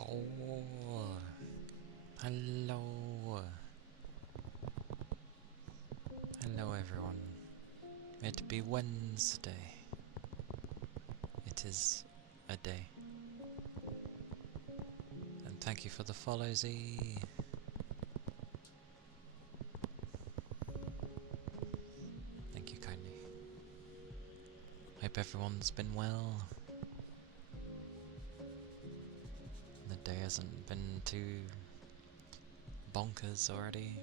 Oh, hello. Hello everyone. It be Wednesday. It is a day. And thank you for the follow, Z. Thank you kindly. Hope everyone's been well. The day hasn't been too bonkers already.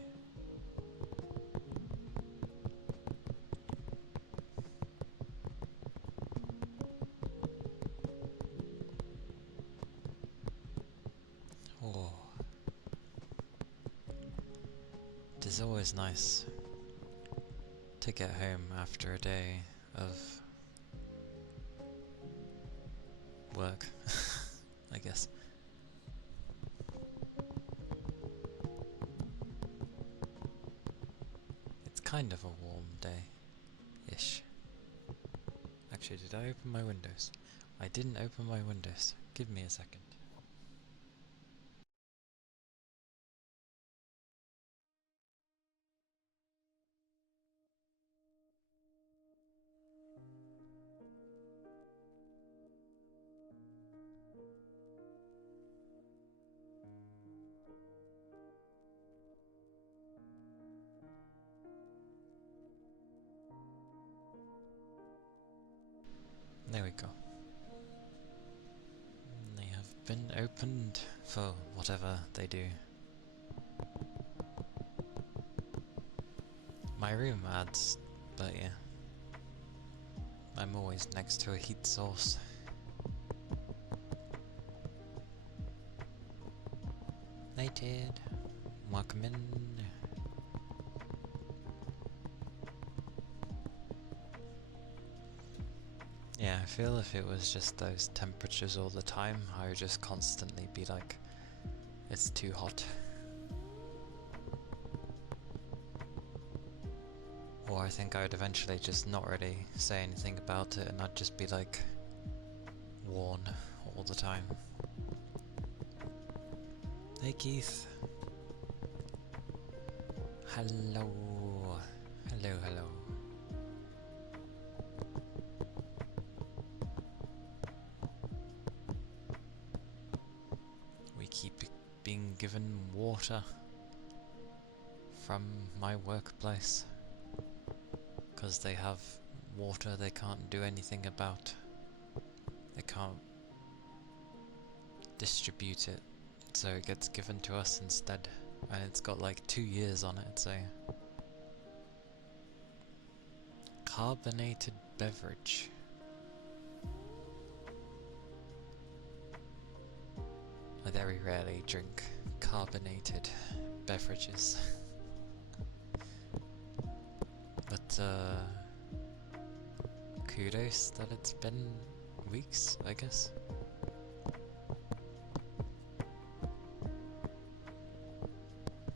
Oh. It is always nice to get home after a day of work, I guess. It's kind of a warm day-ish. Actually, did I open my windows? I didn't open my windows. Give me a second. There we go. They have been opened for whatever they do. My room adds, but yeah. I'm always next to a heat source. They did. Welcome in. Yeah, I feel if it was just those temperatures all the time, I would just constantly be like, it's too hot. Or I think I would eventually just not really say anything about it and I'd just be like, worn all the time. Hey Keith. Hello. Hello, hello. We keep being given water from my workplace. Because they have water they can't do anything about. They can't distribute it, so it gets given to us instead. And it's got like 2 years on it, so... Carbonated beverage. I very rarely drink carbonated beverages. But kudos that it's been weeks, I guess.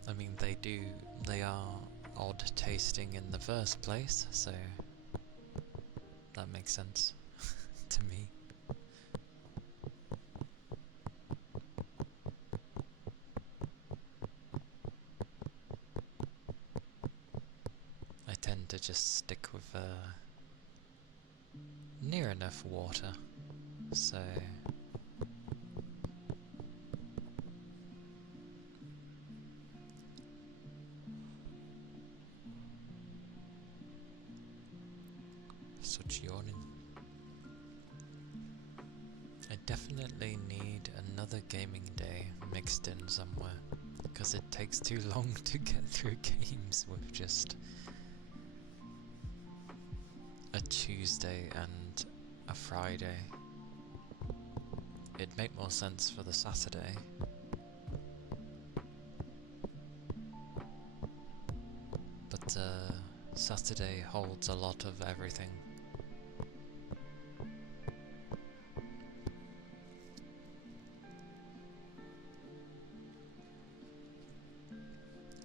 I mean, they are odd tasting in the first place, so that makes sense to me. I tend to just stick with near enough water, so such yawning. I definitely need another gaming day mixed in somewhere, because it takes too long to get through games with just a Tuesday and a Friday. It'd make more sense for the Saturday. But Saturday holds a lot of everything.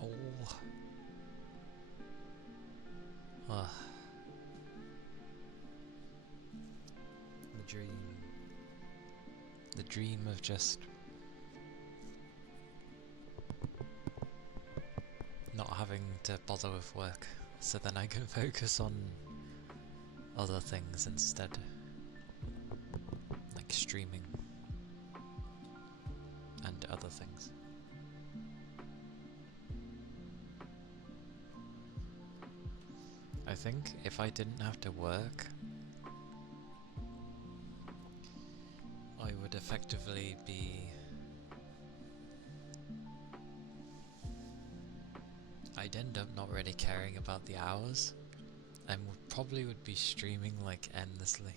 Oh. Ah. The dream. The dream of just not having to bother with work, so then I can focus on other things instead, like streaming and other things. I think if I didn't have to work, I would effectively be... I'd end up not really caring about the hours, and probably would be streaming like endlessly.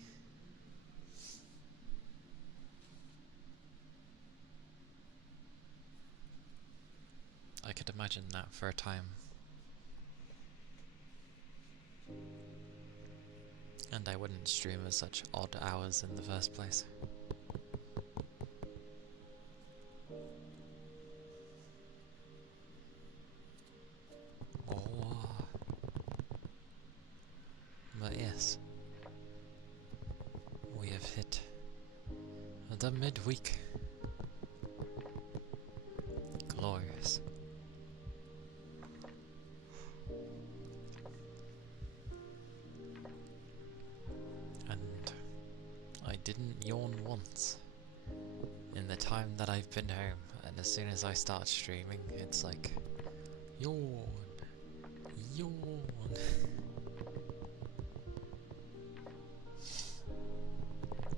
I could imagine that for a time. And I wouldn't stream at such odd hours in the first place. Oh. But yes, we have hit the midweek. Glorious. And I didn't yawn once in the time that I've been home, and as soon as I start streaming, it's like, yawn, yawn.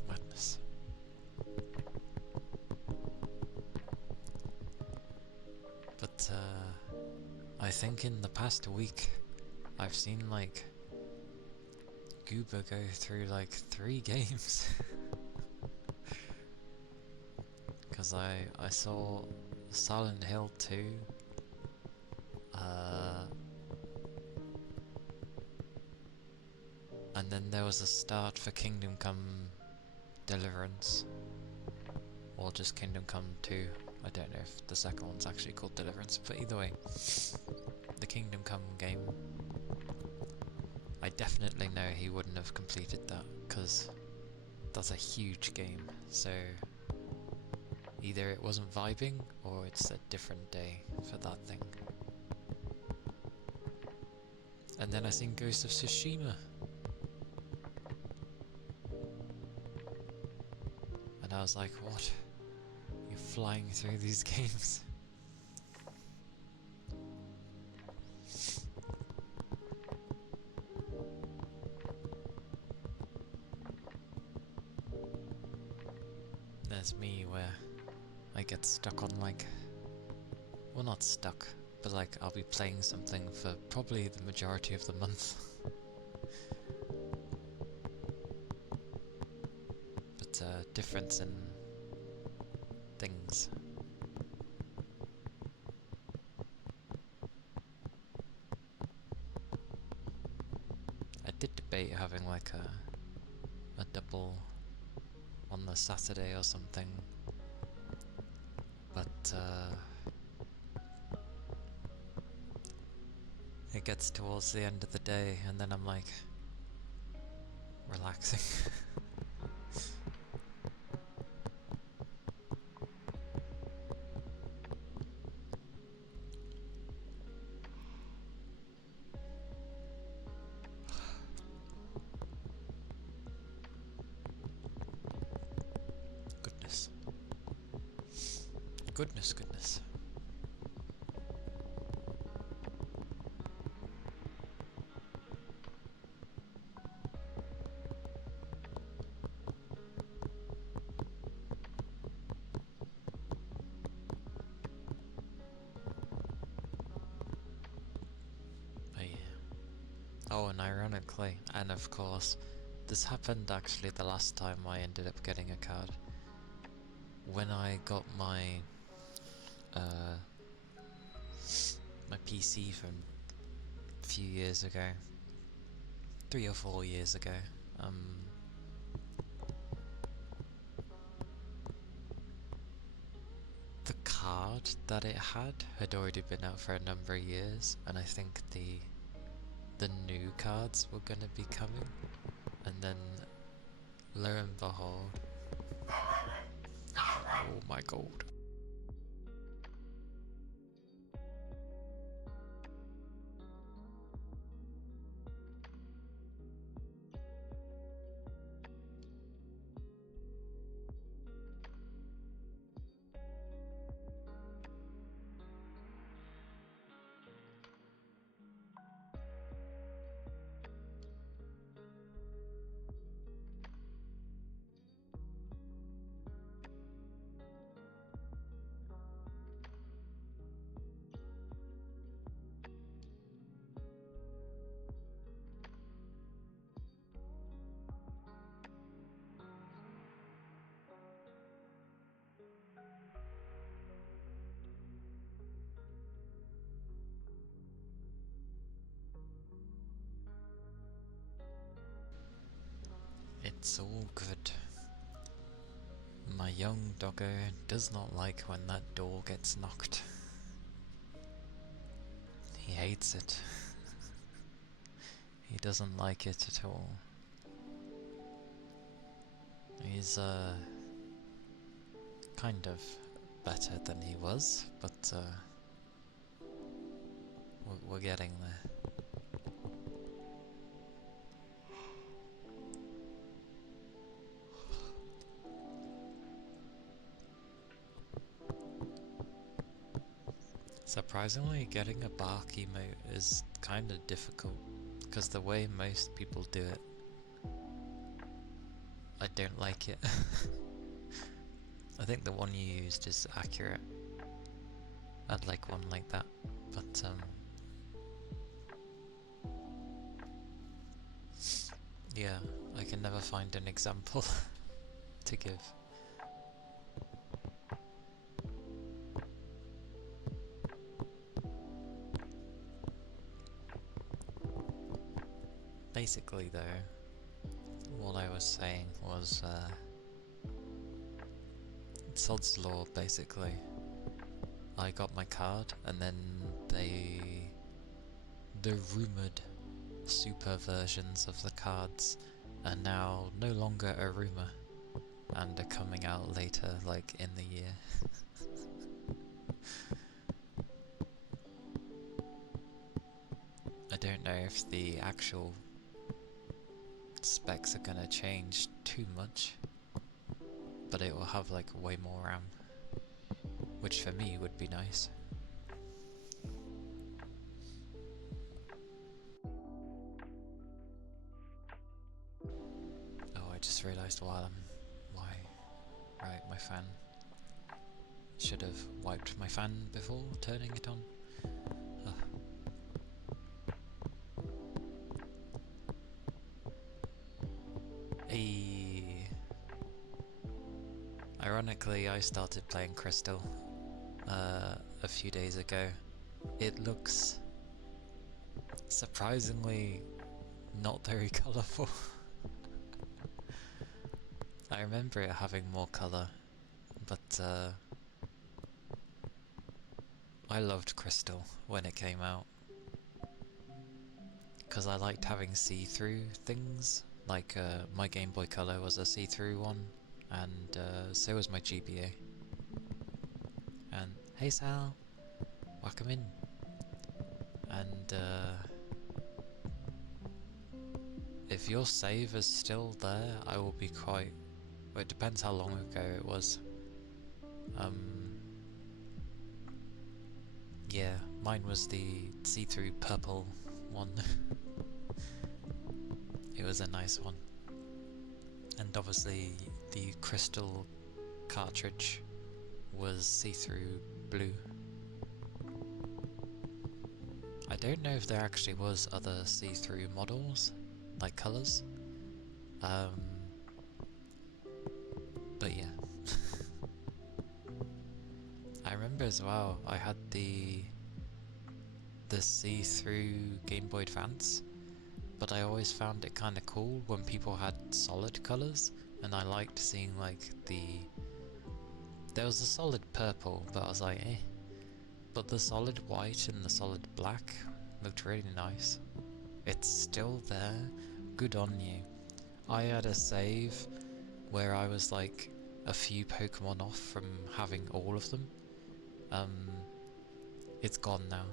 Madness. But I think in the past week, I've seen like Goober go through like 3 games. Because I saw Silent Hill 2, and then there was a start for Kingdom Come Deliverance, or just Kingdom Come 2. I don't know if the second one's actually called Deliverance, but either way, the Kingdom Come game, I definitely know he wouldn't have completed that, because that's a huge game, so either it wasn't vibing, or it's a different day for that thing. And then I seen Ghost of Tsushima, and I was like, what? You're flying through these games? There's me where I get stuck on like, well, not stuck, but like I'll be playing something for probably the majority of the month. But difference in things. I did debate having like a double on the Saturday or something, but it gets towards the end of the day and then I'm like relaxing. Goodness. and ironically, and of course, this happened actually the last time I ended up getting a card. When I got my my PC from a few years ago, 3 or 4 years ago, the card that it had already been out for a number of years, and I think the new cards were going to be coming, and then lo and behold, oh my god. It's all good. My young doggo does not like when that door gets knocked. He hates it. He doesn't like it at all. He's kind of better than he was, but we're getting there. Surprisingly, getting a bark emote is kind of difficult, because the way most people do it, I don't like it. I think the one you used is accurate. I'd like one like that, but yeah, I can never find an example to give. Basically though, what I was saying was, Sod's Law basically. I got my card and then the rumoured super versions of the cards are now no longer a rumour and are coming out later, like in the year. I don't know if the actual specs are gonna change too much, but it will have like way more RAM, which for me would be nice. Oh, I just realised right, my fan. Should have wiped my fan before turning it on. Ironically, I started playing Crystal a few days ago. It looks surprisingly not very colourful. I remember it having more colour, but I loved Crystal when it came out, because I liked having see-through things, like my Game Boy Color was a see-through one, and so was my GBA. And hey Sal, welcome in. And if your save is still there, I will be quite... well, it depends how long ago it was. Yeah, mine was the see-through purple one. It was a nice one. And obviously the crystal cartridge was see-through blue. I don't know if there actually was other see-through models, like colours. But yeah. I remember as well, I had the see-through Game Boy Advance, but I always found it kind of cool when people had solid colours, and I liked seeing like there was a solid purple, but I was like, eh. But the solid white and the solid black looked really nice. It's still there, good on you. I had a save where I was like a few Pokemon off from having all of them. It's gone now.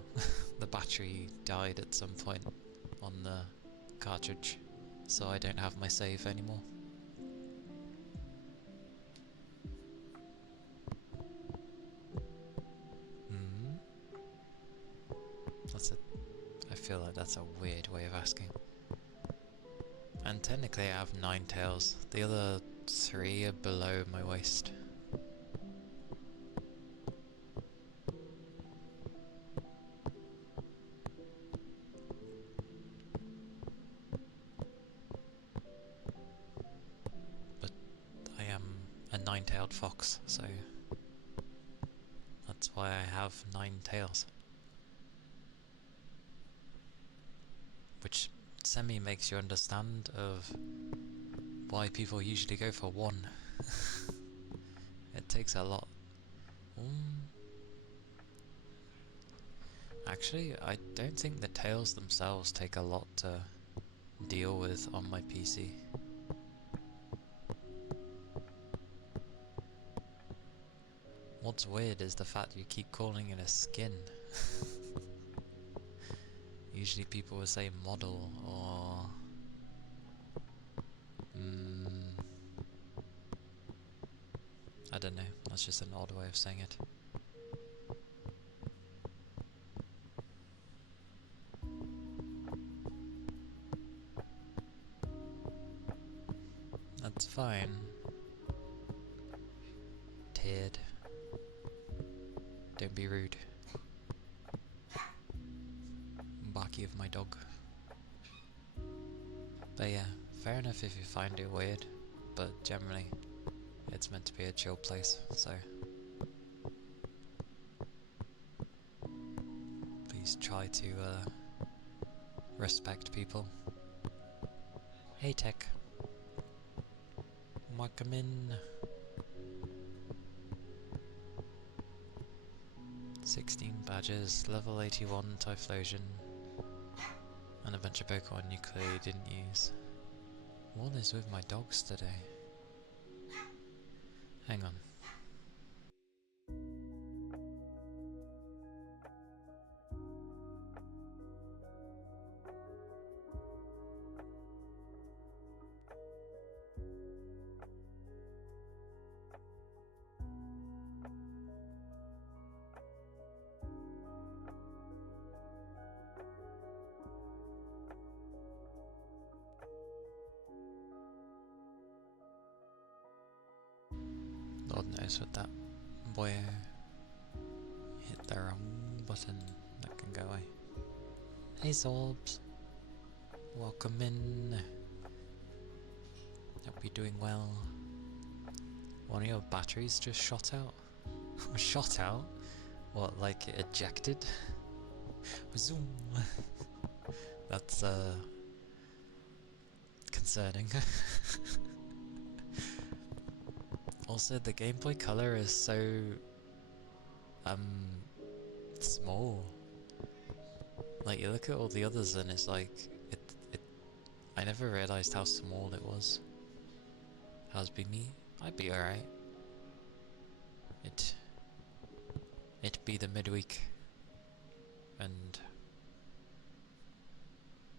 The battery died at some point on the cartridge, so I don't have my save anymore. I feel like that's a weird way of asking. And technically I have 9 tails. The other 3 are below my waist. But I am a 9-tailed fox, so that's why I have 9 tails. Which semi makes you understand of why people usually go for 1. It takes a lot. Actually, I don't think the tails themselves take a lot to deal with on my PC. What's weird is the fact you keep calling it a skin. Usually people would say model or... I don't know, that's just an odd way of saying it. That's fine. Tiered. Don't be rude. Barky of my dog. But yeah, fair enough if you find it weird, but generally it's meant to be a chill place, so please try to respect people. Hey Tech. Welcome in. 16 badges, level 81 Typhlosion, and a bunch of Pokemon you clearly didn't use. What is with my dogs today? Hang on. Lord knows what that boy hit the wrong button. That can go away. Hey Zorbs, welcome in. Hope you're doing well. One of your batteries just shot out? Shot out? What, like it ejected? Zoom! That's concerning. Also, the Game Boy Color is so small. Like you look at all the others and it's like I never realised how small it was. How's be me? I'd be alright. It'd be the midweek. And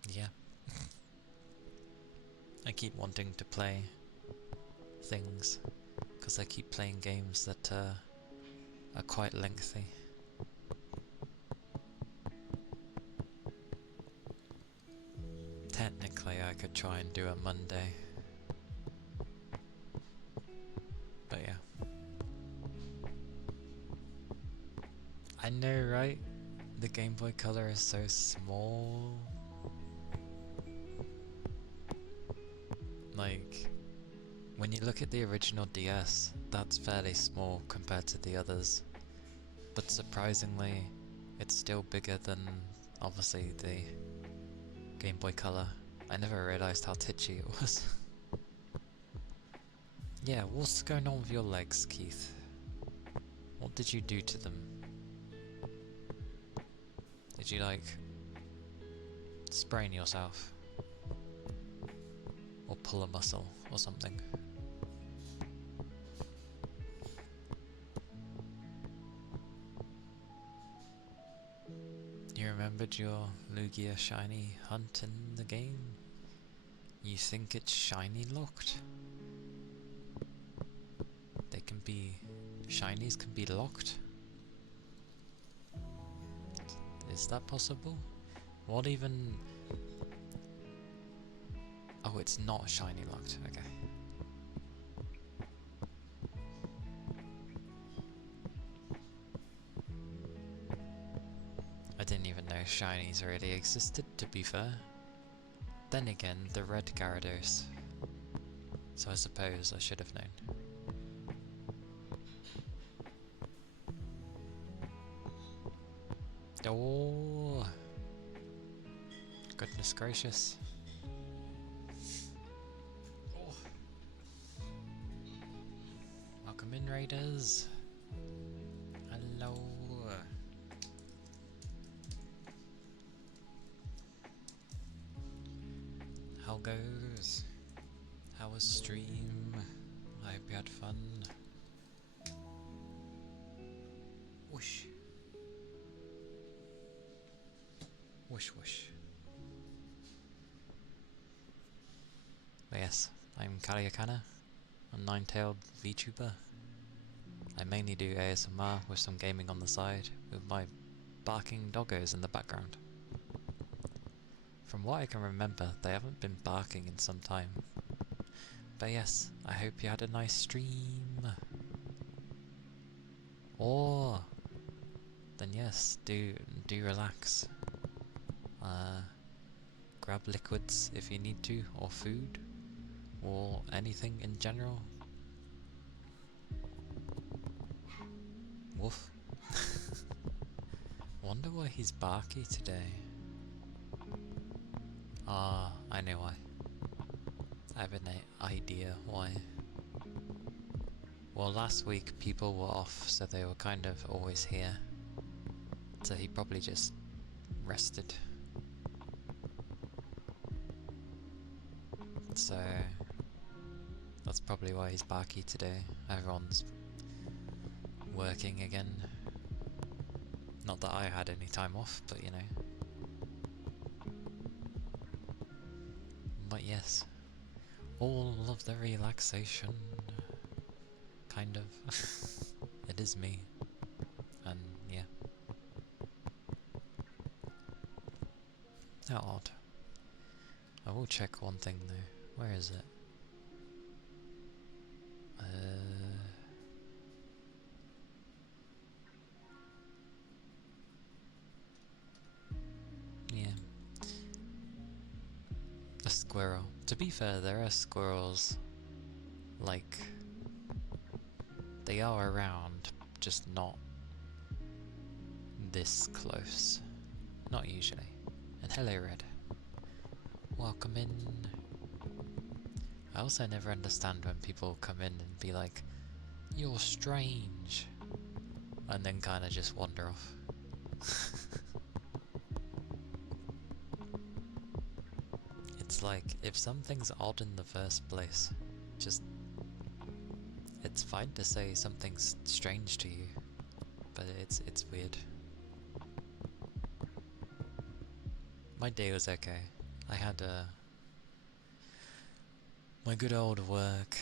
yeah. I keep wanting to play things because I keep playing games that are quite lengthy. Technically I could try and do a Monday, but yeah. I know, right? The Game Boy Color is so small. Like, when you look at the original DS, that's fairly small compared to the others. But surprisingly, it's still bigger than, obviously, the Game Boy Color. I never realised how titchy it was. Yeah, what's going on with your legs, Keith? What did you do to them? Did you, like, sprain yourself? Or pull a muscle or something? You remembered your Lugia shiny hunt in the game? You think it's shiny locked? They can be... shinies can be locked? Is that possible? What even... Oh, it's not shiny locked, okay. I didn't even know shinies really existed, to be fair. Then again, the red Gyarados. So I suppose I should have known. Oh! Goodness gracious. Oh. Welcome in, Raiders. Hello. How goes? How was stream? I hope you had fun. Whoosh. Whoosh whoosh. But yes, I'm Calia, a nine-tailed VTuber. I mainly do ASMR with some gaming on the side, with my barking doggos in the background. From what I can remember, they haven't been barking in some time. But yes, I hope you had a nice stream. Or then yes, do relax. Grab liquids if you need to, or food, or anything in general. Woof. Wonder why he's barky today. Ah, I know why. I have an idea why. Well, last week people were off, so they were kind of always here. So he probably just rested. So that's probably why he's barky today. Everyone's working again. Not that I had any time off, but you know. But yes, all of the relaxation, kind of. It is me, and yeah. How odd. I will check one thing though. Where is it? Yeah. A squirrel. To be fair, there are squirrels, like, they are around, just not this close. Not usually. And hello, Red. Welcome in. I also never understand when people come in and be like, "You're strange," and then kind of just wander off. It's like, if something's odd in the first place, just... it's fine to say something's strange to you, but it's weird. My day was okay. I had my good old work.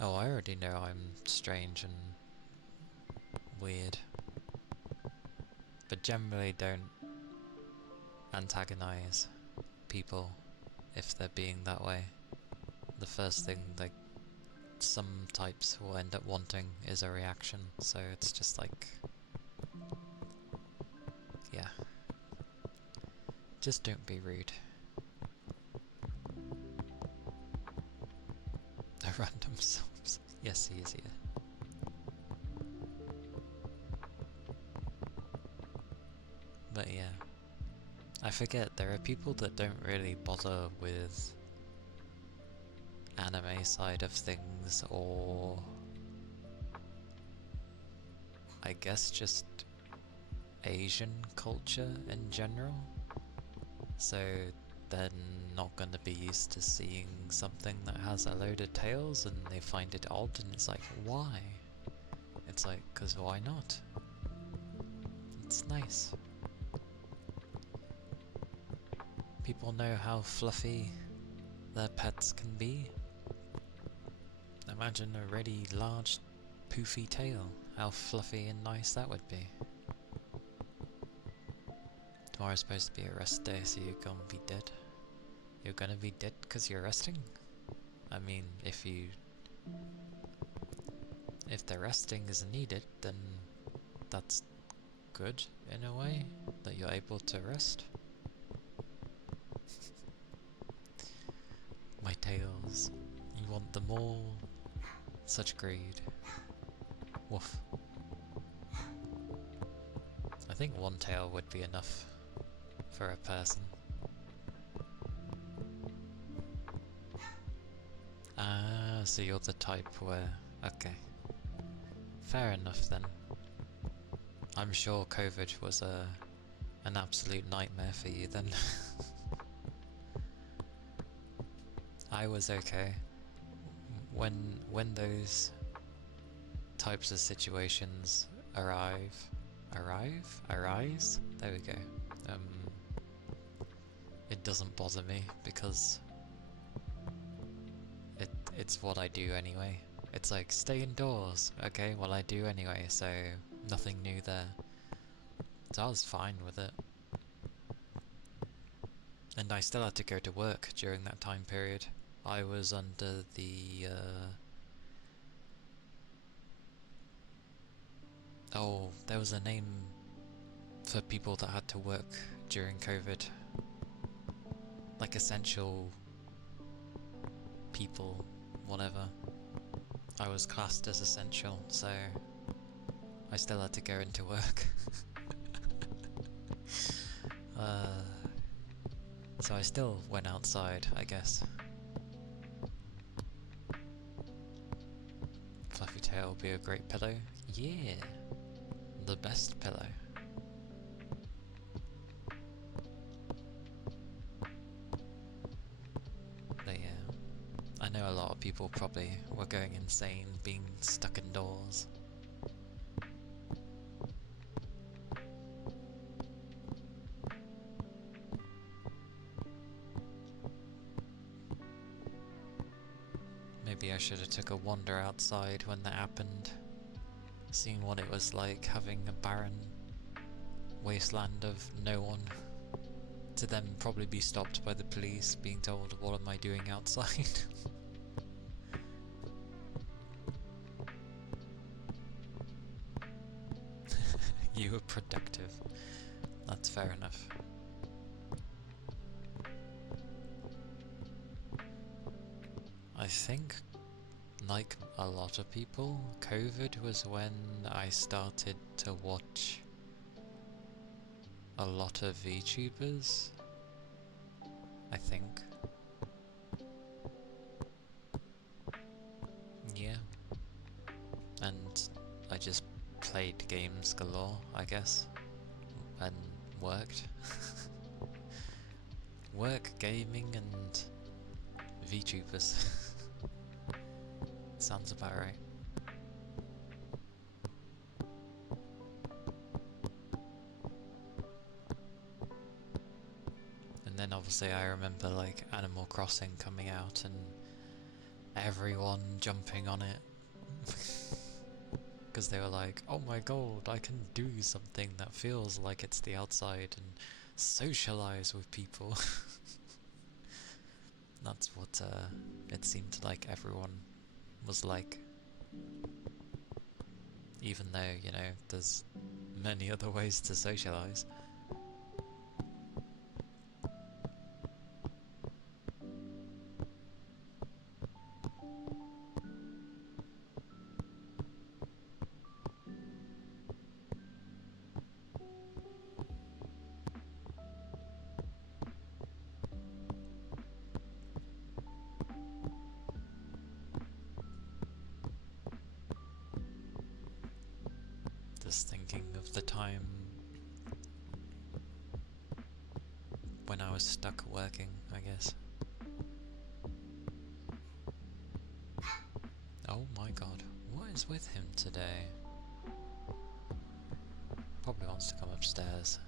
Oh, I already know I'm strange and weird, but generally don't antagonize people if they're being that way. The first thing like some types will end up wanting is a reaction, so it's just like, yeah. Just don't be rude. A random source. Yes, he is here. But yeah. I forget, there are people that don't really bother with anime side of things, or I guess just Asian culture in general. So they're not going to be used to seeing something that has a load of tails, and they find it odd, and it's like, why? It's like, 'cause why not? It's nice. People know how fluffy their pets can be. Imagine a really large, poofy tail. How fluffy and nice that would be. Tomorrow's supposed to be a rest day, so you're gonna be dead. You're gonna be dead because you're resting? I mean, if the resting is needed, then that's good in a way, that you're able to rest. My tails. You want them all? Such greed. Woof. I think one tail would be enough for a person. Ah, so you're the type where... Okay. Fair enough then. I'm sure COVID was an absolute nightmare for you then. I was okay. When those types of situations arise, there we go. It doesn't bother me because it's what I do anyway. It's like, stay indoors. Okay, well I do anyway, so nothing new there. So I was fine with it. And I still had to go to work during that time period. I was under the oh, there was a name for people that had to work during COVID. Like essential people, whatever. I was classed as essential, so I still had to go into work. So I still went outside, I guess. Fluffy tail would be a great pillow. Yeah, the best pillow. But yeah, I know a lot of people probably were going insane being stuck indoors. Maybe I should have took a wander outside when that happened, seen what it was like having a barren wasteland of no one, to then probably be stopped by the police being told, what am I doing outside? You were productive. That's fair enough. I think, like a lot of people, COVID was when I started to watch a lot of VTubers, I think. Yeah. And I just played games galore, I guess, and worked. Work, gaming, and VTubers. Sounds about right. And then obviously I remember like Animal Crossing coming out and everyone jumping on it. Because they were like, oh my god, I can do something that feels like it's the outside and socialize with people. That's what it seemed like everyone was like. Even though, you know, there's many other ways to socialize. Just thinking of the time when I was stuck working, I guess. Oh my god, what is with him today? Probably wants to come upstairs,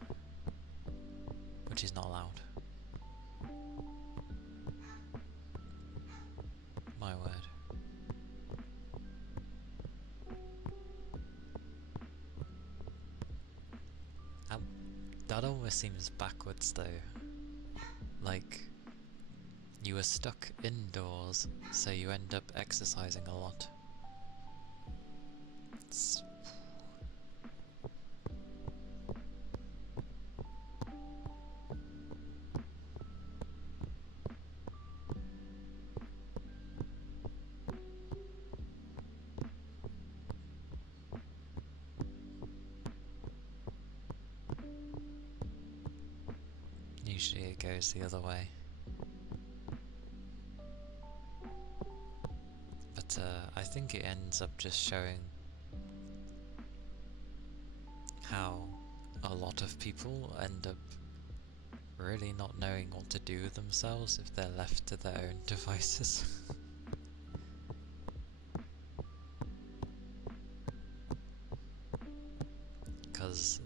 which is not allowed. My word. That almost seems backwards though. Like, you were stuck indoors, so you end up exercising a lot. It's... Usually it goes the other way. But I think it ends up just showing how a lot of people end up really not knowing what to do with themselves if they're left to their own devices. Because,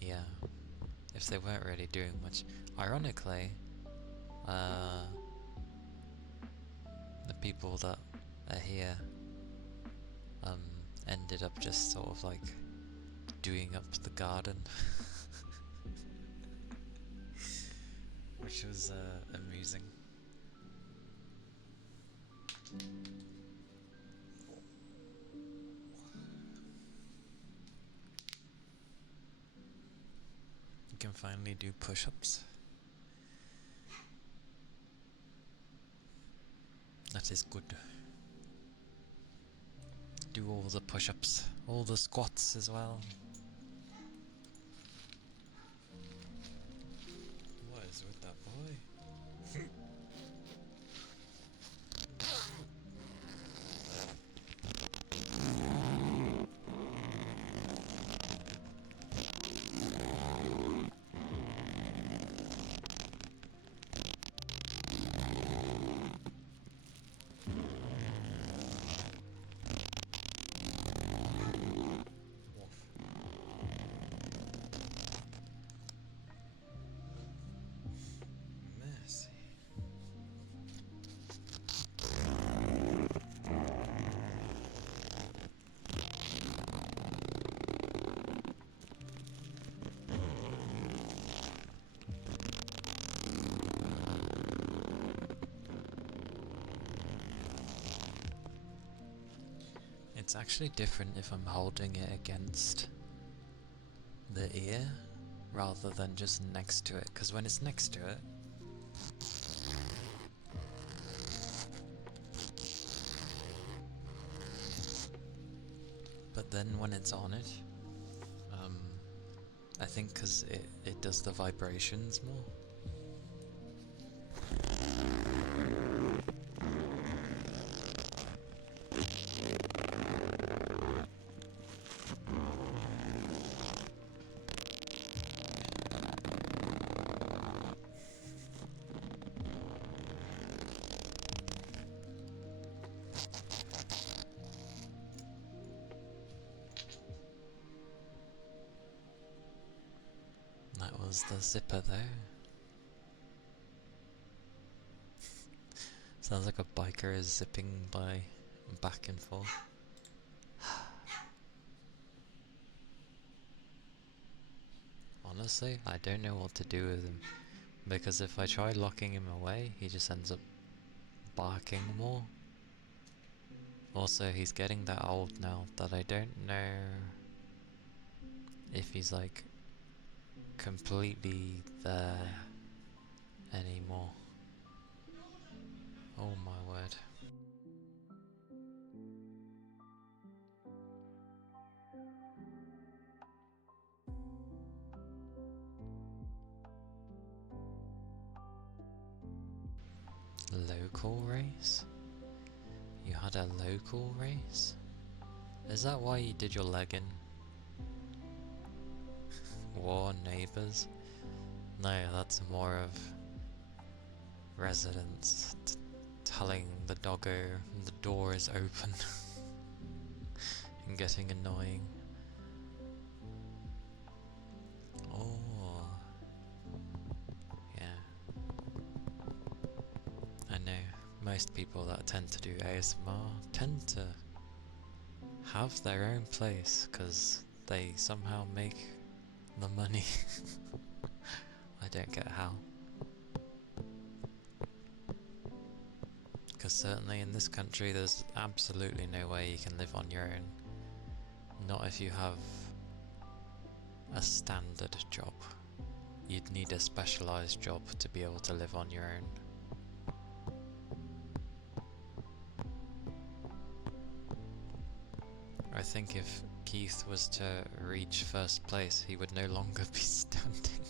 yeah, if they weren't really doing much. Ironically, the people that are here ended up just sort of like doing up the garden. Which was amusing. You can finally do push-ups. That is good. Do all the push-ups, all the squats as well. What is with that boy? It's actually different if I'm holding it against the ear rather than just next to it, because when it's next to it, but then when it's on it, I think because it does the vibrations more. That was the zipper there. Sounds like a biker is zipping by back and forth. Honestly, I don't know what to do with him, because if I try locking him away, he just ends up barking more. Also, he's getting that old now that I don't know if he's like completely there anymore. Oh my word. Local race? You had a local race? Is that why you did your leg in? war neighbours. No, that's more of residents telling the doggo the door is open and getting annoying. Oh, yeah. I know most people that tend to do ASMR tend to have their own place because they somehow make the money. I don't get how. Because certainly in this country there's absolutely no way you can live on your own. Not if you have a standard job. You'd need a specialised job to be able to live on your own. I think if Keith was to reach first place, he would no longer be standing.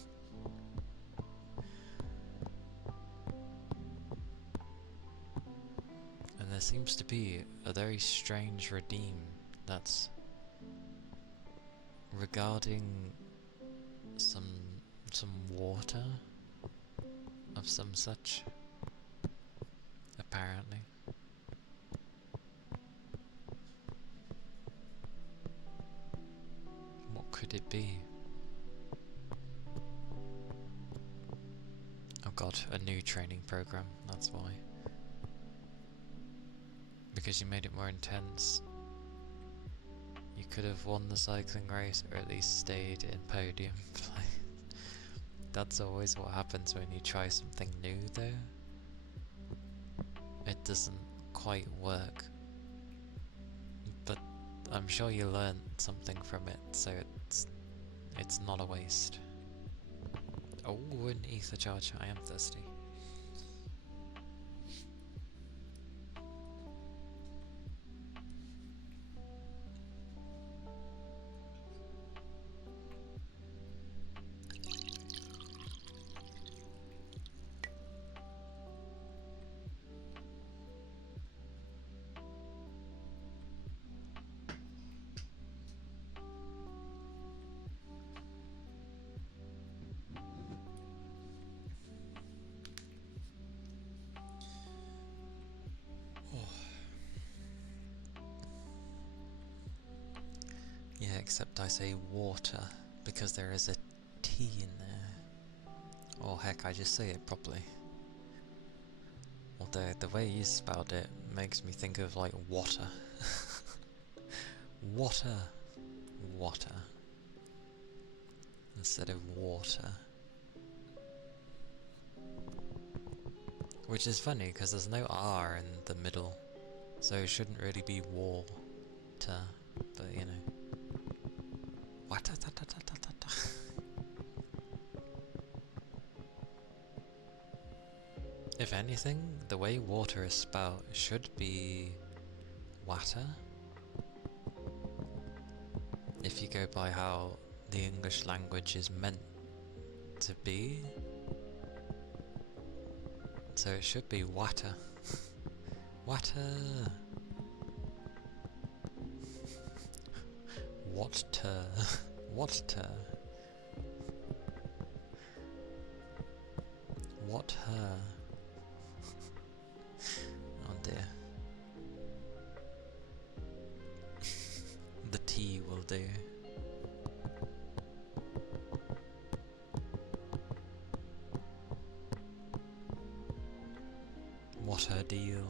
And there seems to be a very strange redeem that's regarding some water of some such, apparently. What could it be? Oh god, a new training program, that's why. Because you made it more intense. You could have won the cycling race or at least stayed in podium place. That's always what happens when you try something new though. It doesn't quite work. But I'm sure you learned something from it, so it's not a waste. Oh, an ether charge. I am thirsty. Yeah, except I say water because there is a T in there. Or heck, I just say it properly. Although the way you spelled it makes me think of like water. Water. Water. Instead of water. Which is funny because there's no R in the middle. So it shouldn't really be water. But you know. Water. If anything, the way water is spelled should be water. If you go by how the English language is meant to be. So it should be water. Water. Water. Water. Water. Oh dear. The T will do. What a deal.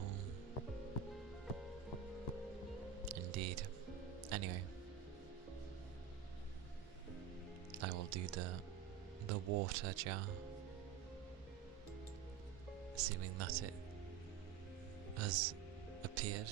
Indeed. Anyway. I will do the water jar. Assuming that it has appeared.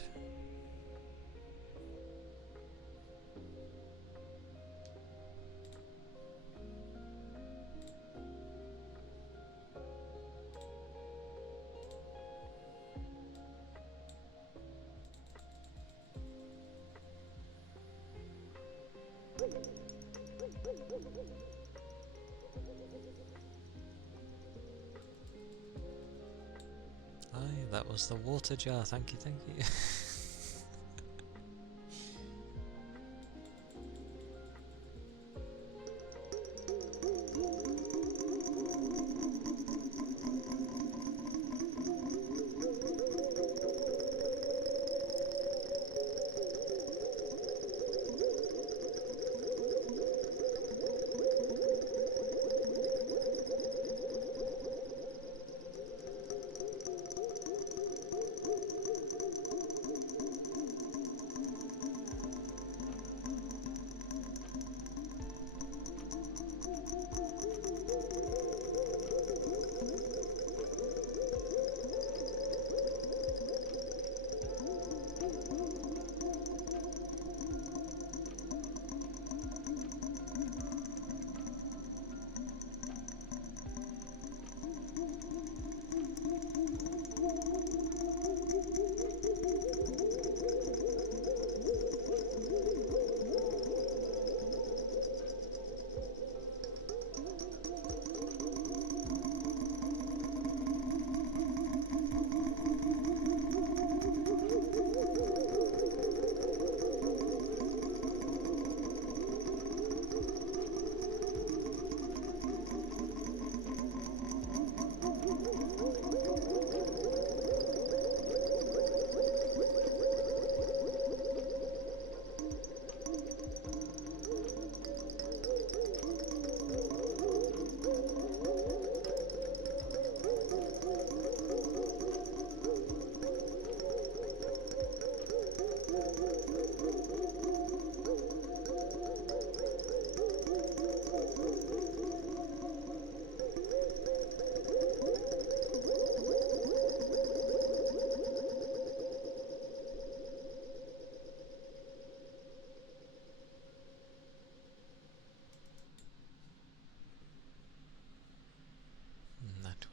Aye, that was the water jar, thank you, thank you.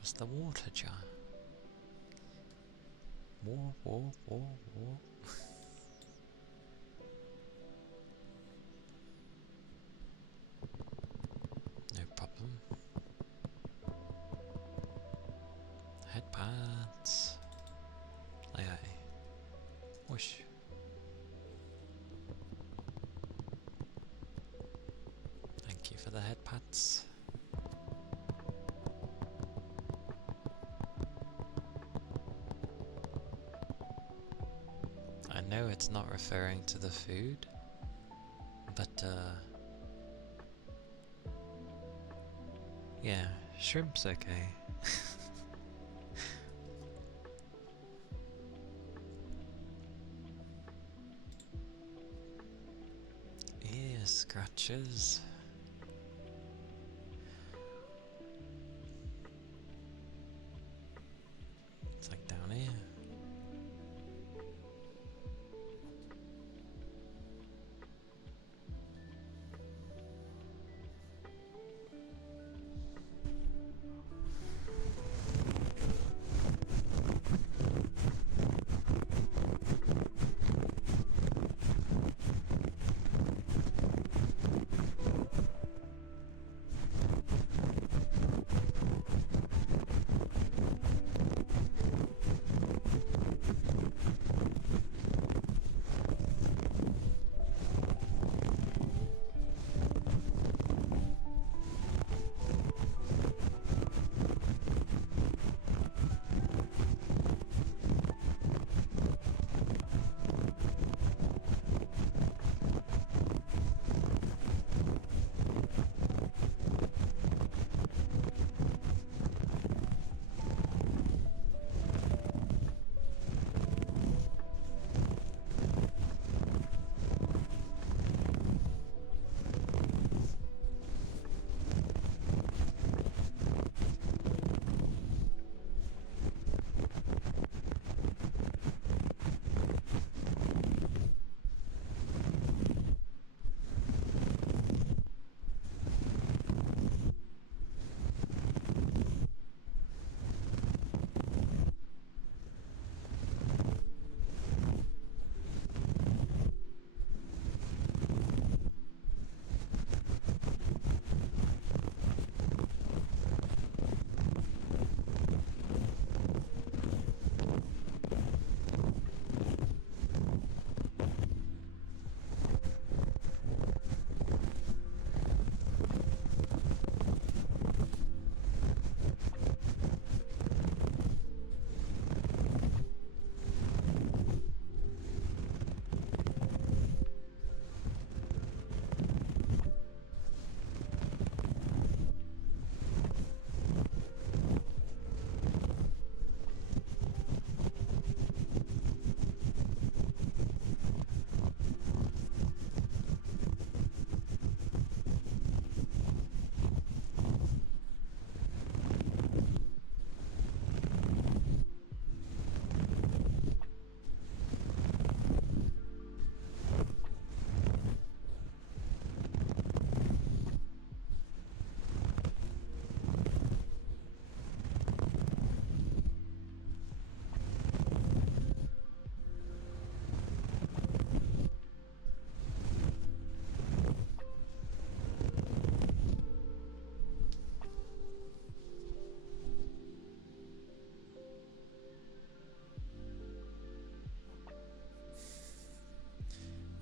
was the water jar. War, war, war, war. No problem. Headpads. Aye aye. Whoosh. Thank you for the headpads. I know it's not referring to the food, but yeah, shrimp's okay. Ear scratches. It's like down here.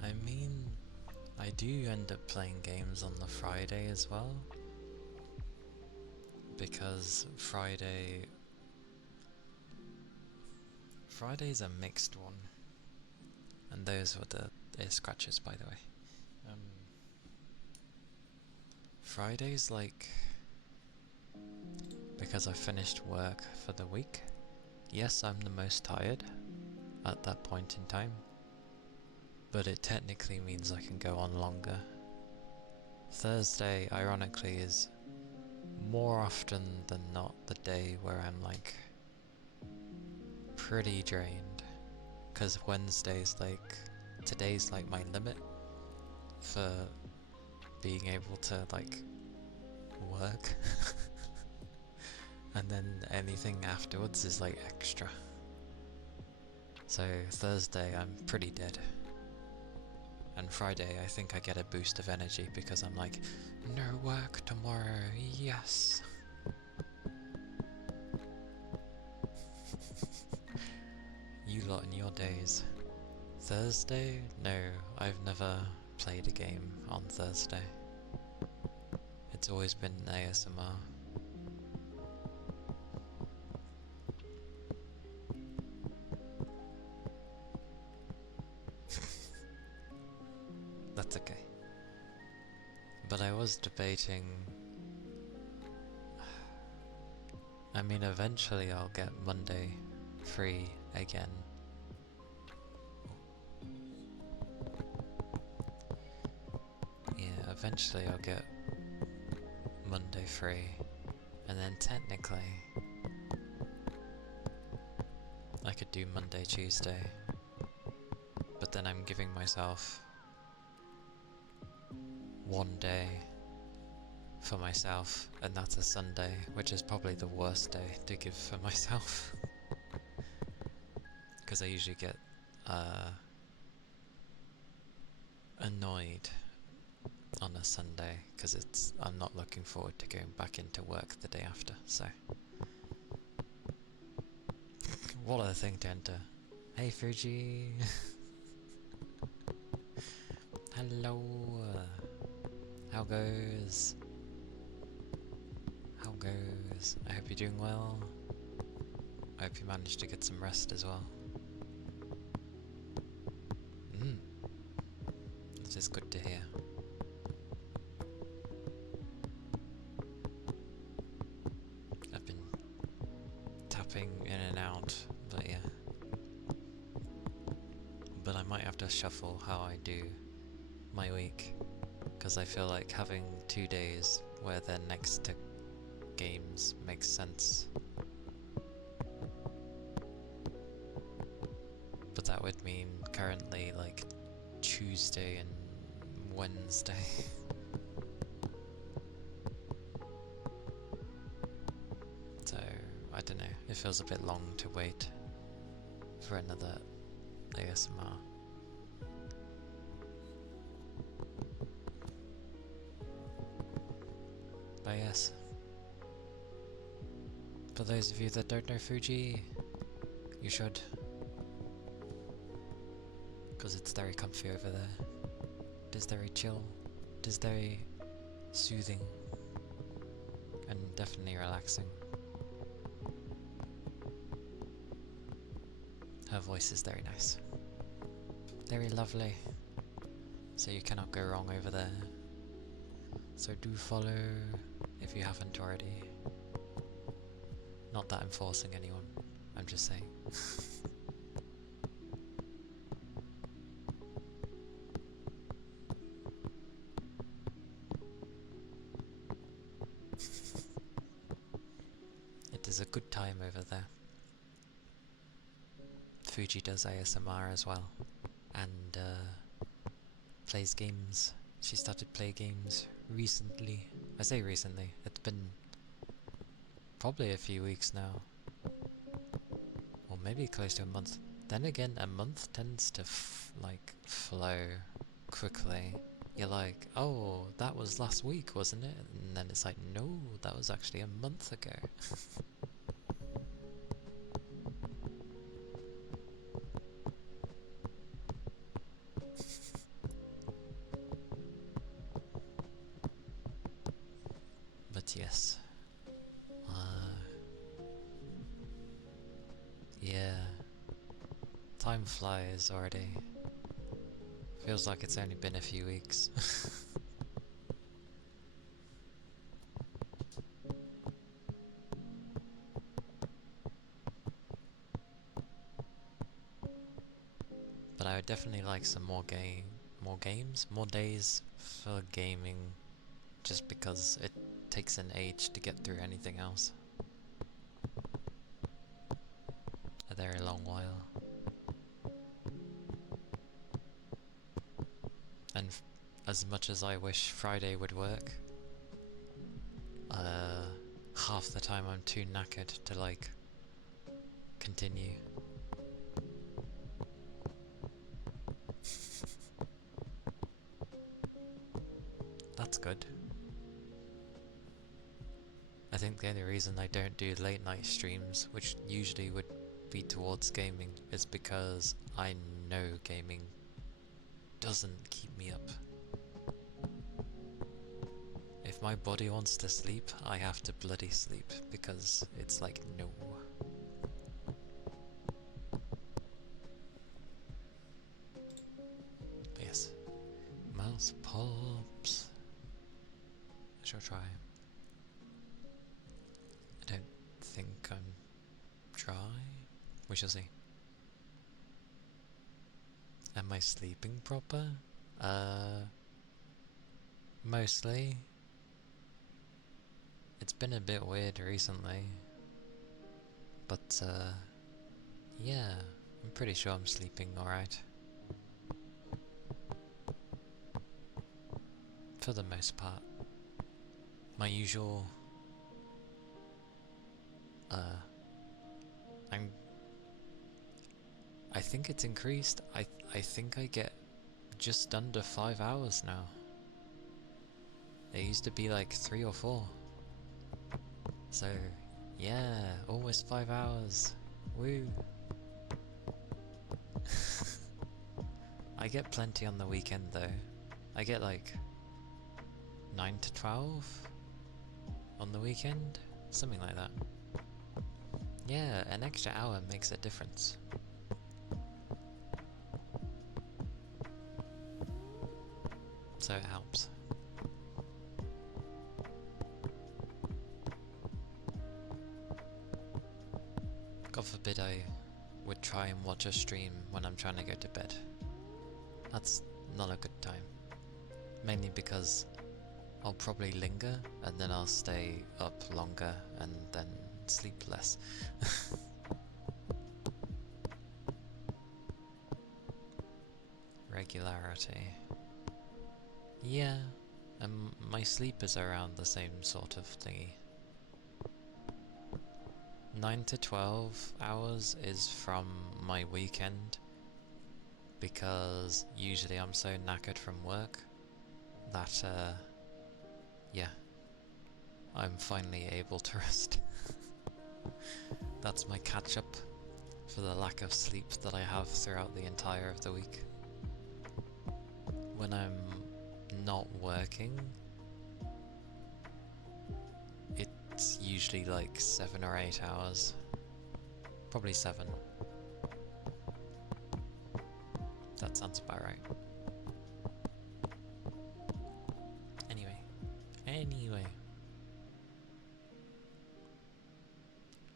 I mean, I do end up playing games on the Friday as well, because Friday's a mixed one, and those were the ear scratches, by the way. Friday's like, because I finished work for the week, yes, I'm the most tired at that point in time, but it technically means I can go on longer. Thursday, ironically, is more often than not the day where I'm like pretty drained, because Wednesday's like, today's like my limit for being able to like work. And then anything afterwards is like extra. So Thursday I'm pretty dead. And Friday I think I get a boost of energy because I'm like, no work tomorrow, yes! You lot in your days. Thursday? No, I've never played a game on Thursday. It's always been ASMR. That's okay. But I was debating... I mean, eventually I'll get Monday free again. Yeah, eventually I'll get Monday free. And then technically, I could do Monday, Tuesday. But then I'm giving myself one day for myself, and that's a Sunday, which is probably the worst day to give for myself. Because I usually get annoyed on a Sunday, because I'm not looking forward to going back into work the day after, so. What a thing to enter. Hey Fuji! Hello! How goes? How goes? I hope you're doing well. I hope you managed to get some rest as well. That is good to hear. I've been tapping in and out, but yeah. But I might have to shuffle how I do my week, because I feel like having 2 days where they're next to games makes sense. But that would mean currently like Tuesday and Wednesday. So, I don't know, it feels a bit long to wait for another ASMR. But yes, for those of you that don't know Fuji, you should, because it's very comfy over there. It is very chill, it is very soothing, and definitely relaxing. Her voice is very nice, very lovely, so you cannot go wrong over there. So do follow if you haven't already. Not that I'm forcing anyone, I'm just saying. It is a good time over there. Fuji does ASMR as well, and plays games. She started playing games recently. I say recently, it's been probably a few weeks now, or maybe close to a month. Then again, a month tends to flow quickly. You're like, oh, that was last week, wasn't it? And then it's like, no, that was actually a month ago. But yes, yeah, time flies already. Feels like it's only been a few weeks. But I would definitely like some more days for gaming, just because it takes an age to get through anything else. A very long while. And as much as I wish Friday would work, half the time I'm too knackered to like continue. That's good. I think the only reason I don't do late night streams, which usually would be towards gaming, is because I know gaming doesn't keep me up. If my body wants to sleep, I have to bloody sleep, because it's like, no. But yes. Mouse pops. I shall try. I don't think I'm dry. We shall see. Am I sleeping proper? Mostly. It's been a bit weird recently. But, yeah, I'm pretty sure I'm sleeping alright. For the most part. My usual... I think it's increased. I think I get just under 5 hours now. It used to be like 3 or 4. So, yeah, almost 5 hours. Woo! I get plenty on the weekend though. I get like 9 to 12 on the weekend, something like that. Yeah, an extra hour makes a difference. So it helps. God forbid I would try and watch a stream when I'm trying to go to bed. That's not a good time. Mainly because I'll probably linger and then I'll stay up longer and then sleep less. Regularity. Yeah, and my sleep is around the same sort of thingy. 9 to 12 hours is from my weekend, because usually I'm so knackered from work that, yeah, I'm finally able to rest. That's my catch-up for the lack of sleep that I have throughout the entire of the week. When I'm not working, it's usually like 7 or 8 hours. Probably 7. That sounds about right. Anyway.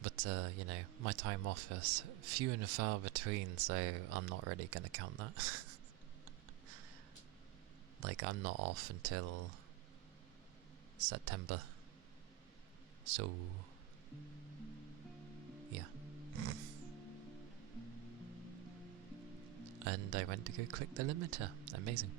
But, you know, my time off is few and far between, so I'm not really gonna count that. Like, I'm not off until September. So, yeah. And I went to go click the limiter. Amazing.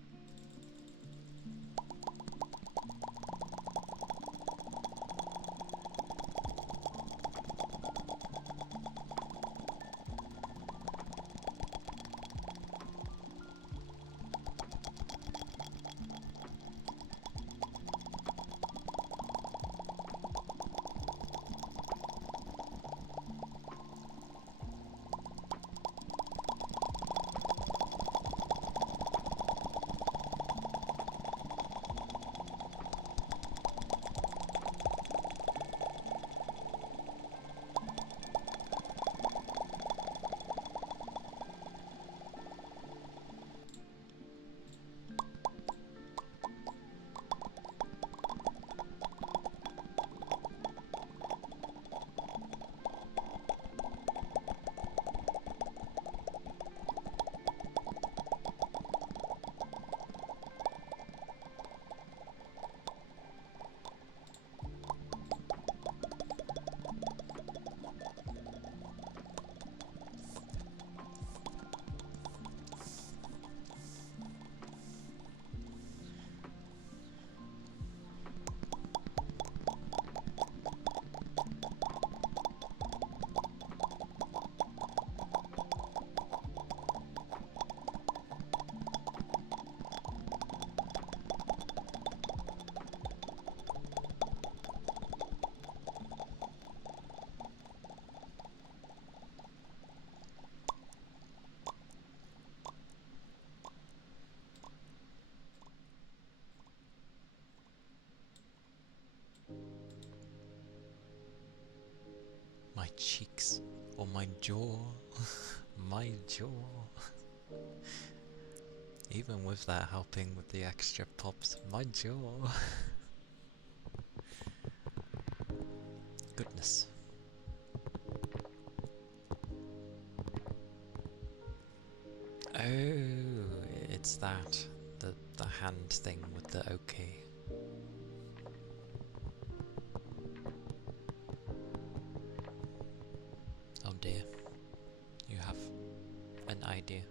cheeks or my jaw. My jaw. Even with that helping with the extra pops, my jaw. Goodness. Oh, it's that. The hand thing with the okay. Oh dear. You have an idea.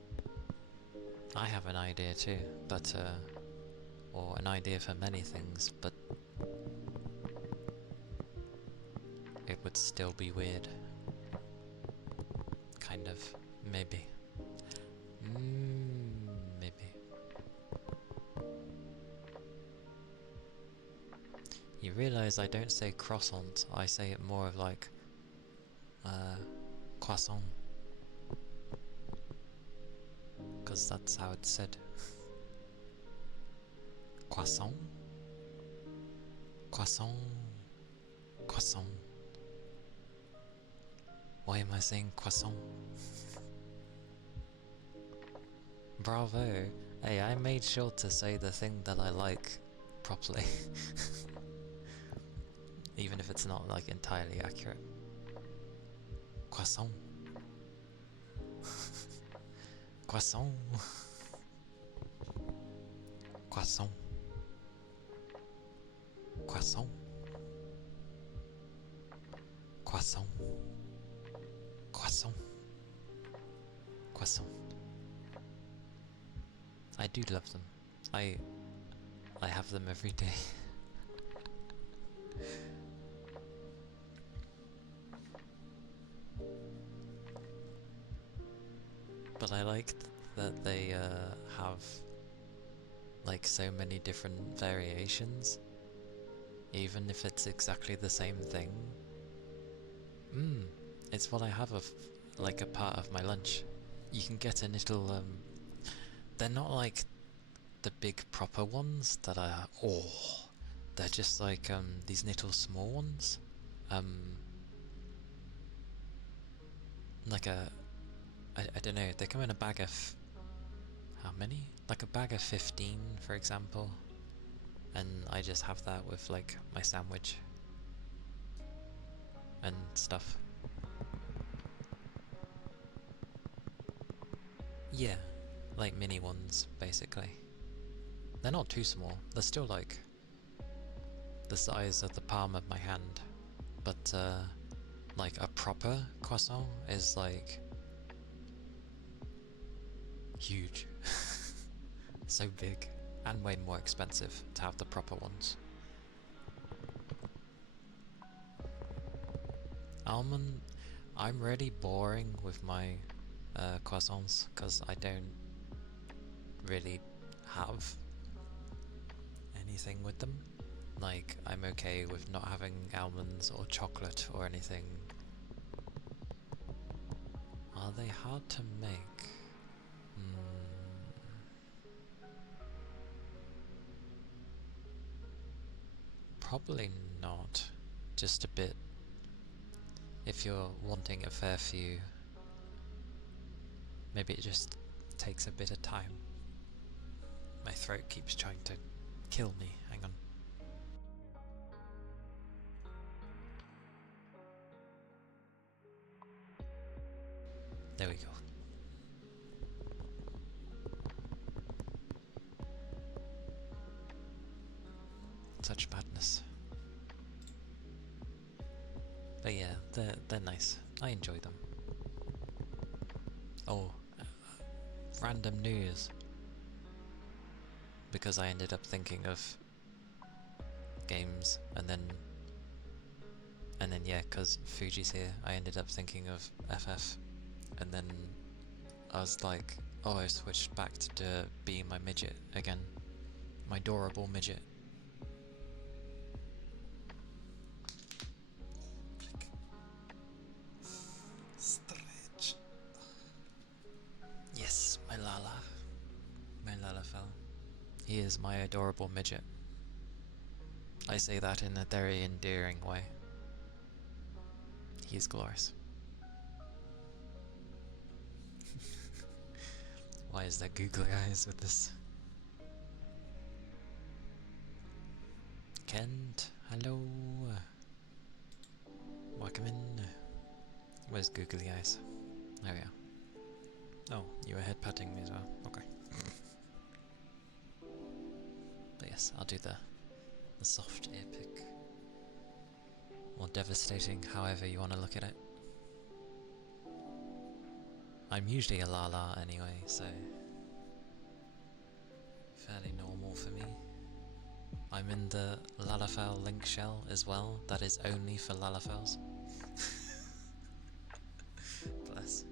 I have an idea too, but or an idea for many things, but it would still be weird. Kind of. Maybe. Maybe. You realise I don't say croissant, I say it more of like croissant. Because that's how it's said. Croissant? Croissant? Croissant? Why am I saying croissant? Bravo! Hey, I made sure to say the thing that I like properly. Even if it's not like entirely accurate. Croissant. Croissant. Croissant. Croissant. Croissant. Croissant. Croissant. I do love them. I have them every day. But I like that they have like so many different variations, even if it's exactly the same thing. It's what I have of like a part of my lunch. You can get a little they're not like the big proper ones that are they're just like these little small ones. Like I don't know, they come in a bag of how many? Like a bag of 15 for example. And I just have that with like my sandwich and stuff. Yeah, like mini ones basically. They're not too small, they're still like the size of the palm of my hand, but like a proper croissant is like huge. So big and way more expensive to have the proper ones. Almond, I'm really boring with my croissants because I don't really have anything with them. Like, I'm okay with not having almonds or chocolate or anything. Are they hard to make? Probably not. Just a bit. If you're wanting a fair few, maybe it just takes a bit of time. My throat keeps trying to kill me. Hang on. There we go. Such madness. But yeah, they're nice. I enjoy them. Oh, random news. Because I ended up thinking of games, and then yeah, because Fuji's here, I ended up thinking of FF, and then I was like, oh, I switched back to being my midget again. My adorable midget. Stretch. Yes, my Lala. My Lalafell. He is my adorable midget. I say that in a very endearing way. He's glorious. Why is there googly eyes with this? Kent, hello. Welcome in. Where's googly eyes? There we are. Oh, you were head patting me as well. Okay. But yes, I'll do the soft epic. Or devastating, however you want to look at it. I'm usually a la anyway, so fairly normal for me. I'm in the Lalafell link shell as well, that is only for Lalafells. Bless.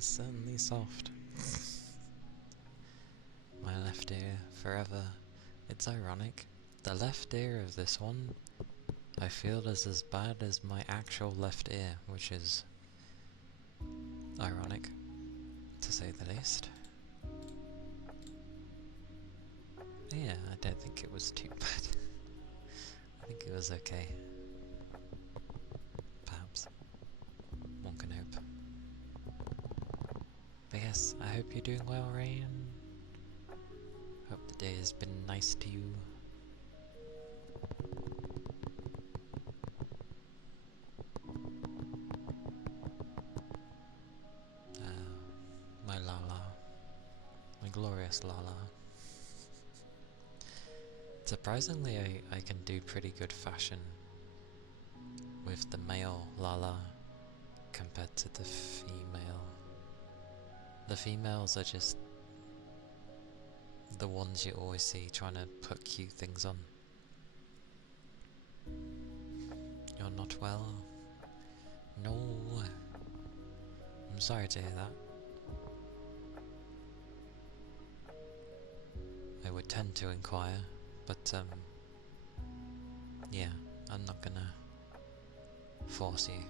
was certainly soft. My left ear, forever. It's ironic. The left ear of this one, I feel is as bad as my actual left ear, which is ironic, to say the least. Yeah, I don't think it was too bad. I think it was okay. Perhaps. One can hope. But yes, I hope you're doing well, Rain. Hope the day has been nice to you. My Lala. My glorious Lala. Surprisingly, I can do pretty good fashion with the male Lala compared to the female. The females are just the ones you always see trying to put cute things on. You're not well? No. I'm sorry to hear that. I would tend to inquire, but yeah, I'm not gonna force you.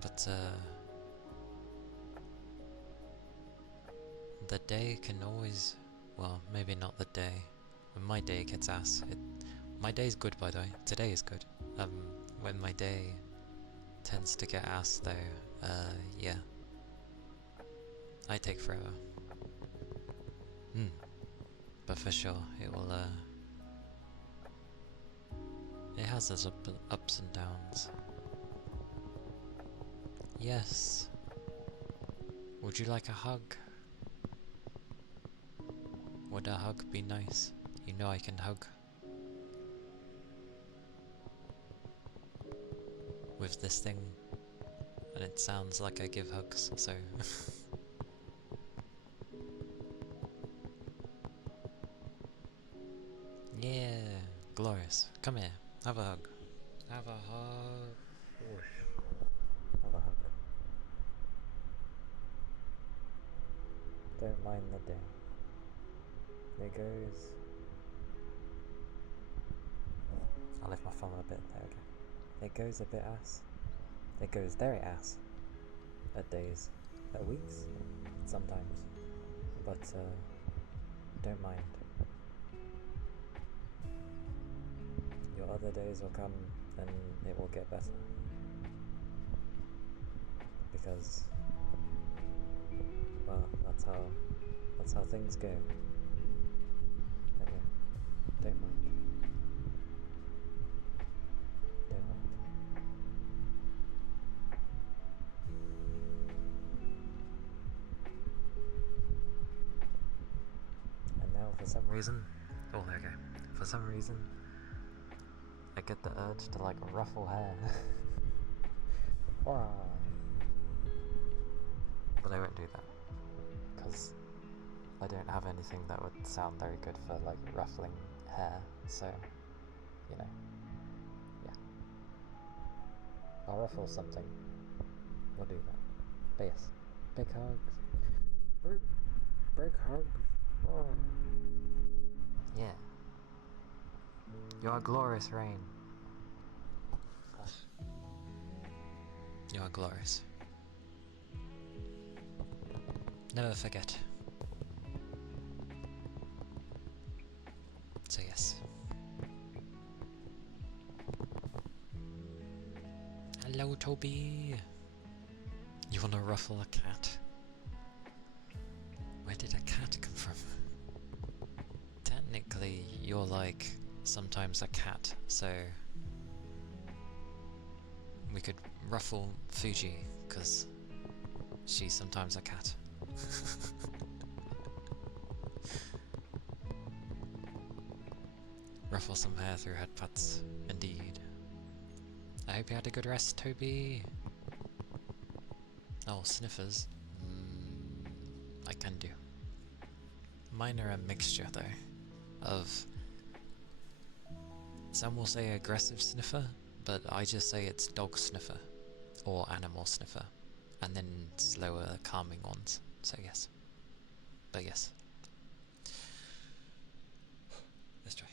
But the day can always, well, maybe not the day. When my day gets ass, my day's good, by the way. Today is good. When my day tends to get ass though, yeah, I take forever. But for sure, it will, it has its ups and downs. Yes. Would you like a hug? Would a hug be nice? You know I can hug. With this thing. And it sounds like I give hugs, so... Yeah, glorious. Come here, have a hug. Have a hug. Have a hug. Don't mind the day. There goes... I'll lift my thumb a bit, there we go. There goes a bit ass. There goes very ass. At days. At weeks. Sometimes. But, don't mind. Your other days will come and it will get better. Because, well, that's how things go. There you go. Don't mind. Don't mind. And now for some reason, oh there we go. For some reason, I get the urge to like ruffle hair. But I won't do that. Because I don't have anything that would sound very good for like ruffling hair, so, you know, yeah. I'll ruffle something. We'll do that. But yes, big hugs. Big hugs. Oh. Yeah. You are glorious, Rain. Gosh. You are glorious. Never forget. So yes. Hello, Toby. You wanna ruffle a cat? Where did a cat come from? Technically, you're like sometimes a cat, so we could ruffle Fuji, because she's sometimes a cat. Ruffle some hair through headpats, indeed. I hope you had a good rest, Toby. Oh, sniffers. I can do. Mine are a mixture, though, of... Some will say aggressive sniffer, but I just say it's dog sniffer, or animal sniffer, and then slower, calming ones. So yes. But yes. Let's try.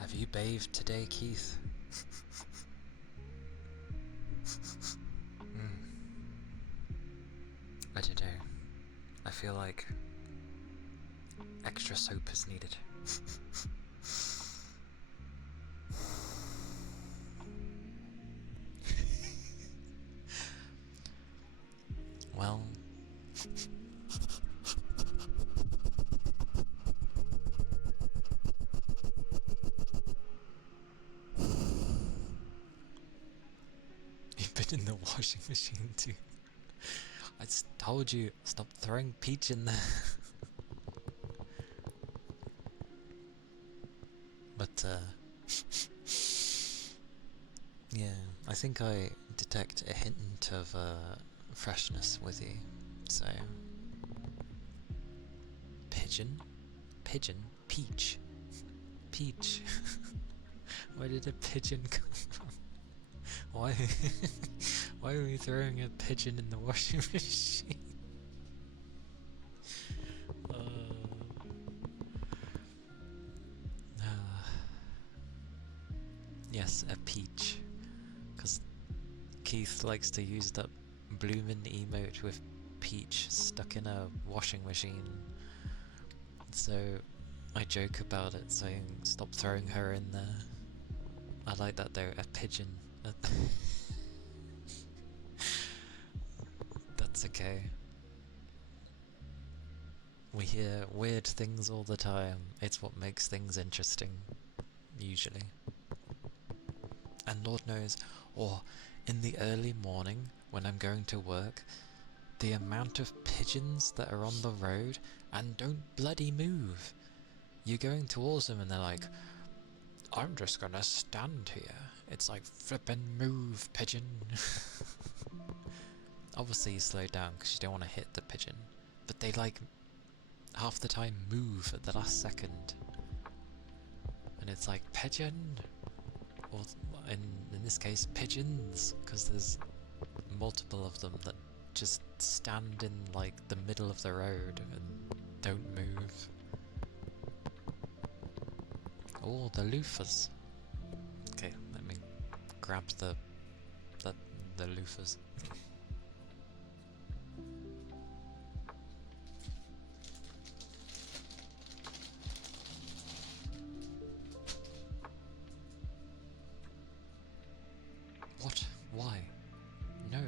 Have you bathed today, Keith? I don't know. I feel like extra soap is needed. Well... You've been in the washing machine too. I told you, stop throwing peach in there. But, yeah, I think I detect a hint of freshness with you, so... Pigeon? Pigeon? Peach? Peach? Where did a pigeon come from? Why? Why are we throwing a pigeon in the washing machine? Yes, a peach. Because Keith likes to use that bloomin' emote with peach stuck in a washing machine. So I joke about it, saying stop throwing her in there. I like that though, a pigeon. That's okay. We hear weird things all the time. It's what makes things interesting, usually. And Lord knows, or in the early morning when I'm going to work, the amount of pigeons that are on the road and don't bloody move. You're going towards them and they're like, I'm just gonna stand here. It's like, flippin' move, pigeon. Obviously you slow down because you don't want to hit the pigeon, but they like half the time move at the last second. And it's like, pigeon! Or in this case, pigeons, because there's multiple of them that just stand in like the middle of the road and don't move. Oh, the loafers. Okay, let me grab the loafers. What? Why? No.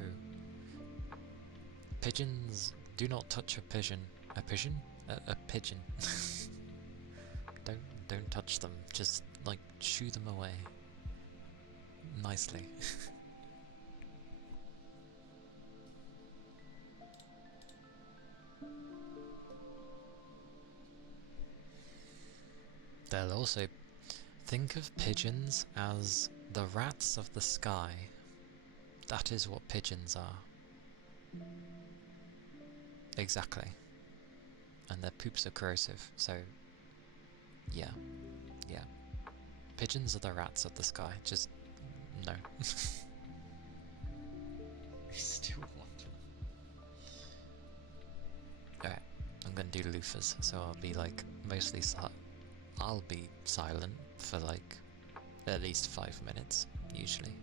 Pigeons do not touch a pigeon. A pigeon? A pigeon. Don't touch them. Just like shoo them away. Nicely. They'll also think of pigeons as the rats of the sky. That is what pigeons are. Exactly. And their poops are corrosive, so yeah. Yeah. Pigeons are the rats of the sky, just no. I still want them. Alright, I'm gonna do loofahs, so I'll be like mostly I'll be silent for like at least 5 minutes, usually.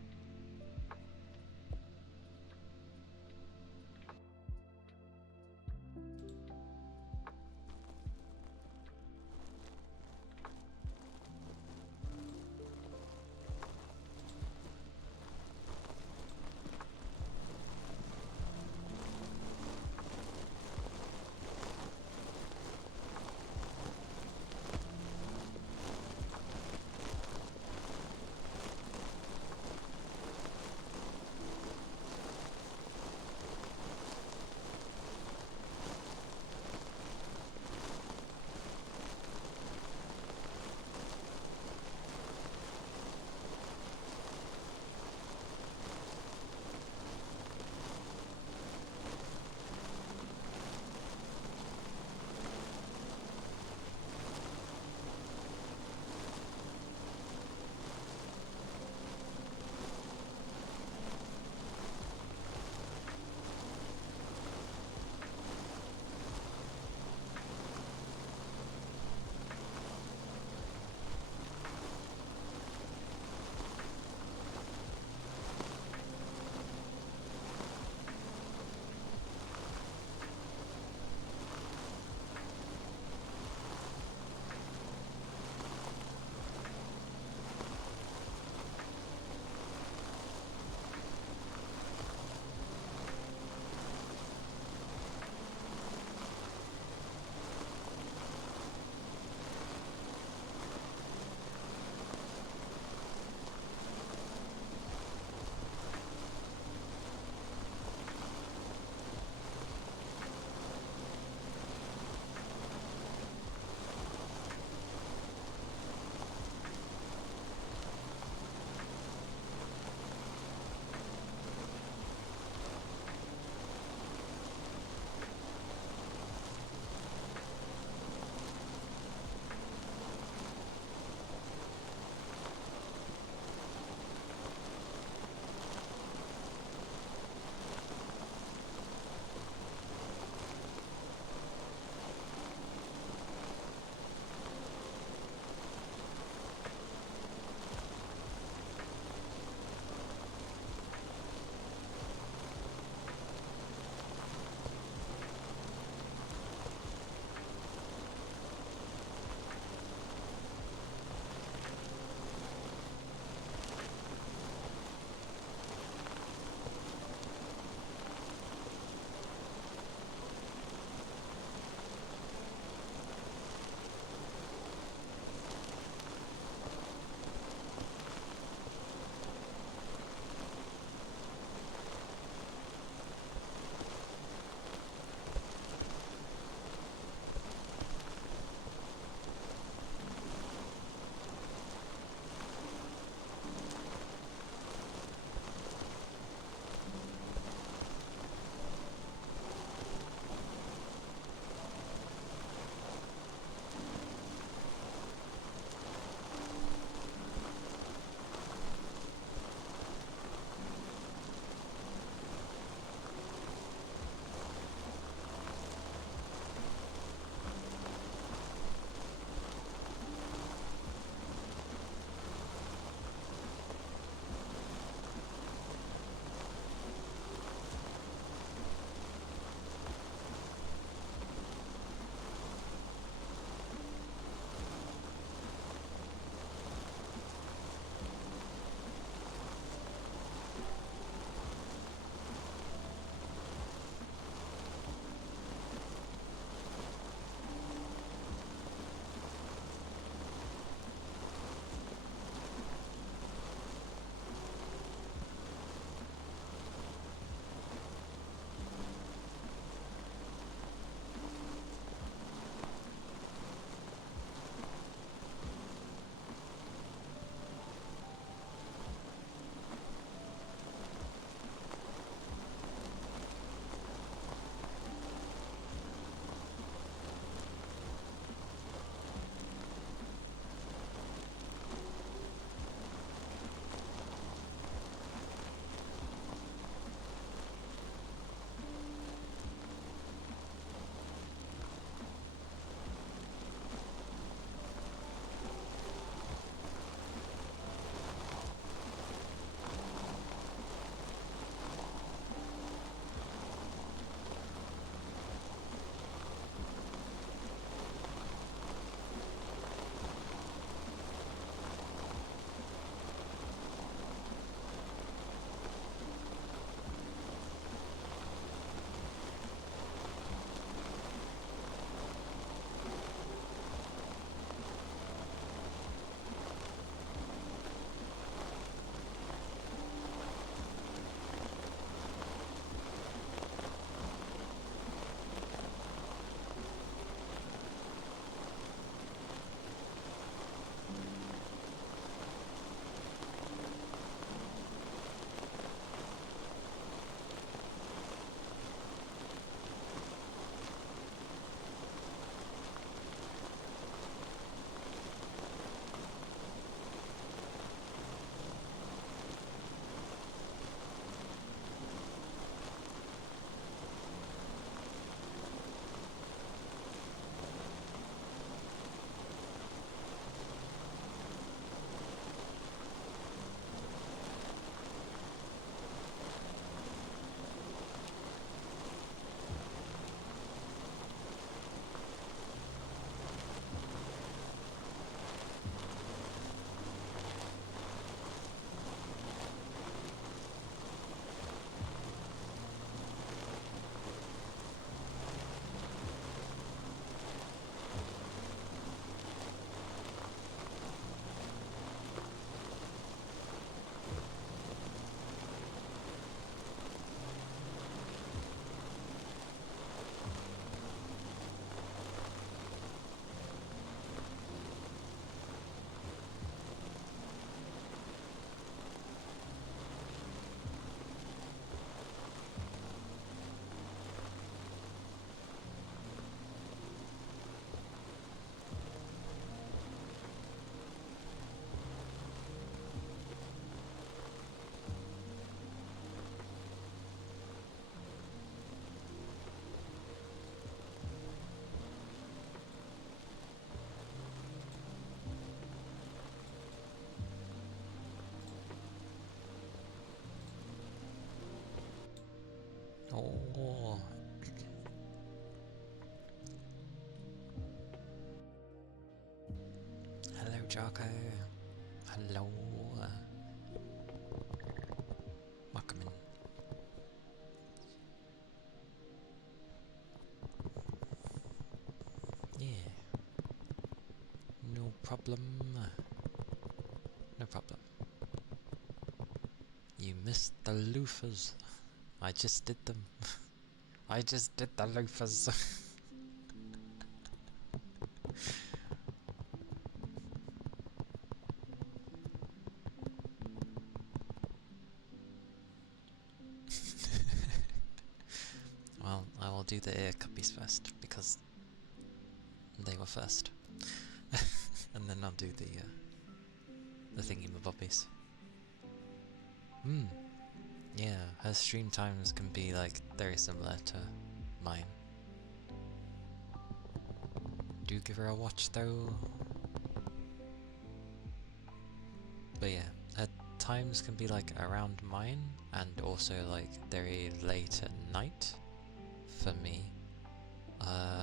Oh. Hello, Jarko. Hello. Welcome in. Yeah. No problem. No problem. You missed the loafers. I just did them. I just did the loafers. Well, I will do the ear cuppies first, because they were first. And then I'll do the thingy-mabobbies. Yeah, her stream times can be like very similar to mine. Do give her a watch though. But yeah, her times can be like around mine, and also like very late at night for me,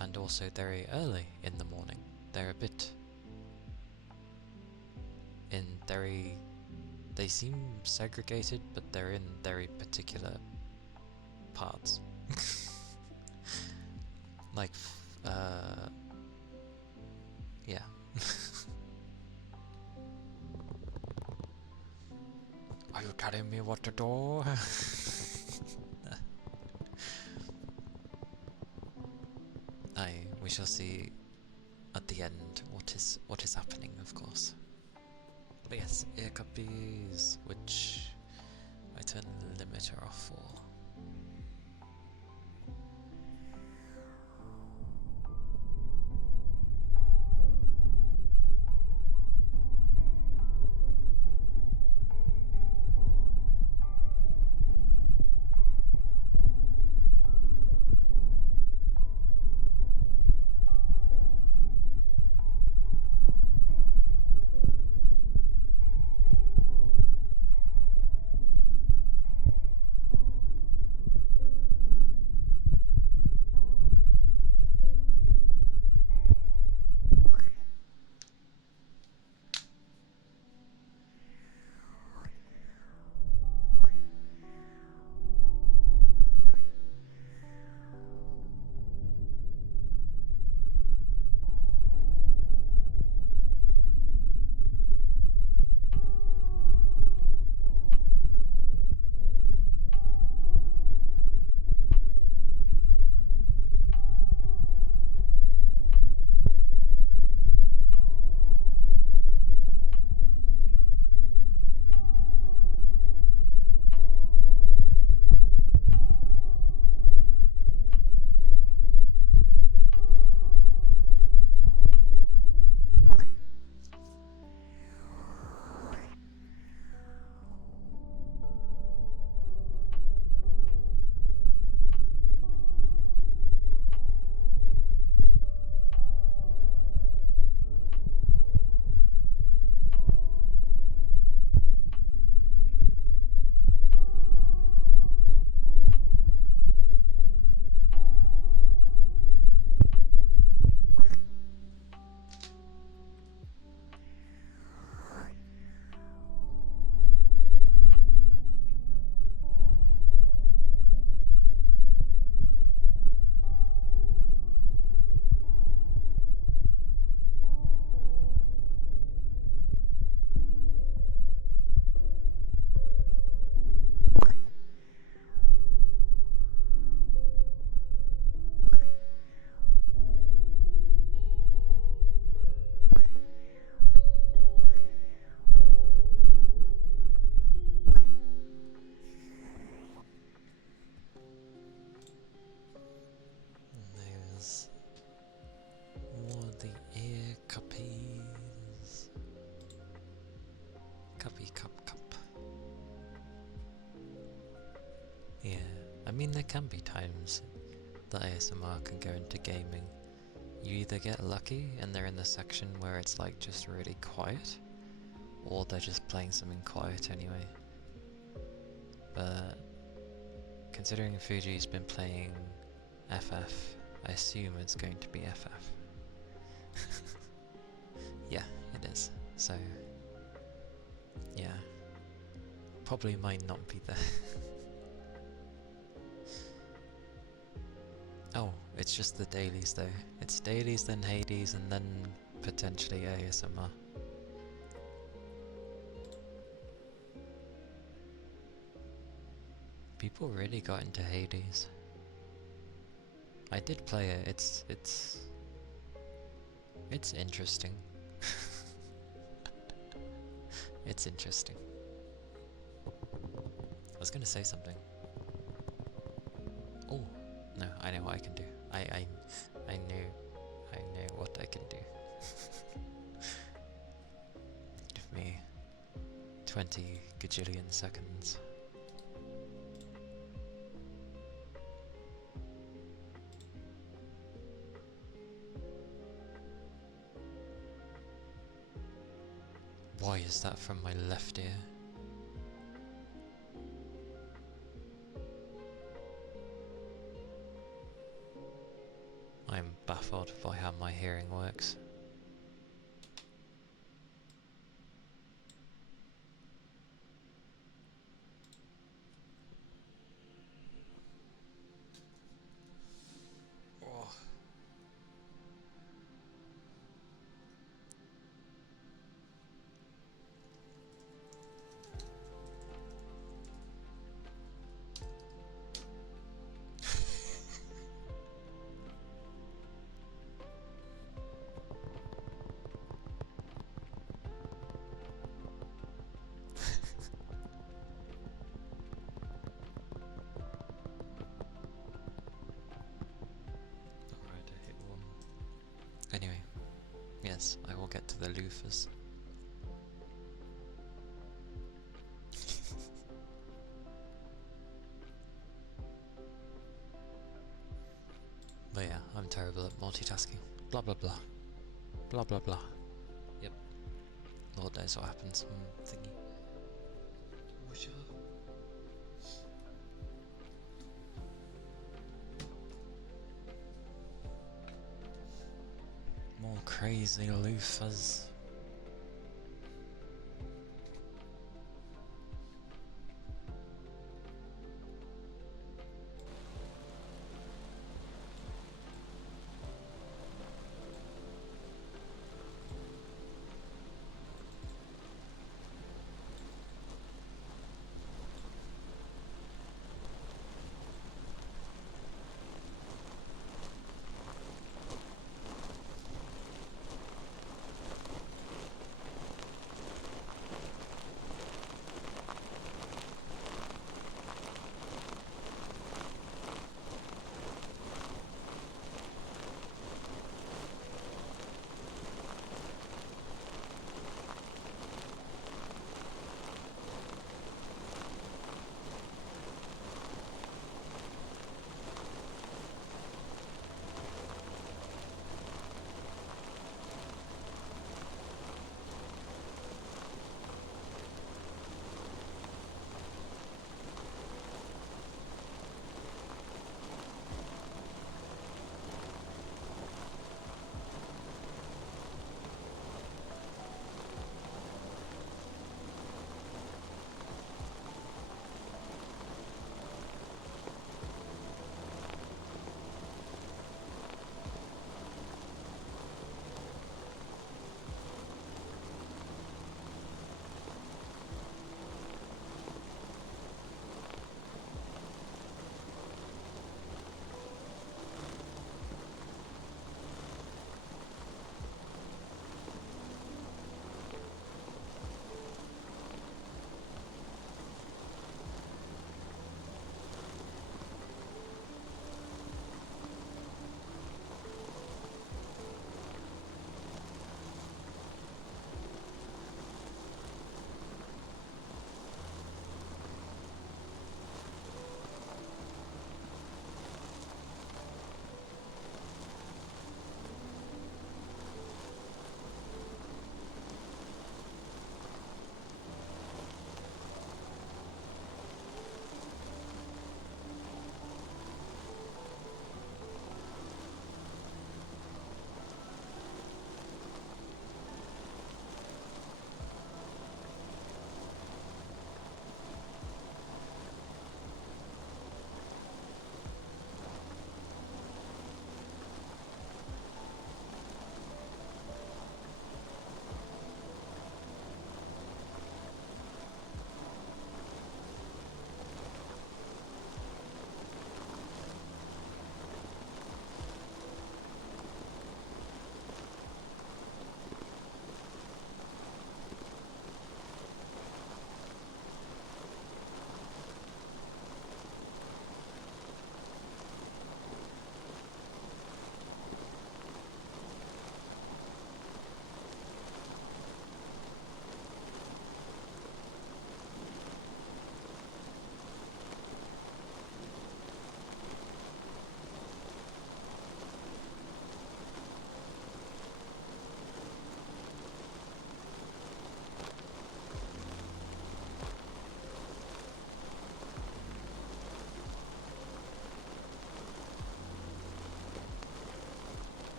and also very early in the morning. They're a bit in very... They seem segregated, but they're in very particular parts. Like, yeah. Are you telling me what to do? We shall see at the end what is happening, of course. But yes, ear cuppies, which I turn the limiter off for. There's more of the ear cuppies. Cuppy cup cup. Yeah, I mean there can be times that ASMR can go into gaming. You either get lucky and they're in the section where it's like just really quiet, or they're just playing something quiet anyway. But considering Fuji's been playing FF, I assume it's going to be FF. Yeah, it is. So, yeah. Probably might not be there. Oh, it's just the dailies though. It's dailies, then Hades, and then potentially ASMR. People really got into Hades. I did play it. It's interesting. It's interesting. I was gonna say something. Oh, no, I know what I can do. I knew what I can do. Give me 20 gajillion seconds. Why is that from my left ear? I'm baffled by how my hearing works. Oh. Alright, I hit one. Anyway, yes, I will get to the loofahs. But yeah, I'm terrible at multitasking. Blah blah blah. Blah blah blah. Yep. Lord knows what happens. Thingy. More crazy loofahs.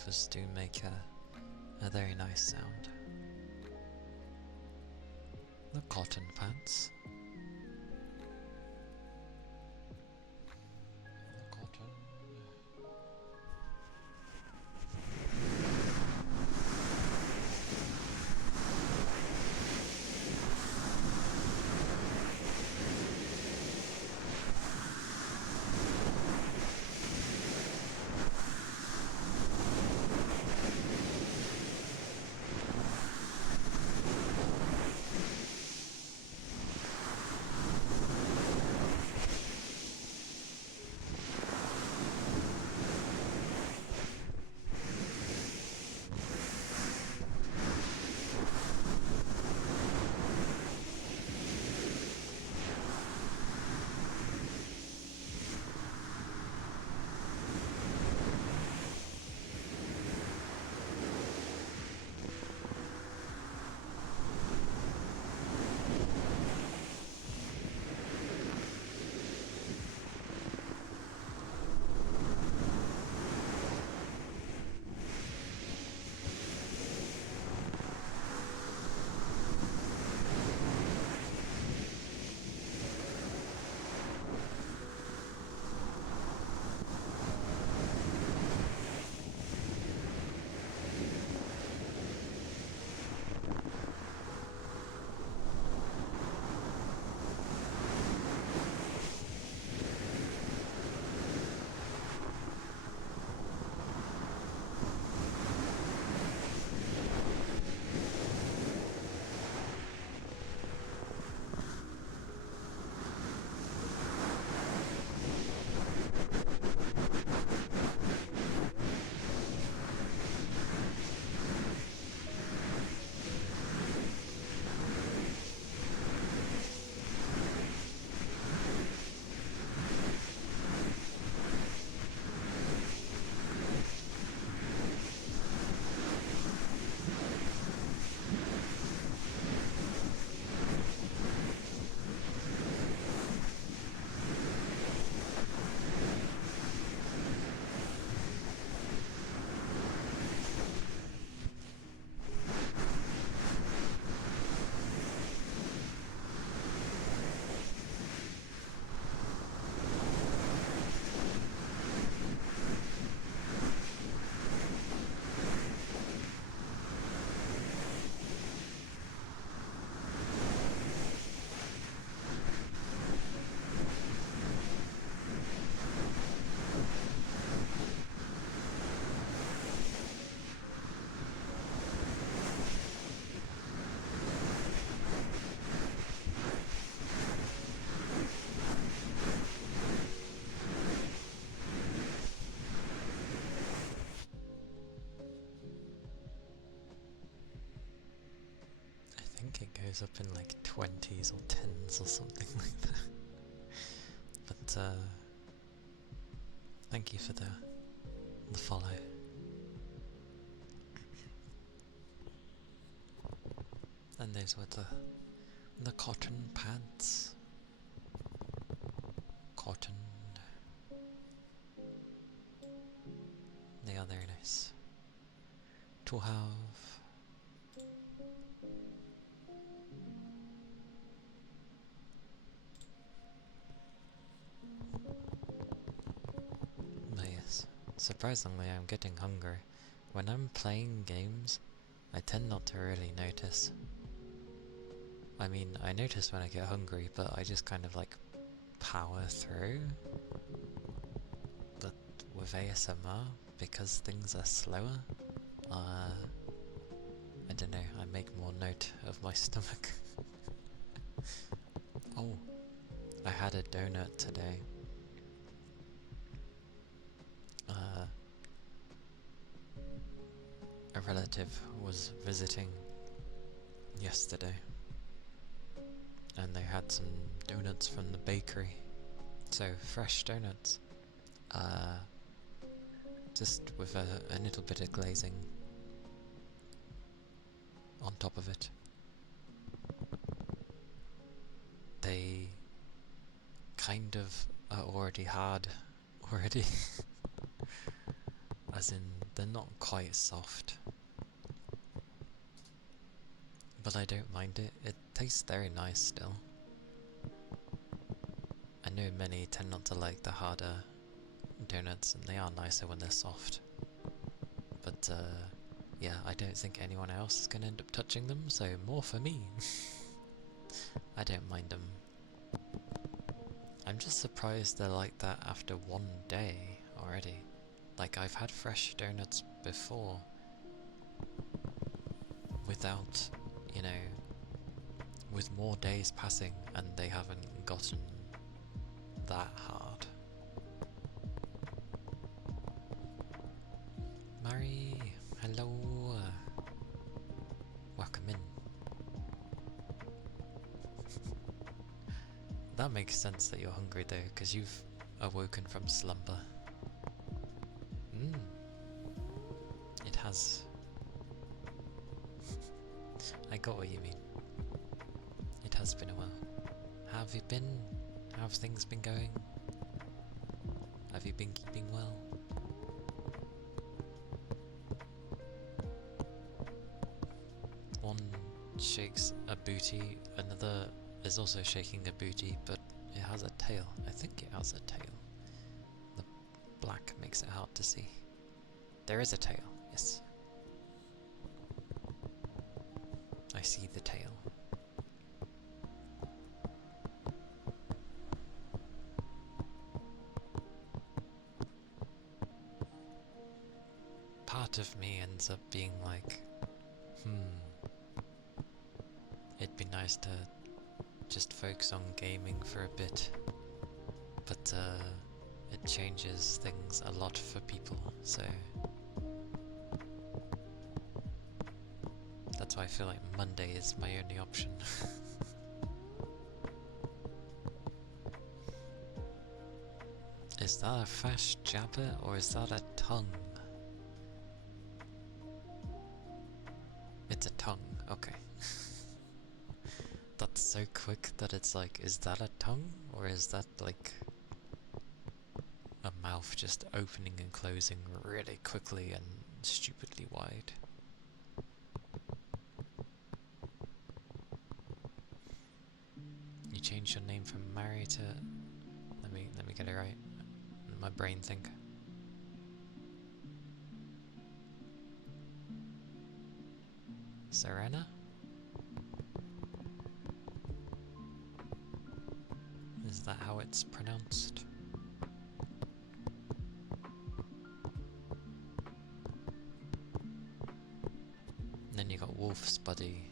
loafers do make a very nice sound. The cotton pants. The cotton. Goes up in like 20s or 10s or something like that. But thank you for the follow. And those were the cotton pants. Cotton. They are very nice to have. Surprisingly, I'm getting hungry. When I'm playing games, I tend not to really notice. I mean, I notice when I get hungry, but I just kind of like power through. But with ASMR, because things are slower, I don't know, I make more note of my stomach. Oh, I had a donut today. A relative was visiting yesterday and they had some donuts from the bakery, so fresh donuts, just with a little bit of glazing on top of it. They kind of are already hard already. As in, they're not quite soft. But I don't mind it. It tastes very nice still. I know many tend not to like the harder donuts, and they are nicer when they're soft. But yeah, I don't think anyone else is going to end up touching them, so more for me. I don't mind them. I'm just surprised they're like that after one day already. Like, I've had fresh donuts before without, you know, with more days passing, and they haven't gotten that hard. Mary, hello. Welcome in. That makes sense that you're hungry though, because you've awoken from slumber. It has. I got what you mean. It has been a while. How have you been? How have things been going? Have you been keeping well? One shakes a booty, another is also shaking a booty, but it has a tail. I think it has a tail. The black makes it hard to see. There is a tail, yes. I see the tail. Part of me ends up being like, it'd be nice to just focus on gaming for a bit, but it changes things a lot for people, so that's why I feel like Monday is my only option. Is that a fast jabber or is that a tongue? It's a tongue, okay. That's so quick that it's like, is that a tongue? Or is that like a mouth just opening and closing really quickly and stupidly wide? You changed your name from Mary to... Let me get it right. My brain think. Serena? Is that how it's pronounced? And then you got Wolf's buddy.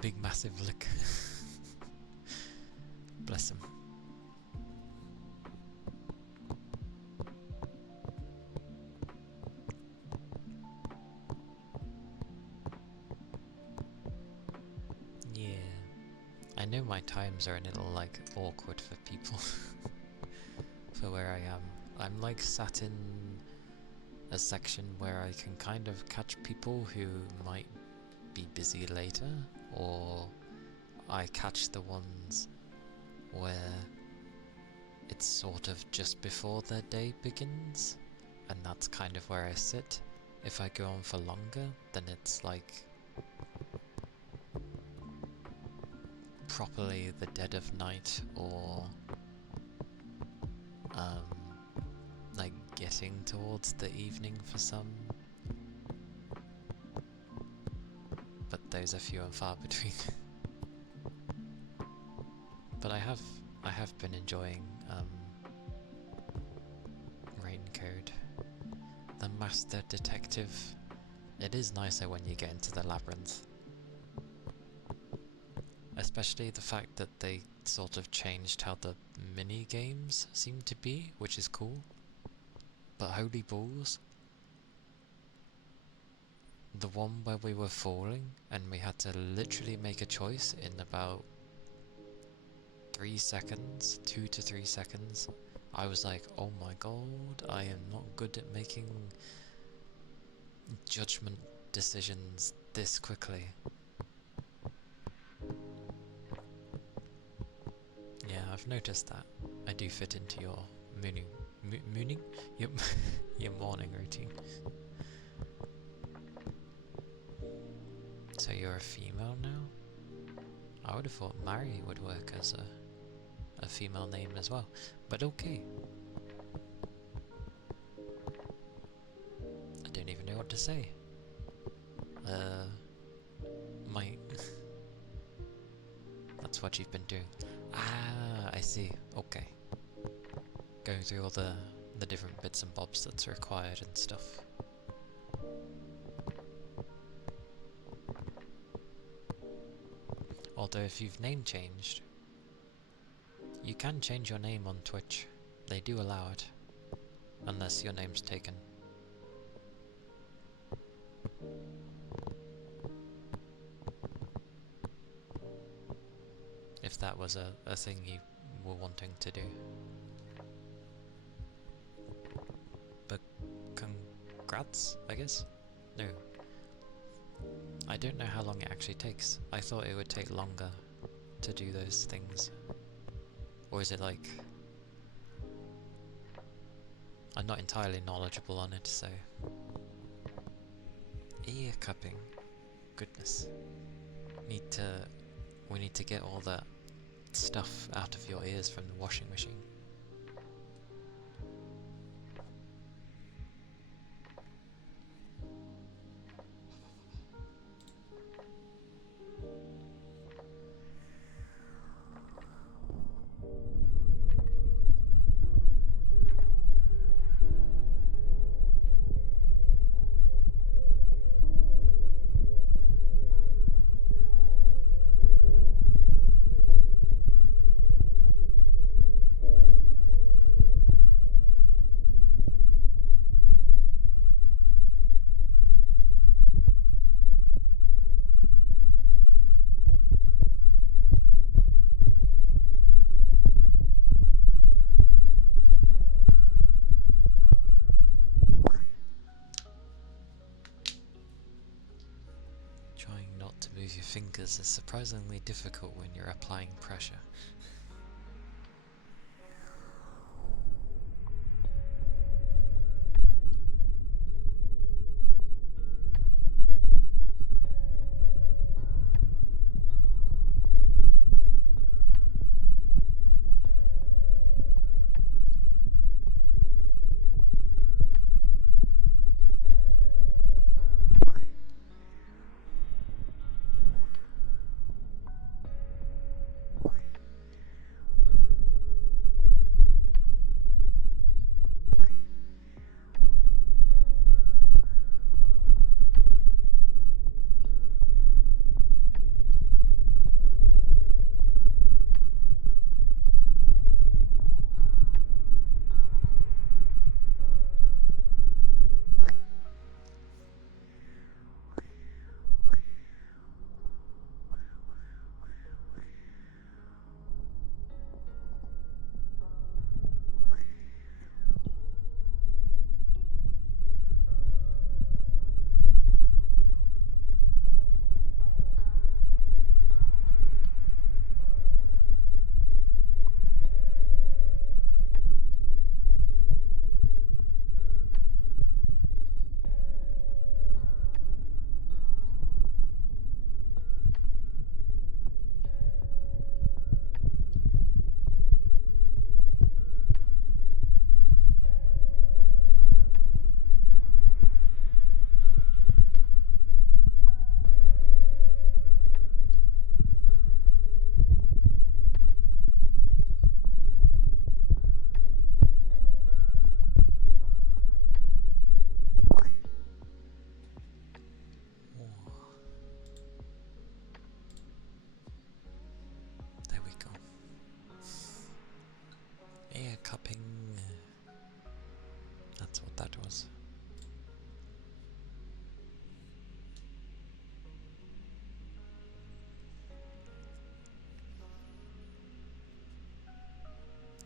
Big massive lick. Bless him. Yeah. I know my times are a little like awkward for people. For where I am. I'm like sat in a section where I can kind of catch people who might be busy later, or I catch the ones where it's sort of just before their day begins, and that's kind of where I sit. If I go on for longer, then it's like properly the dead of night, or like getting towards the evening for some, but those are few and far between. But I have been enjoying Raincode, the Master Detective. It is nicer when you get into the labyrinth. Especially the fact that they sort of changed how the mini games seem to be, which is cool. But holy balls, the one where we were falling and we had to literally make a choice in about 3 seconds, 2 to 3 seconds, I was like, oh my god, I am not good at making judgment decisions this quickly. Yeah, I've noticed that. I do fit into your mooning? Your, your morning routine. So you're a female now? I would have thought Mary would work as a female name as well, but okay. I don't even know what to say. My... That's what you've been doing. Ah, I see. Okay. Going through all the different bits and bobs that's required and stuff. Although if you've name changed, you can change your name on Twitch. They do allow it. Unless your name's taken. If that was a thing you were wanting to do. But congrats, I guess? No. I don't know how long it actually takes. I thought it would take longer to do those things. Or is it like... I'm not entirely knowledgeable on it, so... Ear cupping. Goodness. We need to get all that stuff out of your ears from the washing machine. Trying not to move your fingers is surprisingly difficult when you're applying pressure. Cupping. That's what that was.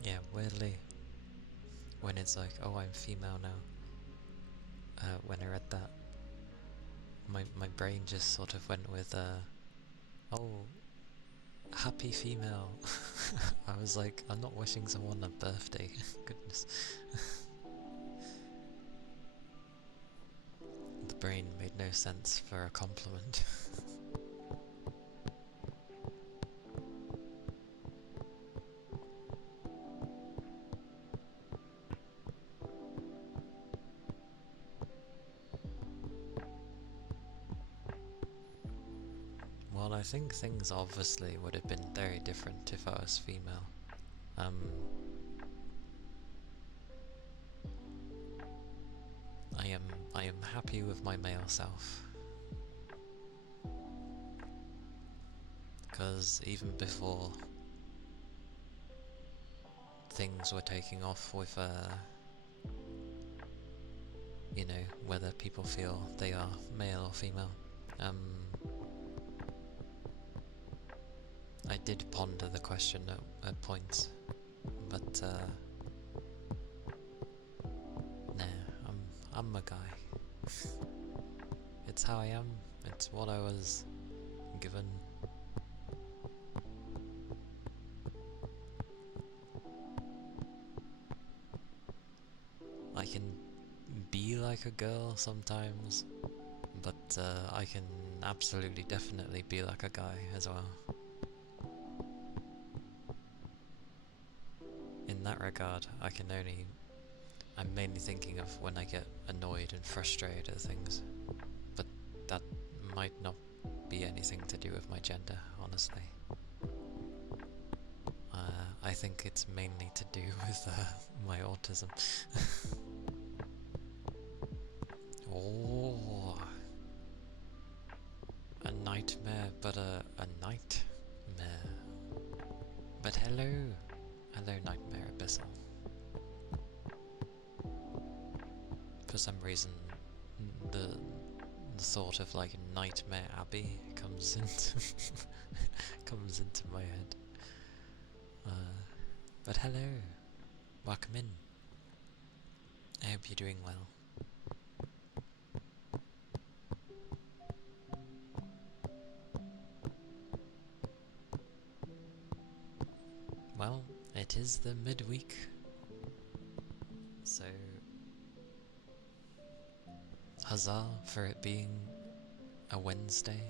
Yeah, weirdly, when it's like, oh, I'm female now, when I read that, my brain just sort of went with, oh, happy female. I was like, I'm not wishing someone a birthday. Goodness. The brain made no sense for a compliment. Well, I think things obviously would have been very different if I was female. I am happy with my male self. Because even before things were taking off with, you know, whether people feel they are male or female, I did ponder the question at points, but nah, I'm a guy. It's how I am, it's what I was given. I can be like a girl sometimes, but I can absolutely definitely be like a guy as well. In that regard, I'm mainly thinking of when I get annoyed and frustrated at things, but that might not be anything to do with my gender, honestly. I think it's mainly to do with my autism. Oh, a nightmare, but a nightmare. But hello Nightmare Abyssal. For some reason, the thought of like Nightmare Abbey comes into my head. But hello, welcome in. I hope you're doing well. Well, it is the midweek, so huzzah for it being a Wednesday.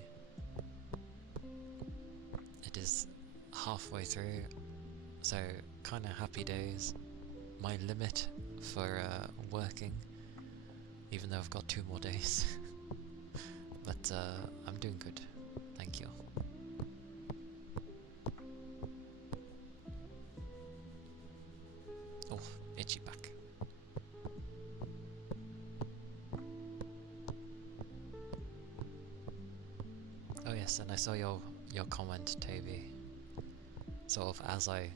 It is halfway through, so kinda happy days. My limit for working, even though I've got 2 more days. But I'm doing good, thank you. Oh, itchy back. Oh yes, and I saw your comment, Toby, sort of as I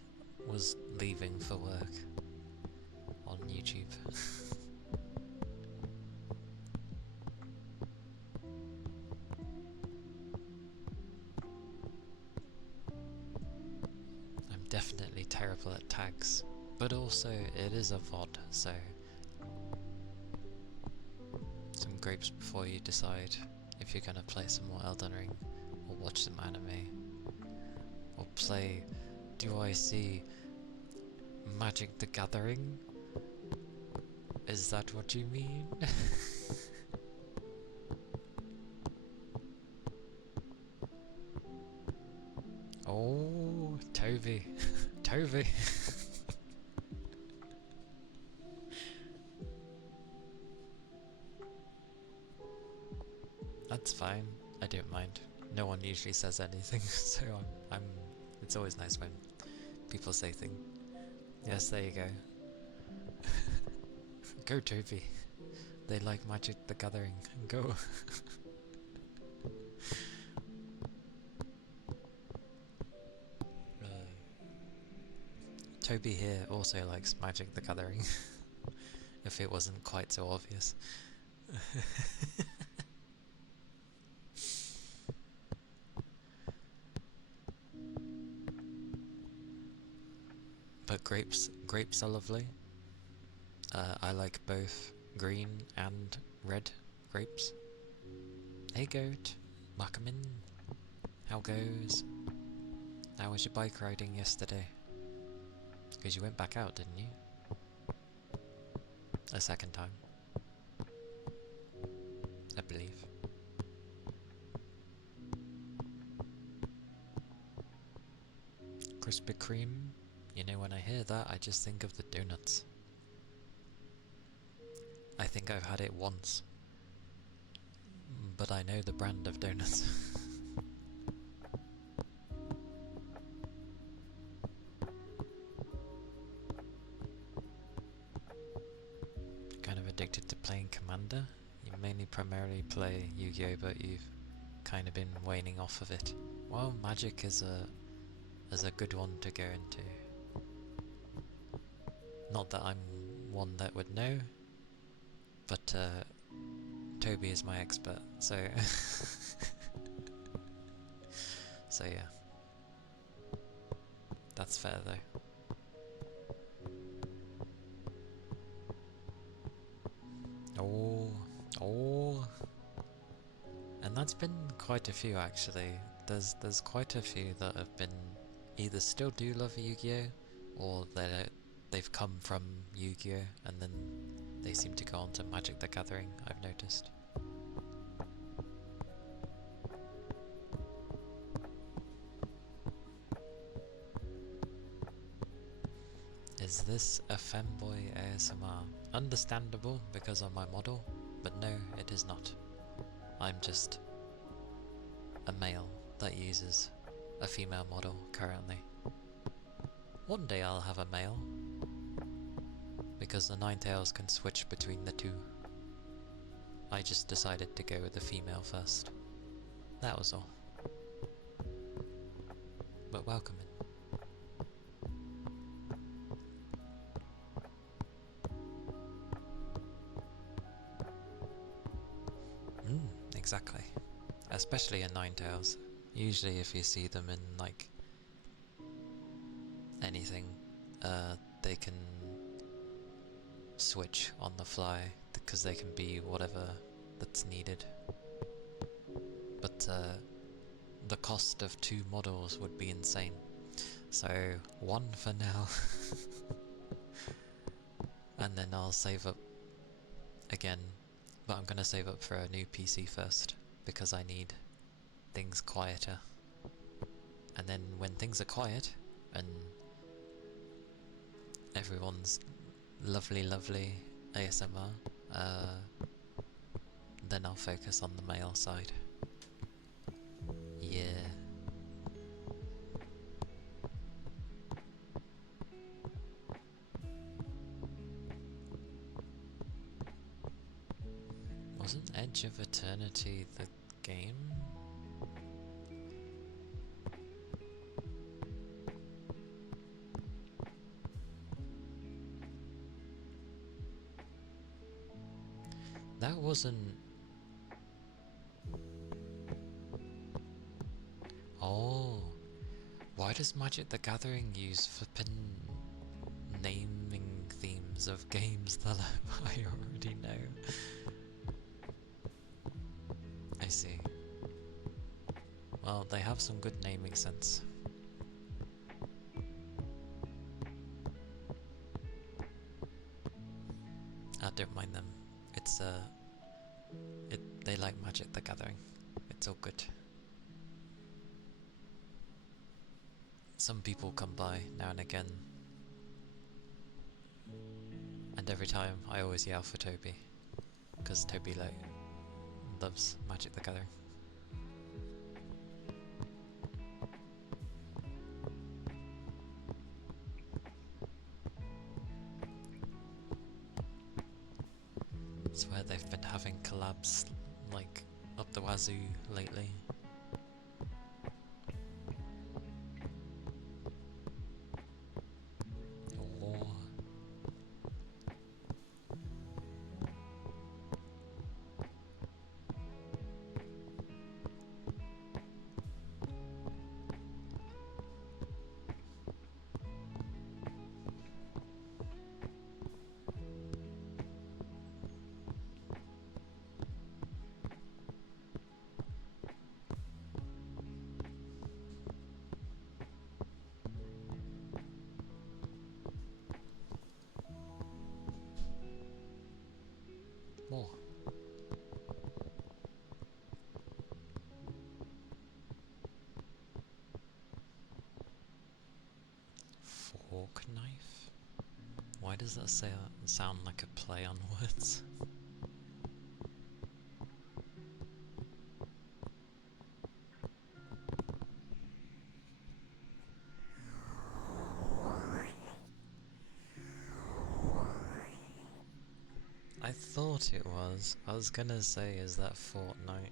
was leaving for work on YouTube. I'm definitely terrible at tags, but also it is a VOD, so some grapes before you decide if you're gonna play some more Elden Ring, or watch some anime, or play Do I See Magic the Gathering? Is that what you mean? Oh, Toby. Toby. That's fine. I don't mind. No one usually says anything, so it's always nice when people say things. Yes, there you go. Go, Toby. They like Magic the Gathering. Go. Toby here also likes Magic the Gathering. If it wasn't quite so obvious. But grapes are lovely. I like both green and red grapes. Hey goat, welcome in. How goes? How was your bike riding yesterday? Because you went back out, didn't you? A second time, I believe. Krispy Kreme, you know, when I hear that, I just think of the donuts. I think I've had it once, but I know the brand of donuts. Kind of addicted to playing Commander. You mainly primarily play Yu-Gi-Oh, but you've kind of been waning off of it. Well, Magic is a good one to go into. Not that I'm one that would know, but Toby is my expert, so so yeah, that's fair though. Oh, and that's been quite a few actually. There's quite a few that have been either still do love Yu-Gi-Oh, or they've come from Yu-Gi-Oh and then they seem to go on to Magic the Gathering, I've noticed. Is this a femboy ASMR? Understandable because of my model, but no, it is not. I'm just a male that uses a female model currently. One day I'll have a male, because the Ninetales can switch between the two. I just decided to go with the female first. That was all. But welcome in. Exactly. Especially in Ninetales. Usually if you see them in like anything, they can switch on the fly because they can be whatever that's needed. But the cost of 2 models would be insane. So 1 for now. And then I'll save up again. But I'm gonna save up for a new PC first, because I need things quieter. And then when things are quiet, and everyone's lovely ASMR, then I'll focus on the male side. Yeah. Wasn't Edge of Eternity the game? That wasn't... Oh, why does Magic the Gathering use flippin' naming themes of games that I already know? I see. Well, they have some good naming sense. I don't mind them. It's they like Magic the Gathering. It's all good. Some people come by now and again, and every time I always yell for Toby, because Toby like loves Magic the Gathering. Swear they've been having collabs like up the wazoo lately. Oh. Why does that sound like a play on words? I thought it was. I was gonna say, is that Fortnite?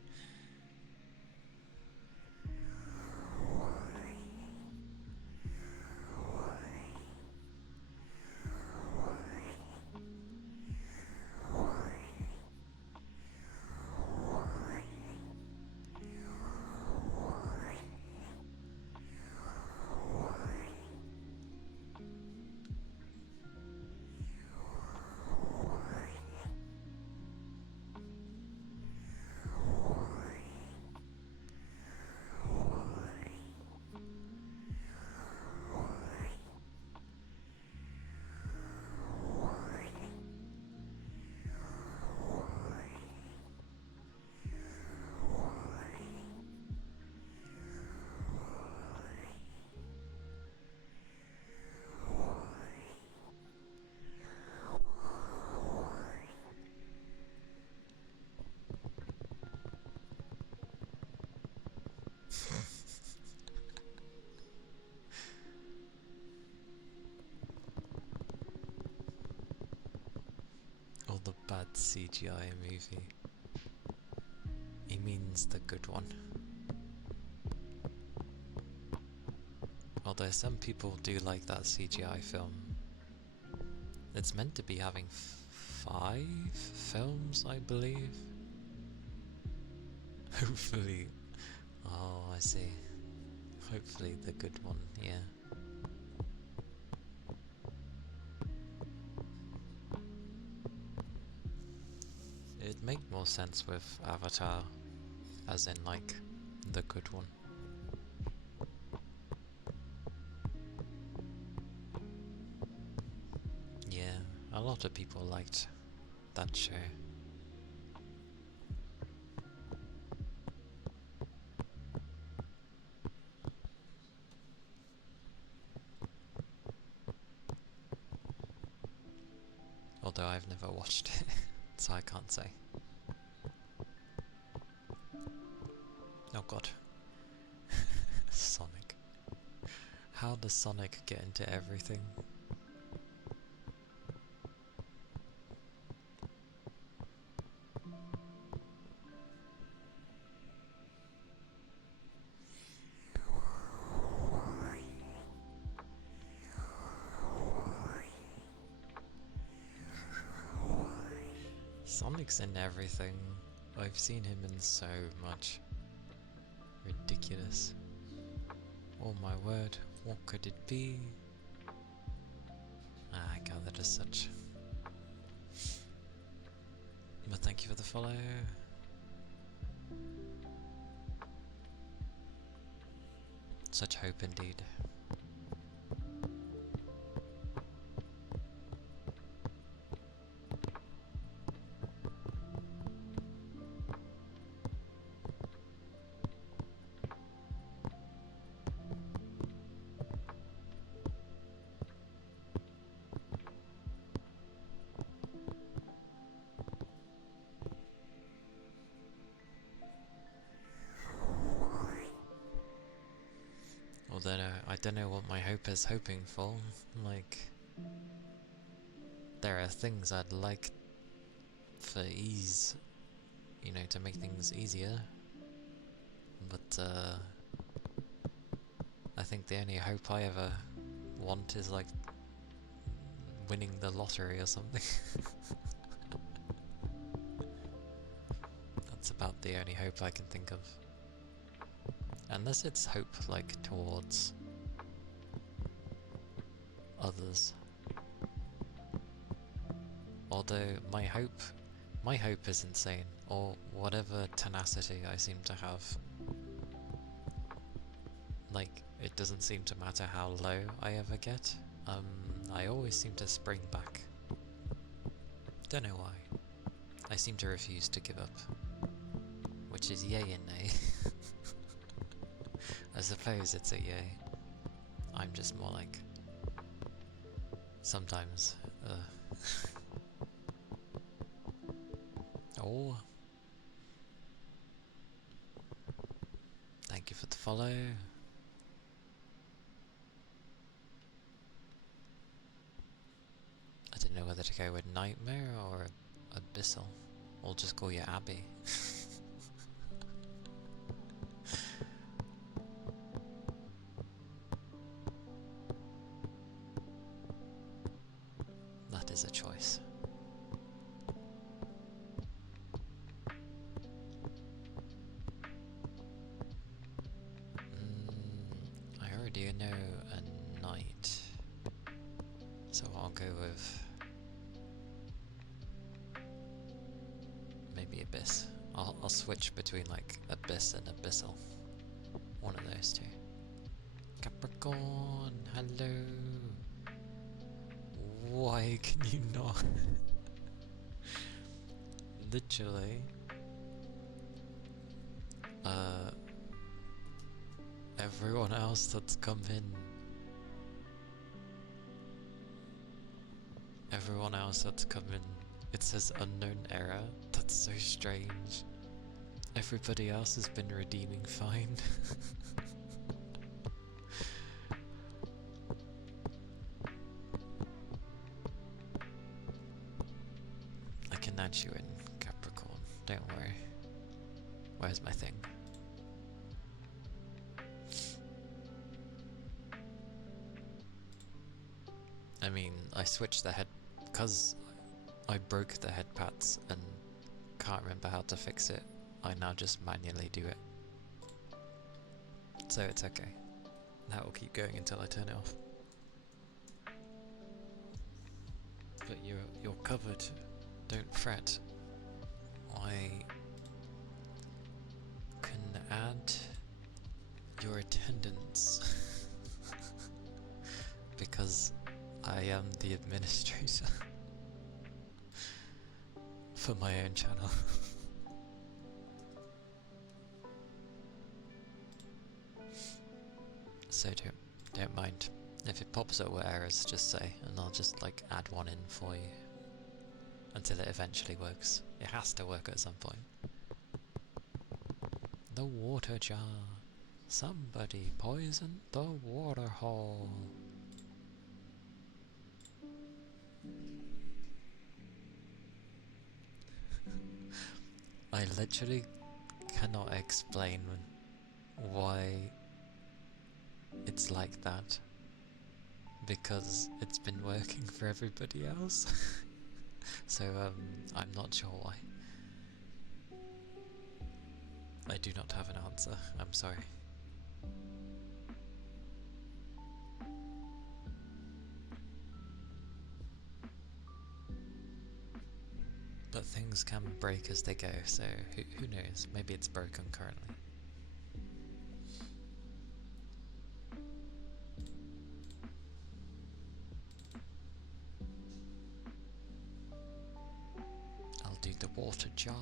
Or the bad CGI movie. He means the good one. Although some people do like that CGI film. It's meant to be having 5 films, I believe. Hopefully. Oh, I see. Hopefully the good one, yeah. It'd make more sense with Avatar, as in like, the good one. Yeah, a lot of people liked that show. Although I've never watched it, so I can't say. Oh god. Sonic. How does Sonic get into everything? Sonic's in everything. I've seen him in so much. Ridiculous. Oh my word, what could it be? I gathered as such. But thank you for the follow. Such hope indeed. Although I don't know what my hope is hoping for. Like, there are things I'd like for ease, you know, to make things easier. But I think the only hope I ever want is like winning the lottery or something. That's about the only hope I can think of. Unless it's hope like towards others. Although my hope is insane, or whatever tenacity I seem to have. Like, it doesn't seem to matter how low I ever get. I always seem to spring back. Don't know why. I seem to refuse to give up. Which is yay and nay. I suppose it's a yay. I'm just more like... Sometimes Oh, thank you for the follow. I didn't know whether to go with Nightmare or Abyssal. We'll just call you Abby. That is a choice. I already know a knight, so I'll go with maybe Abyss. I'll switch between like Abyss and Abyssal. One of those two. Capricorn, hello. Why can you not? Literally. Everyone else that's come in. Everyone else that's come in. It says unknown error. That's so strange. Everybody else has been redeeming fine. I can add you in, Capricorn. Don't worry. Where's my thing? I mean, I switched the head because I broke the head pads and can't remember how to fix it. I now just manually do it. So it's okay. That will keep going until I turn it off. But you're covered. Don't fret. I can add your attendance because I am the administrator for my own channel. So don't mind. If it pops up with errors, just say, and I'll just like add one in for you until it eventually works. It has to work at some point. The water jar. Somebody poisoned the water hole. I literally cannot explain why it's like that, because it's been working for everybody else. So I'm not sure why. I do not have an answer, I'm sorry. But things can break as they go, so who knows, maybe it's broken currently. I'll do the water jar.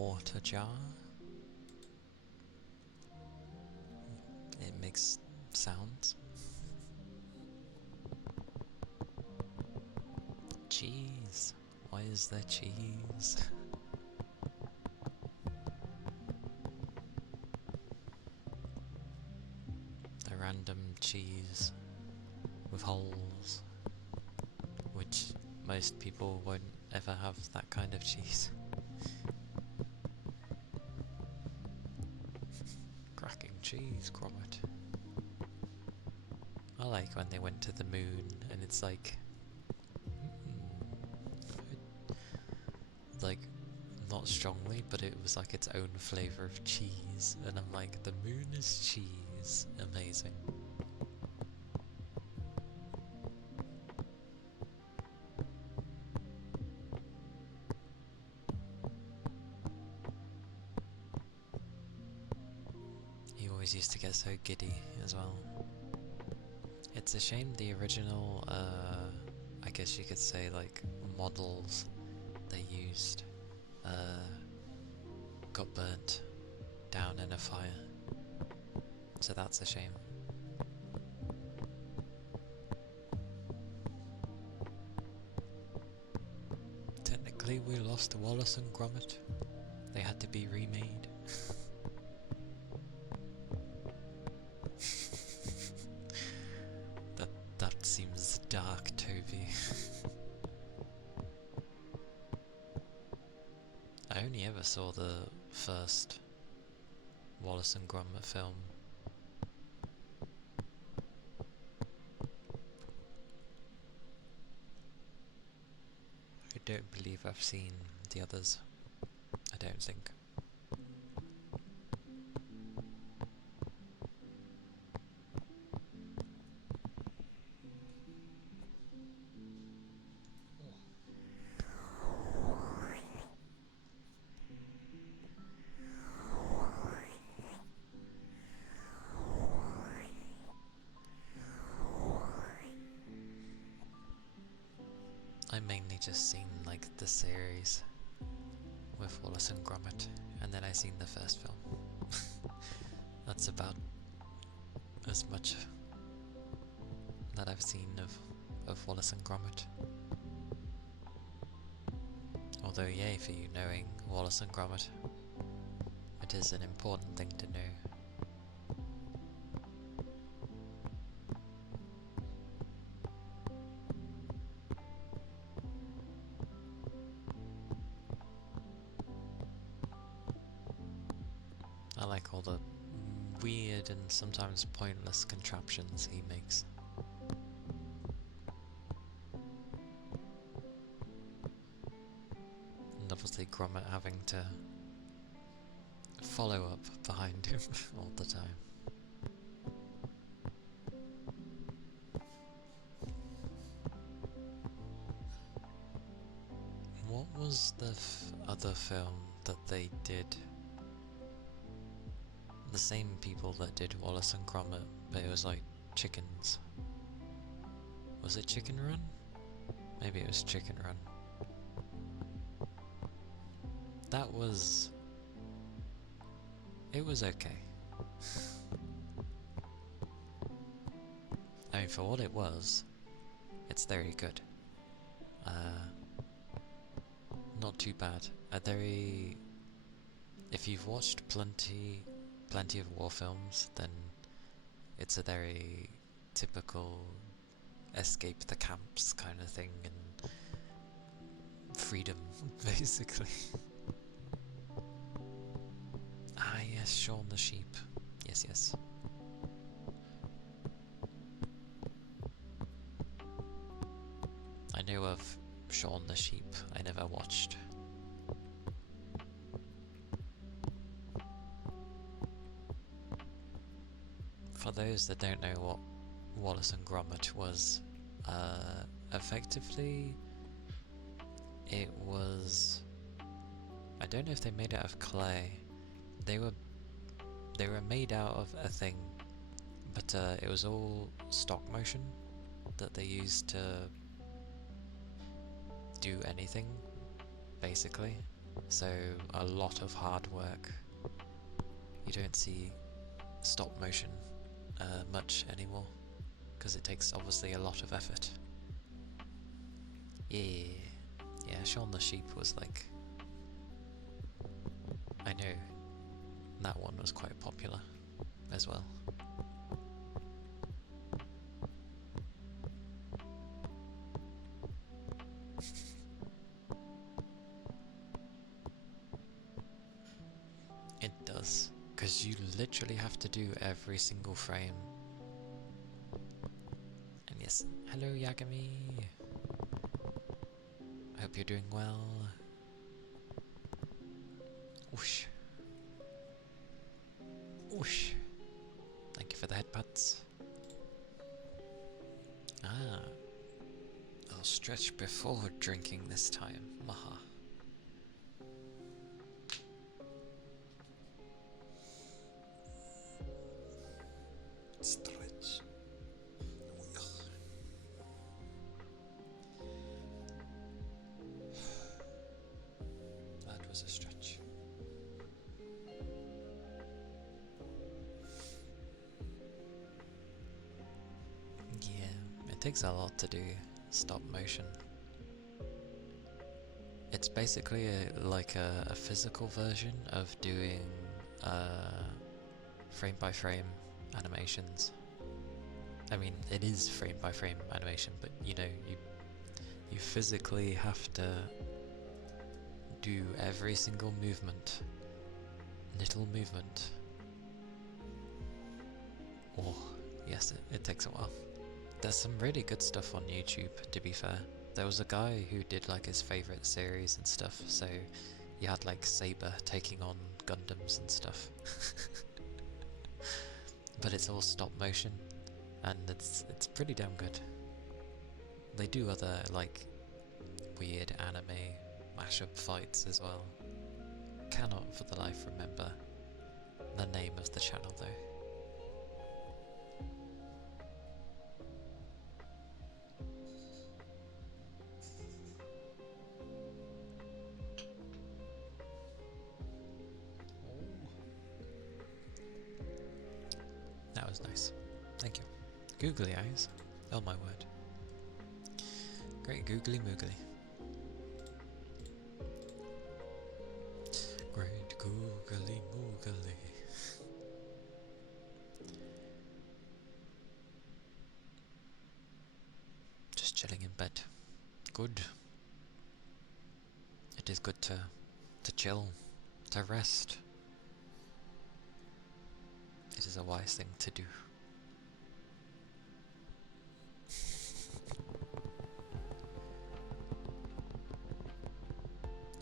water jar. It makes sounds. Cheese. Why is there cheese? The random cheese with holes, which most people won't ever have that kind of cheese. Cracking cheese, Gromit. I like when they went to the moon and it's like, like, not strongly, but it was like its own flavour of cheese, and I'm like, the moon is cheese. Amazing. He always used to get so giddy as well. It's a shame the original, I guess you could say, like, models they used got burnt down in a fire. So that's a shame. Technically we lost Wallace and Gromit. They had to be remade. That seems dark, Toby. I only ever saw the first Wallace and Gromit film. I don't believe I've seen the others. I don't think. I mainly just seen like the series with Wallace and Gromit, and then I seen the first film. That's about as much that I've seen of Wallace and Gromit. Although yay for you knowing Wallace and Gromit. It is an important thing to know. I like all the weird and sometimes pointless contraptions he makes. And obviously Gromit having to follow up behind him all the time. What was the other film that they did? The same people that did Wallace and Gromit, but it was like chickens. Was it Chicken Run? Maybe it was Chicken Run. That was... it was okay. I mean, for what it was, it's very good. Not too bad. If you've watched plenty of war films, then it's a very typical escape the camps kind of thing, and freedom, basically. Ah yes, Shaun the Sheep. Yes. I know of Shaun the Sheep, I never watched. For those that don't know what Wallace and Gromit was, effectively it was... I don't know if they made it out of clay. They were made out of a thing, but it was all stop motion that they used to do anything, basically. So a lot of hard work. You don't see stop motion much anymore, because it takes obviously a lot of effort. Yeah, Shaun the Sheep was like, I know that one was quite popular as well. It does, because you literally have to do every single frame. And yes, hello Yagami. I hope you're doing well. Whoosh. Whoosh. Thank you for the headpads. Ah, I'll stretch before drinking this time. Maha. Stretch. That was a stretch. Yeah, it takes a lot to do stop motion. It's basically like a physical version of doing frame by frame animations. I mean, it is frame by frame animation, but you know, you physically have to do every single movement, little movement. Oh, yes, it takes a while. There's some really good stuff on YouTube, to be fair. There was a guy who did like his favourite series and stuff, so you had like Saber taking on Gundams and stuff. But it's all stop motion, and it's pretty damn good. They do other like weird anime mashup fights as well. Cannot for the life remember the name of the channel though. That was nice. Thank you. Googly eyes. Oh my word. Great googly moogly. Great googly moogly. Just chilling in bed. Good. It is good to chill, to rest. It is a wise thing to do.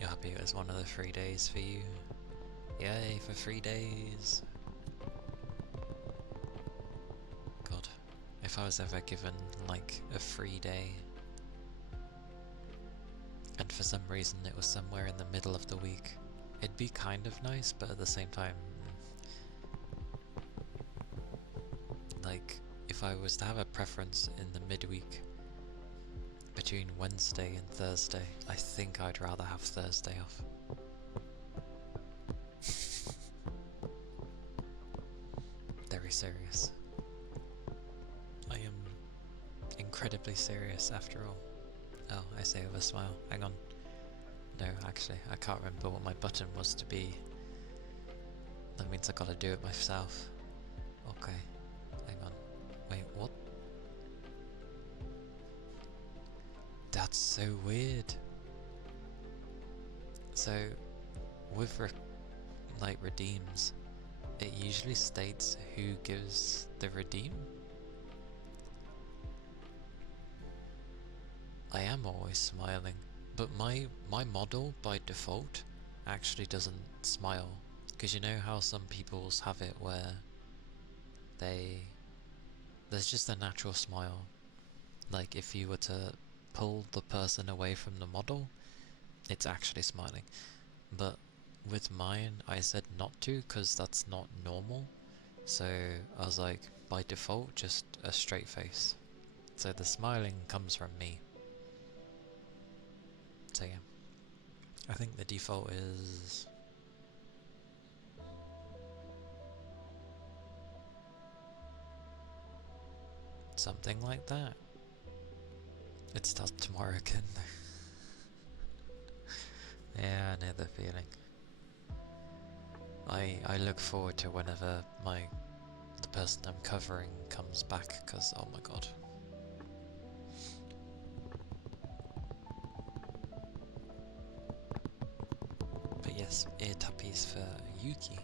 You're happy it was one of the 3 days for you? Yay for 3 days! God, if I was ever given like a free day, and for some reason it was somewhere in the middle of the week, it'd be kind of nice, but at the same time, like, if I was to have a preference in the midweek between Wednesday and Thursday, I think I'd rather have Thursday off. Very serious. I am incredibly serious after all. Oh, I say with a smile. Hang on. No, actually, I can't remember what my button was to be. That means I gotta do it myself. Okay. Hang on. Wait, what? That's so weird. So, with like redeems, it usually states who gives the redeem. I am always smiling, but my model by default actually doesn't smile, because you know how some people's have it where there's just a natural smile, like if you were to pull the person away from the model, it's actually smiling. But with mine, I said not to because that's not normal, so I was like, by default, just a straight face. So the smiling comes from me. So yeah, I think the default is something like that. It starts tomorrow again. Yeah, I know the feeling. I look forward to whenever the person I'm covering comes back, because oh my god. But yes, ear tappies for Yuki.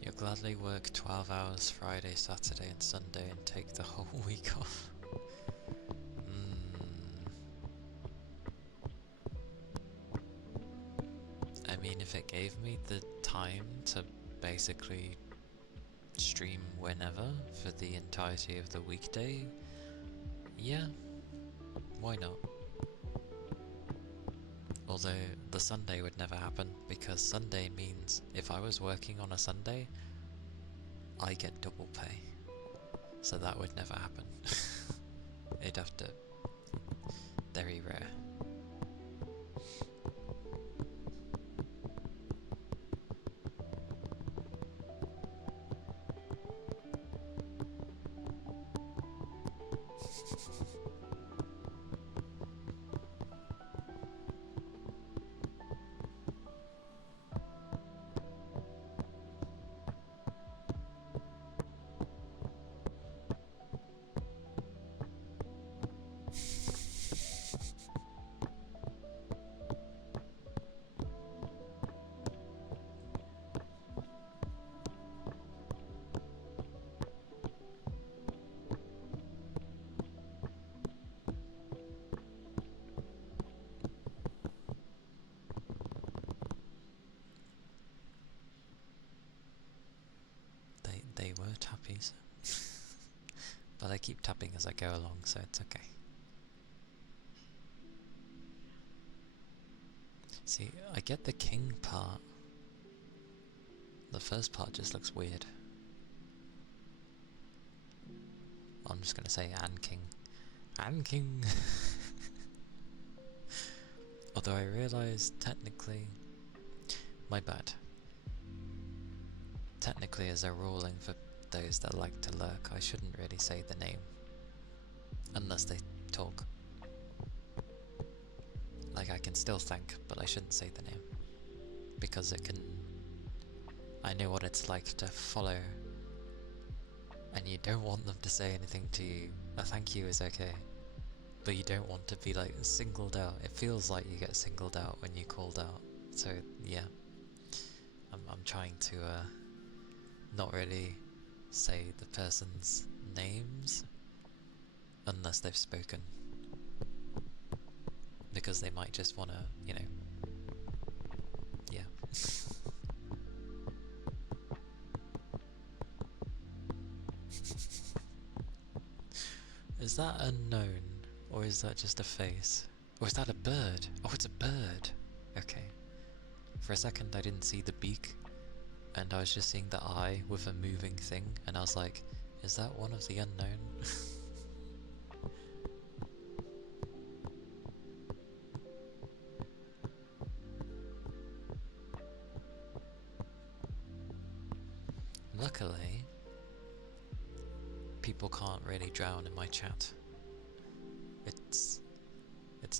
You'll gladly work 12 hours Friday, Saturday and Sunday and take the whole week off. I mean, if it gave me the time to basically stream whenever for the entirety of the weekday, yeah, why not? Although the Sunday would never happen, because Sunday means if I was working on a Sunday, I get double pay. So that would never happen. It'd have to... very rare. They were tappies. But I keep tapping as I go along, so it's okay. See, I get the king part. The first part just looks weird. I'm just gonna say and king. And king! Although I realise technically... my bad. Technically, as a ruling for those that like to lurk, I shouldn't really say the name. Unless they talk. Like, I can still thank, but I shouldn't say the name. Because it can... I know what it's like to follow, and you don't want them to say anything to you. A thank you is okay, but you don't want to be, like, singled out. It feels like you get singled out when you're called out. So, yeah. I'm trying to, not really say the person's names unless they've spoken, because they might just want to, you know, yeah. Is that unknown, or is that just a face? Or is that a bird? Oh, it's a bird! Okay. For a second I didn't see the beak, and I was just seeing the eye with a moving thing, and I was like, is that one of the unknown? Luckily, people can't really drown in my chat. It's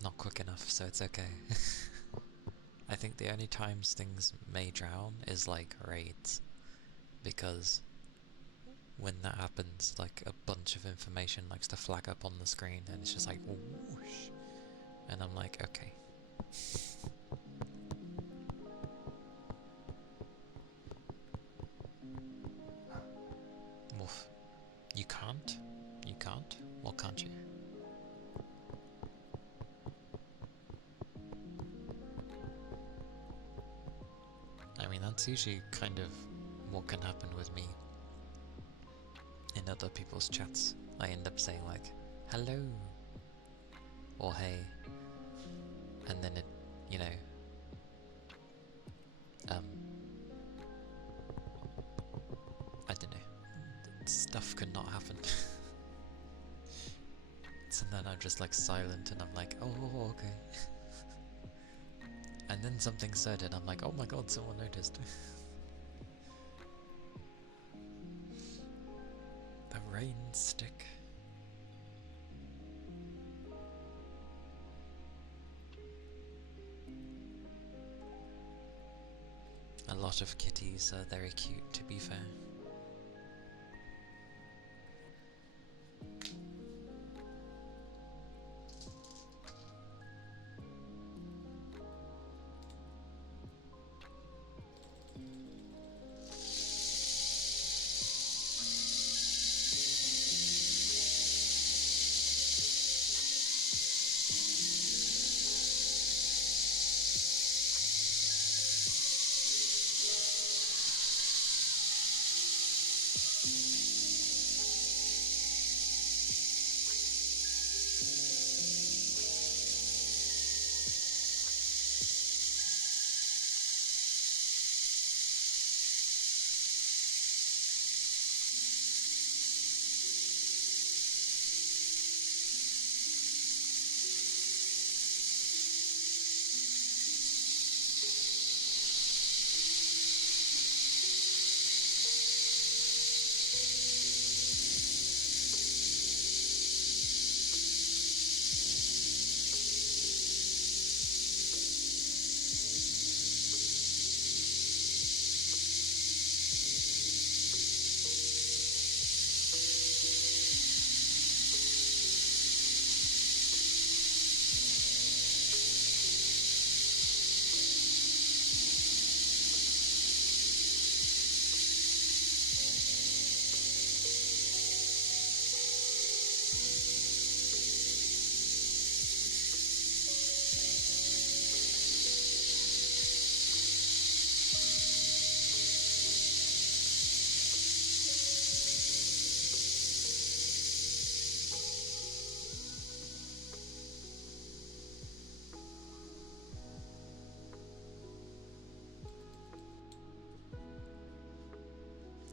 not quick enough, so it's okay. I think the only times things may drown is like raids, because when that happens, like a bunch of information likes to flag up on the screen, and it's just like whoosh, and I'm like, okay. Woof. You can't? You can't? What can't you? I mean, that's usually kind of what can happen with me in other people's chats. I end up saying like, hello, or hey, and then it, you know, I don't know, stuff could not happen. and then I'm just like silent and I'm like, oh, okay. And then something said and I'm like, oh my god, someone noticed. The rain stick. A lot of kitties are very cute, to be fair.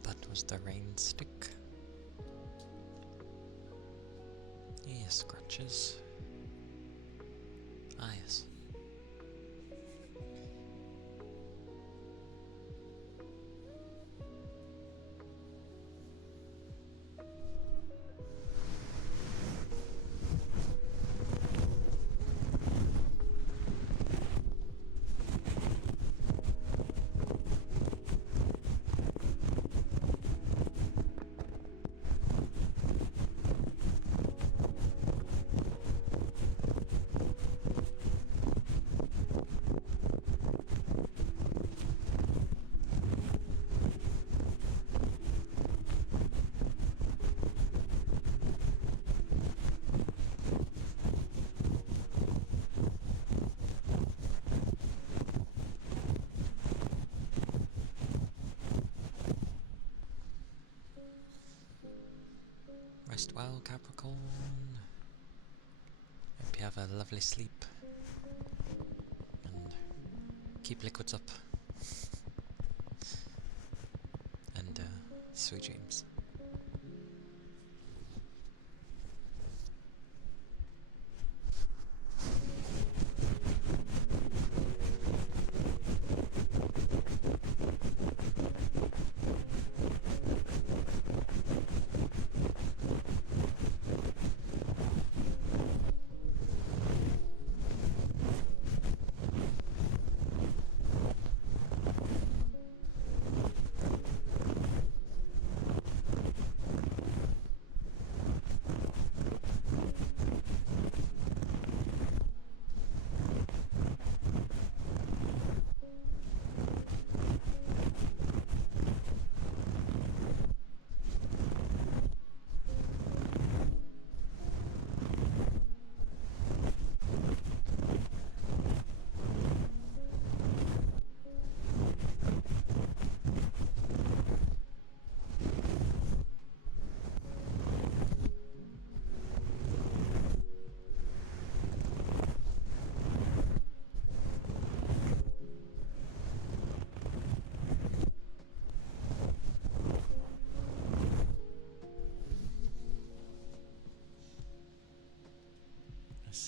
That was the rain stick. Yes, scratches. Ah, yes. Rest well, Capricorn. Hope you have a lovely sleep. And keep liquids up. And sweet dreams.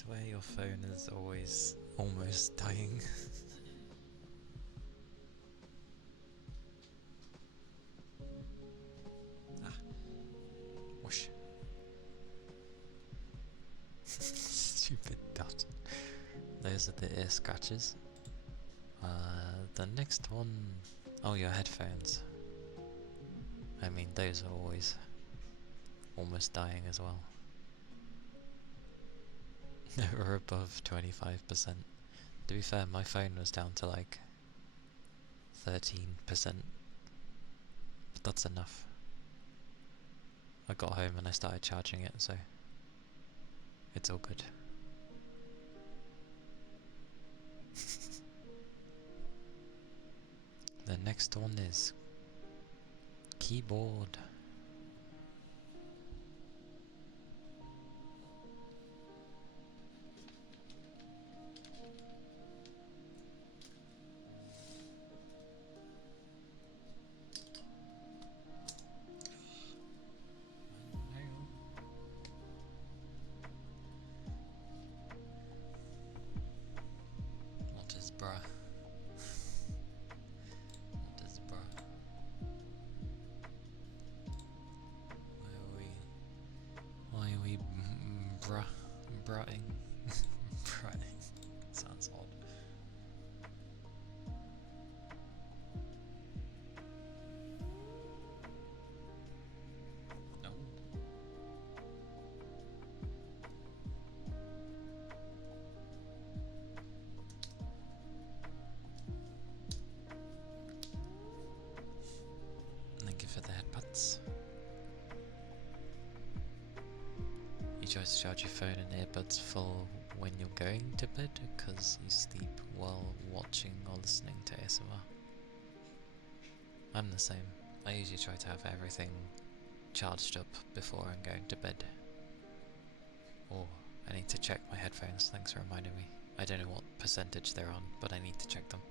swear your phone is always almost dying. Ah. Whoosh. Stupid dot. Those are the ear scratches. The next one... Oh, your headphones. I mean, those are always almost dying as well. Never above 25%. To be fair, my phone was down to like 13%. But that's enough. I got home and I started charging it, so it's all good. The next one is keyboard. What is bruh? What is bruh? Why are we brutting? Brutting. Sounds odd. No. Thank you for the headbuds. You try to charge your phone and earbuds full when you're going to bed because you sleep while watching or listening to ASMR. I'm the same. I usually try to have everything charged up before I'm going to bed. Oh, I need to check my headphones, thanks for reminding me. I don't know what percentage they're on, but I need to check them.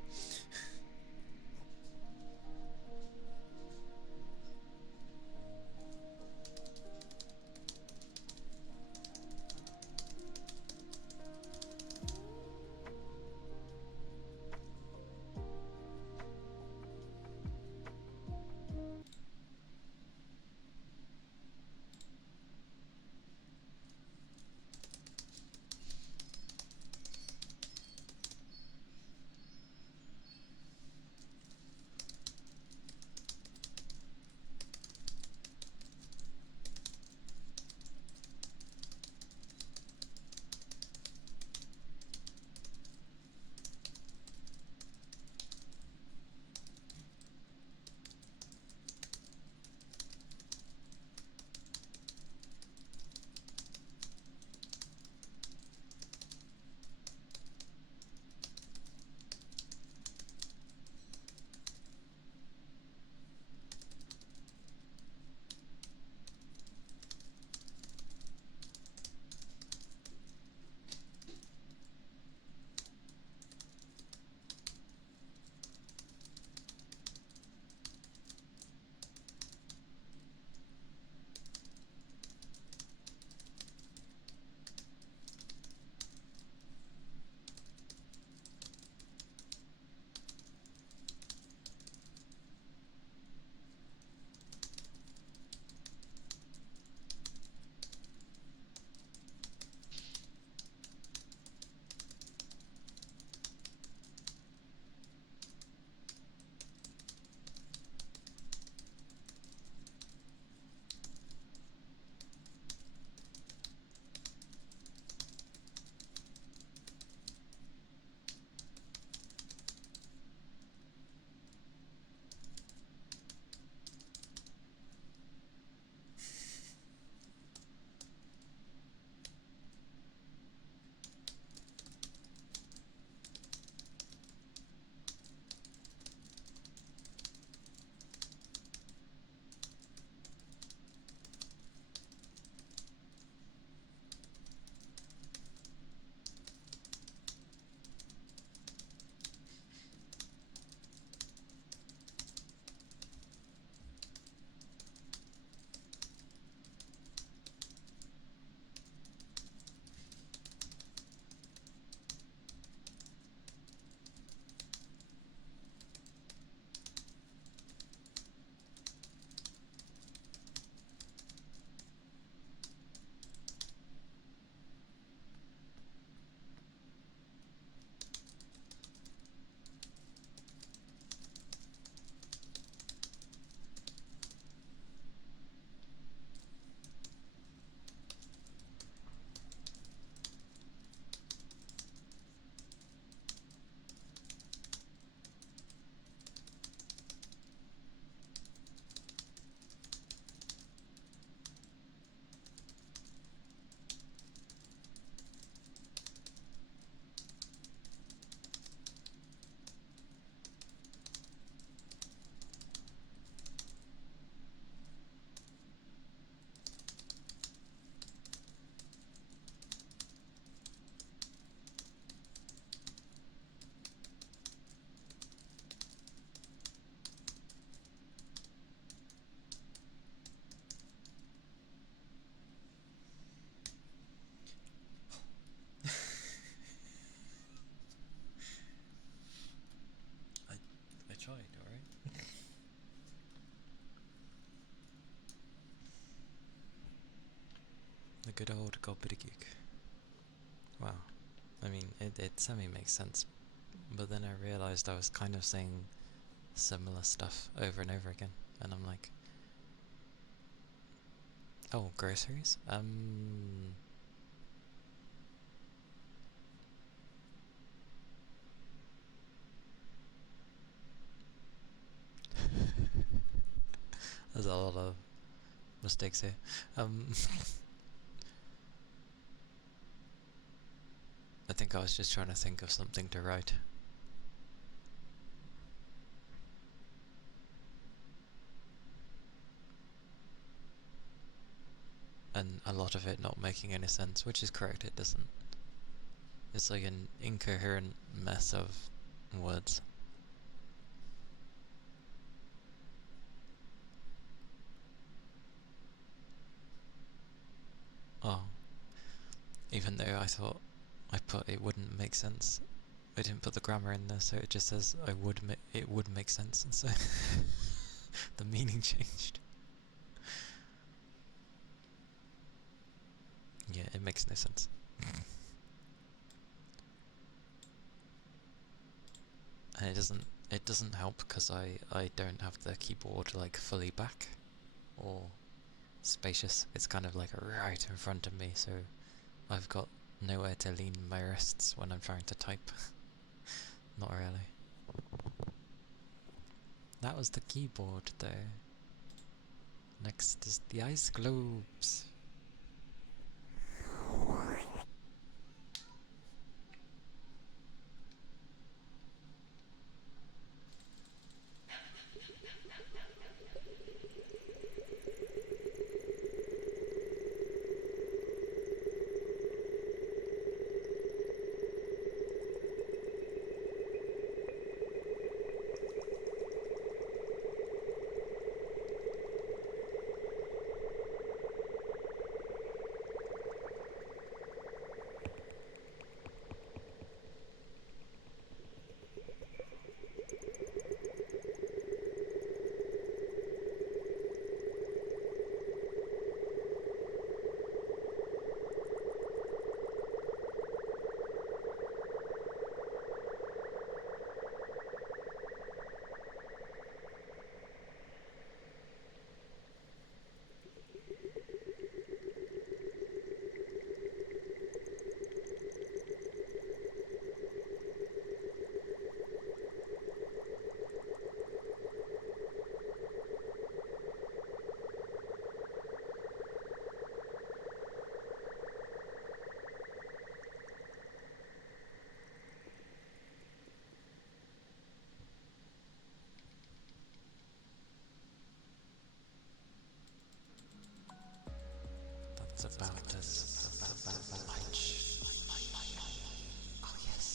Good old gobbledygook. Wow. I mean, it semi-makes sense, but then I realised I was kind of saying similar stuff over and over again, and I'm like, oh, groceries? There's a lot of mistakes here. I think I was just trying to think of something to write. And a lot of it not making any sense, which is correct, it doesn't. It's like an incoherent mess of words. Oh, even though I thought I put it wouldn't make sense, I didn't put the grammar in there, so it just says it would make sense, and so the meaning changed. Yeah, it makes no sense. And it doesn't help because I don't have the keyboard like fully back or spacious. It's kind of like right in front of me, so I've got nowhere to lean my wrists when I'm trying to type. Not really. That was the keyboard though. Next is the ice globes. That's about as much. Oh yes.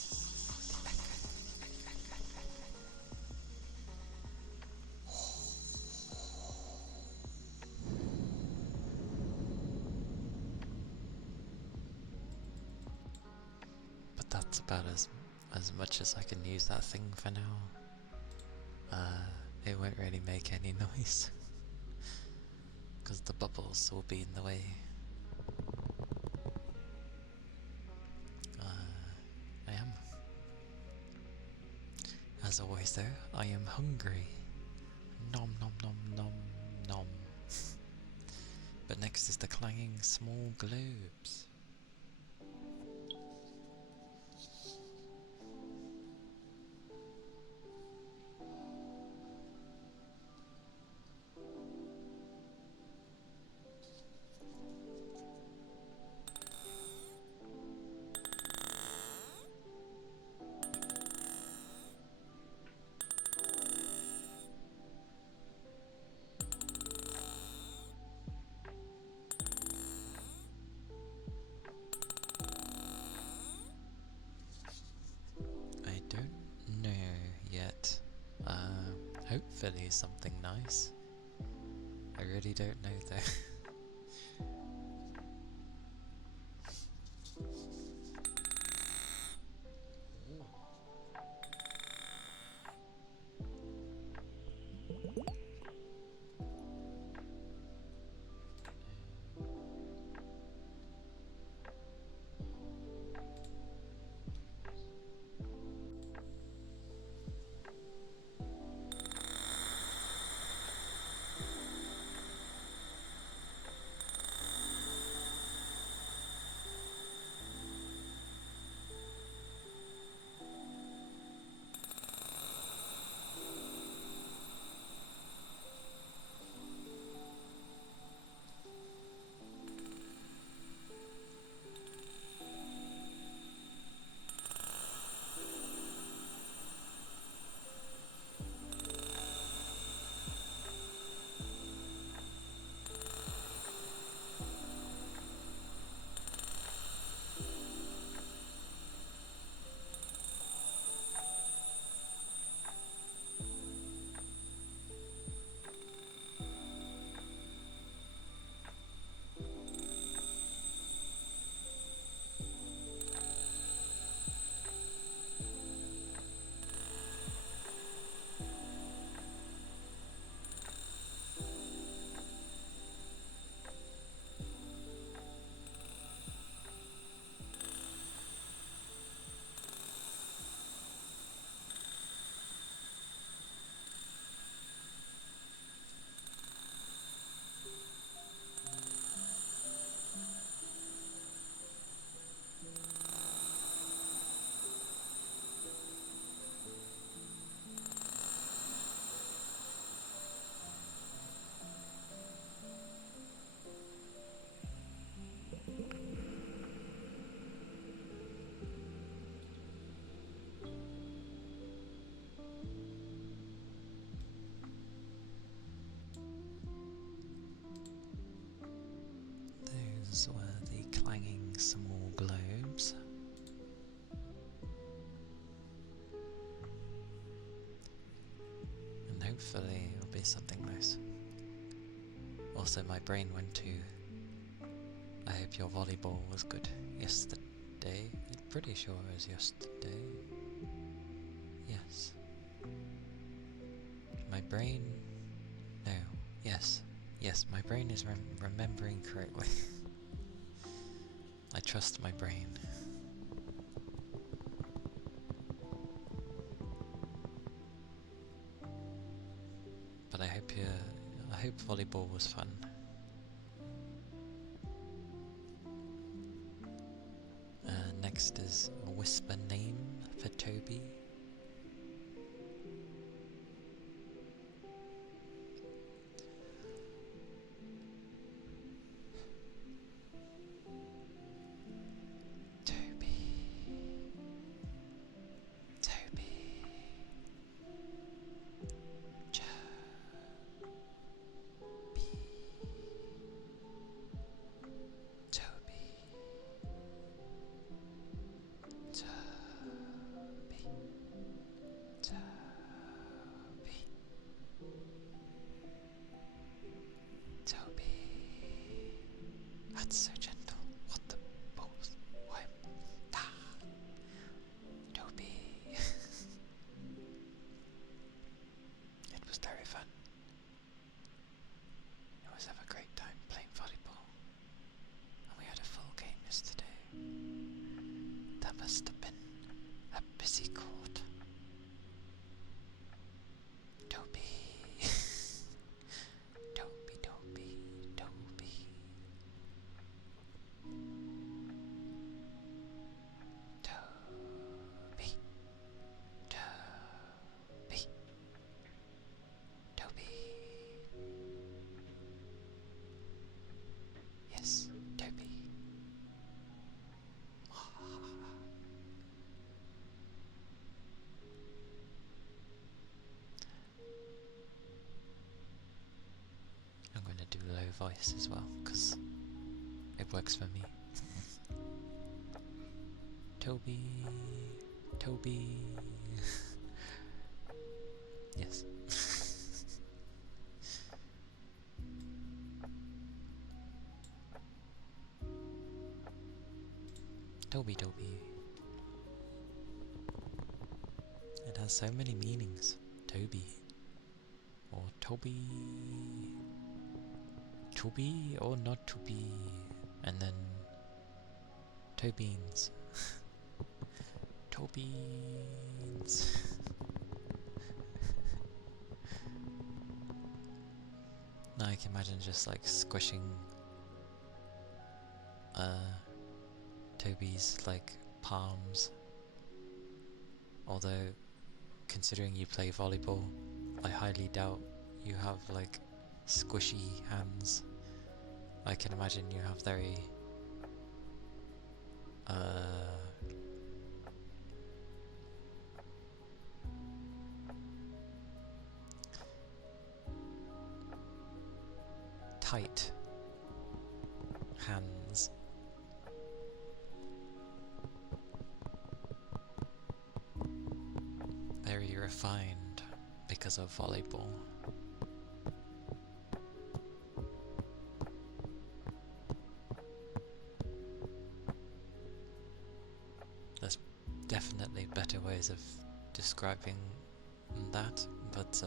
But that's about as much as I can use that thing for now. It won't really make any noise because the bubbles will be in the way. I am. As always though, I am hungry. Nom nom nom nom nom. But next is the clanging small globes. I don't know yet. Hopefully something nice. I really don't know though. something nice. Also, my brain went to, I hope your volleyball was good yesterday. I'm pretty sure it was yesterday. Yes. My brain... No. Yes. Yes, my brain is remembering correctly. I trust my brain. But I hope volleyball was fun. Next is a whisper name for Toby. That's so gentle. What the balls? Why? Toby. It was very fun. I always have a great time playing volleyball. And we had a full game yesterday. That must have been a busy court. Toby. Toby, Toby, Toby. Toby. Toby. Toby. Yes, Toby. I'm going to do low voice as well, because it works for me. Toby. Toby. Yes. Toby, Toby. It has so many meanings. Toby. Or Toby. To be or not to be. And then Tobeans. Tobeans. Now I can imagine just like squishing Toby's like palms. Although considering you play volleyball, I highly doubt you have like squishy hands. I can imagine you have very tight hands. Very refined because of volleyball. There's definitely better ways of describing that, but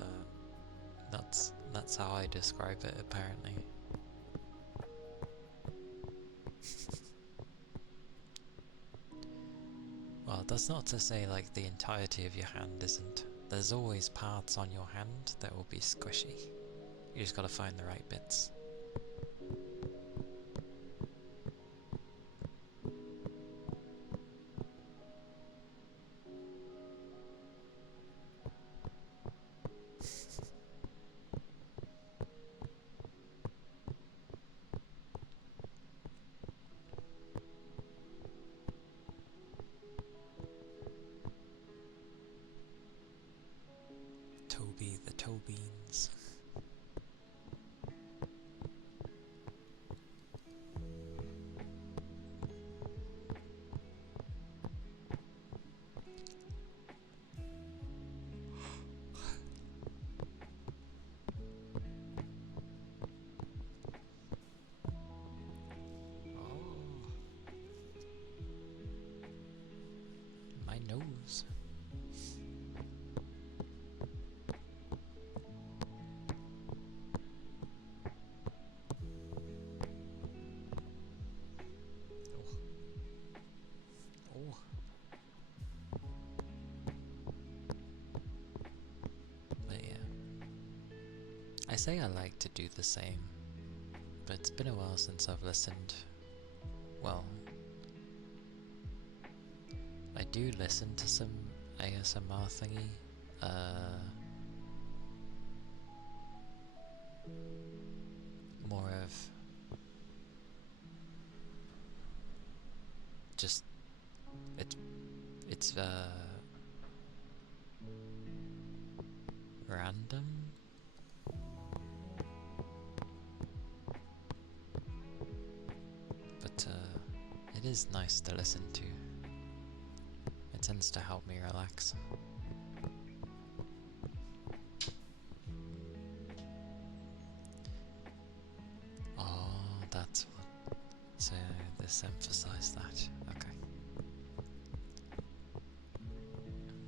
that's how I describe it apparently. Well, that's not to say like the entirety of your hand isn't. There's always parts on your hand that will be squishy. You just gotta find the right bits. Toby the Tobeans. goes. Oh. But yeah. I say I like to do the same, but it's been a while since I've listened. Well, I do listen to some ASMR thingy. More of just it's random. But it is nice to listen to. It tends to help me relax. Oh, that's what. So this emphasised that. Okay.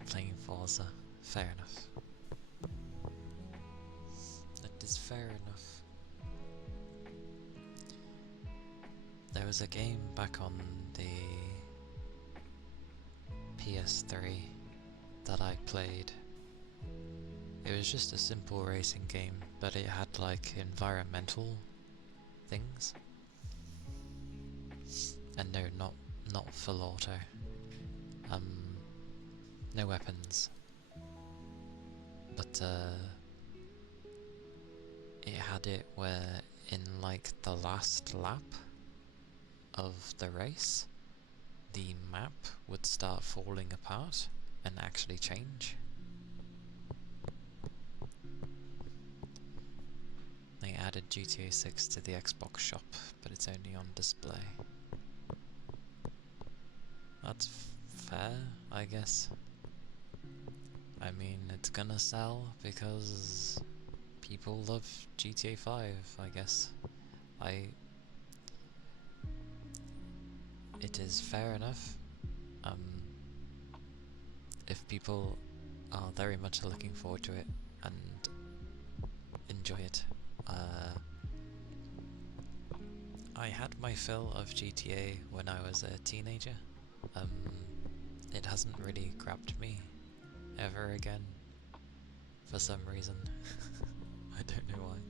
Playing Forza. Fair enough. That is fair enough. There was a game back on the PS3 that I played. It was just a simple racing game, but it had like environmental things. And no, not full auto. No weapons. But it had it where in like the last lap of the race, the map would start falling apart and actually change. They added GTA 6 to the Xbox shop, but it's only on display. That's fair, I guess. I mean, it's gonna sell because people love GTA 5, I guess. It is fair enough. If people are very much looking forward to it and enjoy it. I had my fill of GTA when I was a teenager. It hasn't really grabbed me ever again for some reason. I don't know why.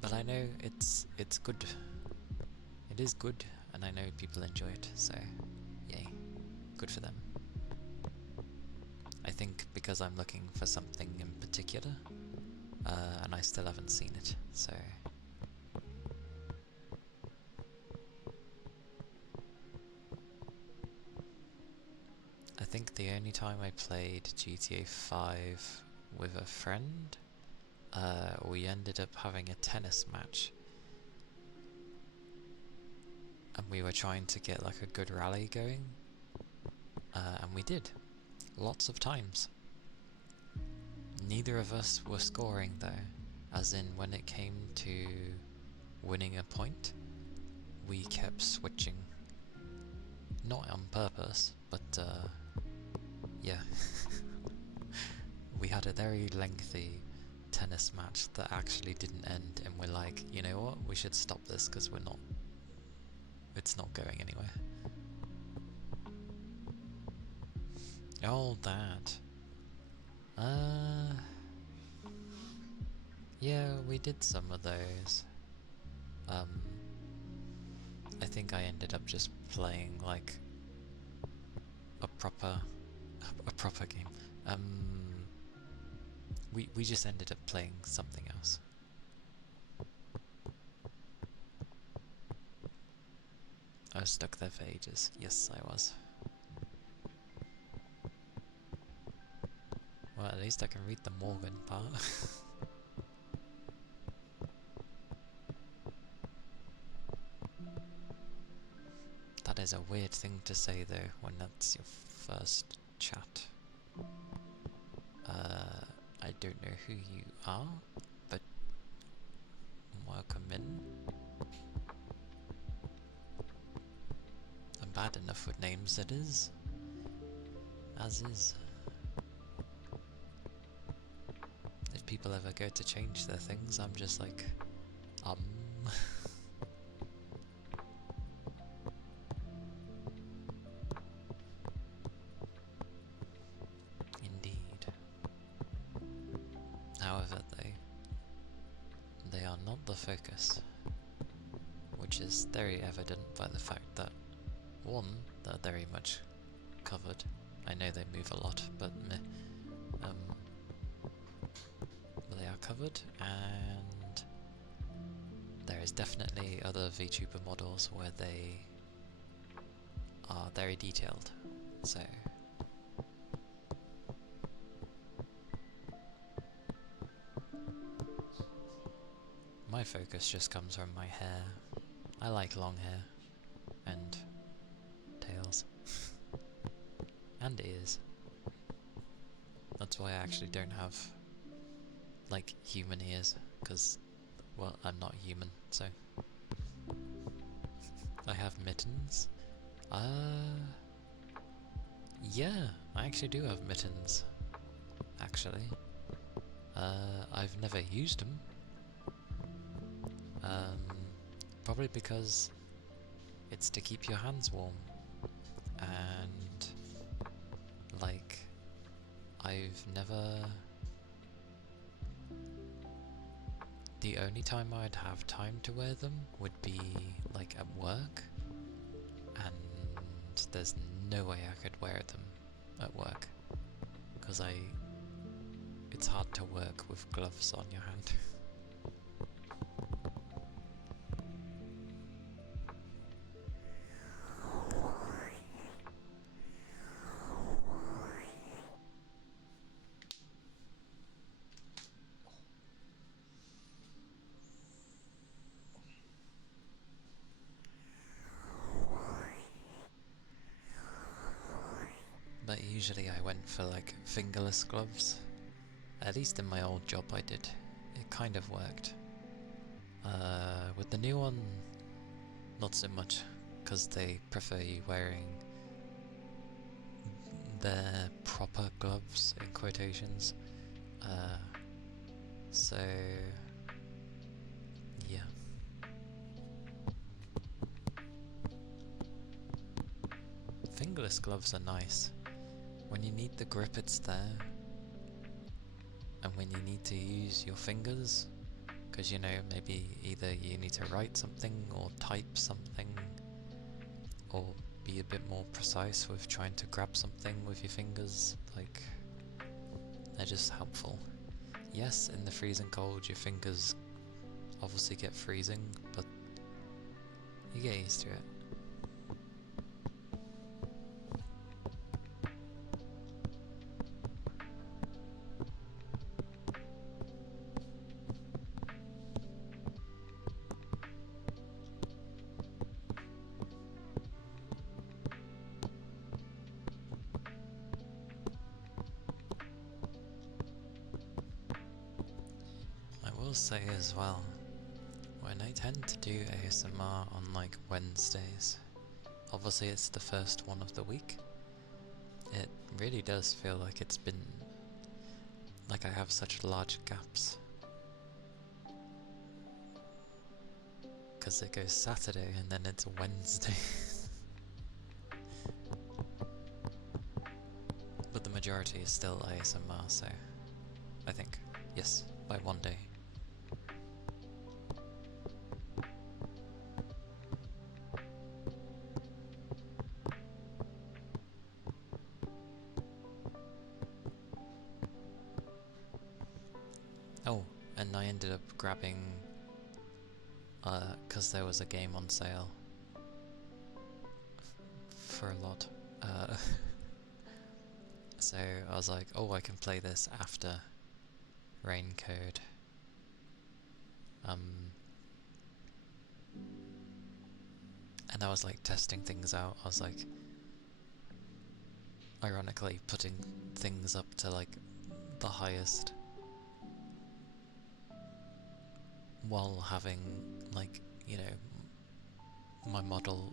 But I know it's good. It is good, and I know people enjoy it, so yay. Good for them. I think because I'm looking for something in particular, and I still haven't seen it, so... I think the only time I played GTA 5 with a friend, we ended up having a tennis match. And we were trying to get like a good rally going, and we did. Lots of times. Neither of us were scoring though, as in when it came to winning a point, we kept switching. Not on purpose, but yeah. We had a very lengthy tennis match that actually didn't end, and we're like, you know what, we should stop this because it's not going anywhere. Oh, that. Yeah, we did some of those. I think I ended up just playing like a proper game. We just ended up playing something else. I was stuck there for ages. Yes, I was. Well, at least I can read the Morgan part. That is a weird thing to say though, when that's your first chat. I don't know who you are, but welcome in. bad enough with names it is. As is. If people ever go to change their things, I'm just like, Indeed. However, they are not the focus, which is very evident by the fact that, one, they're very much covered. I know they move a lot, but meh. They are covered, and there is definitely other VTuber models where they are very detailed, so my focus just comes from my hair. I like long hair, and tails, and ears. That's why I actually don't have like human ears, because, well, I'm not human, so I have mittens. Yeah, I actually do have mittens, actually. I've never used them. Probably because it's to keep your hands warm, and like, I've never... The only time I'd have time to wear them would be like at work, and there's no way I could wear them at work, because it's hard to work with gloves on your hand. But usually I went for like fingerless gloves. At least in my old job I did. It kind of worked. With the new one, not so much, because they prefer you wearing their proper gloves, in quotations. So yeah. Fingerless gloves are nice. When you need the grip, it's there. And when you need to use your fingers, because, you know, maybe either you need to write something or type something, or be a bit more precise with trying to grab something with your fingers, like, they're just helpful. Yes, in the freezing cold your fingers obviously get freezing, but you get used to it. I will say as well, when I tend to do ASMR on like Wednesdays, obviously it's the first one of the week, it really does feel like it's been, like I have such large gaps. Because it goes Saturday and then it's Wednesday. But the majority is still ASMR, so I think, yes, by one day. Oh, and I ended up grabbing, because there was a game on sale for a lot. So I was like, oh, I can play this after Raincode. And I was like testing things out. I was like, ironically, putting things up to like the highest, while having, like, you know, my model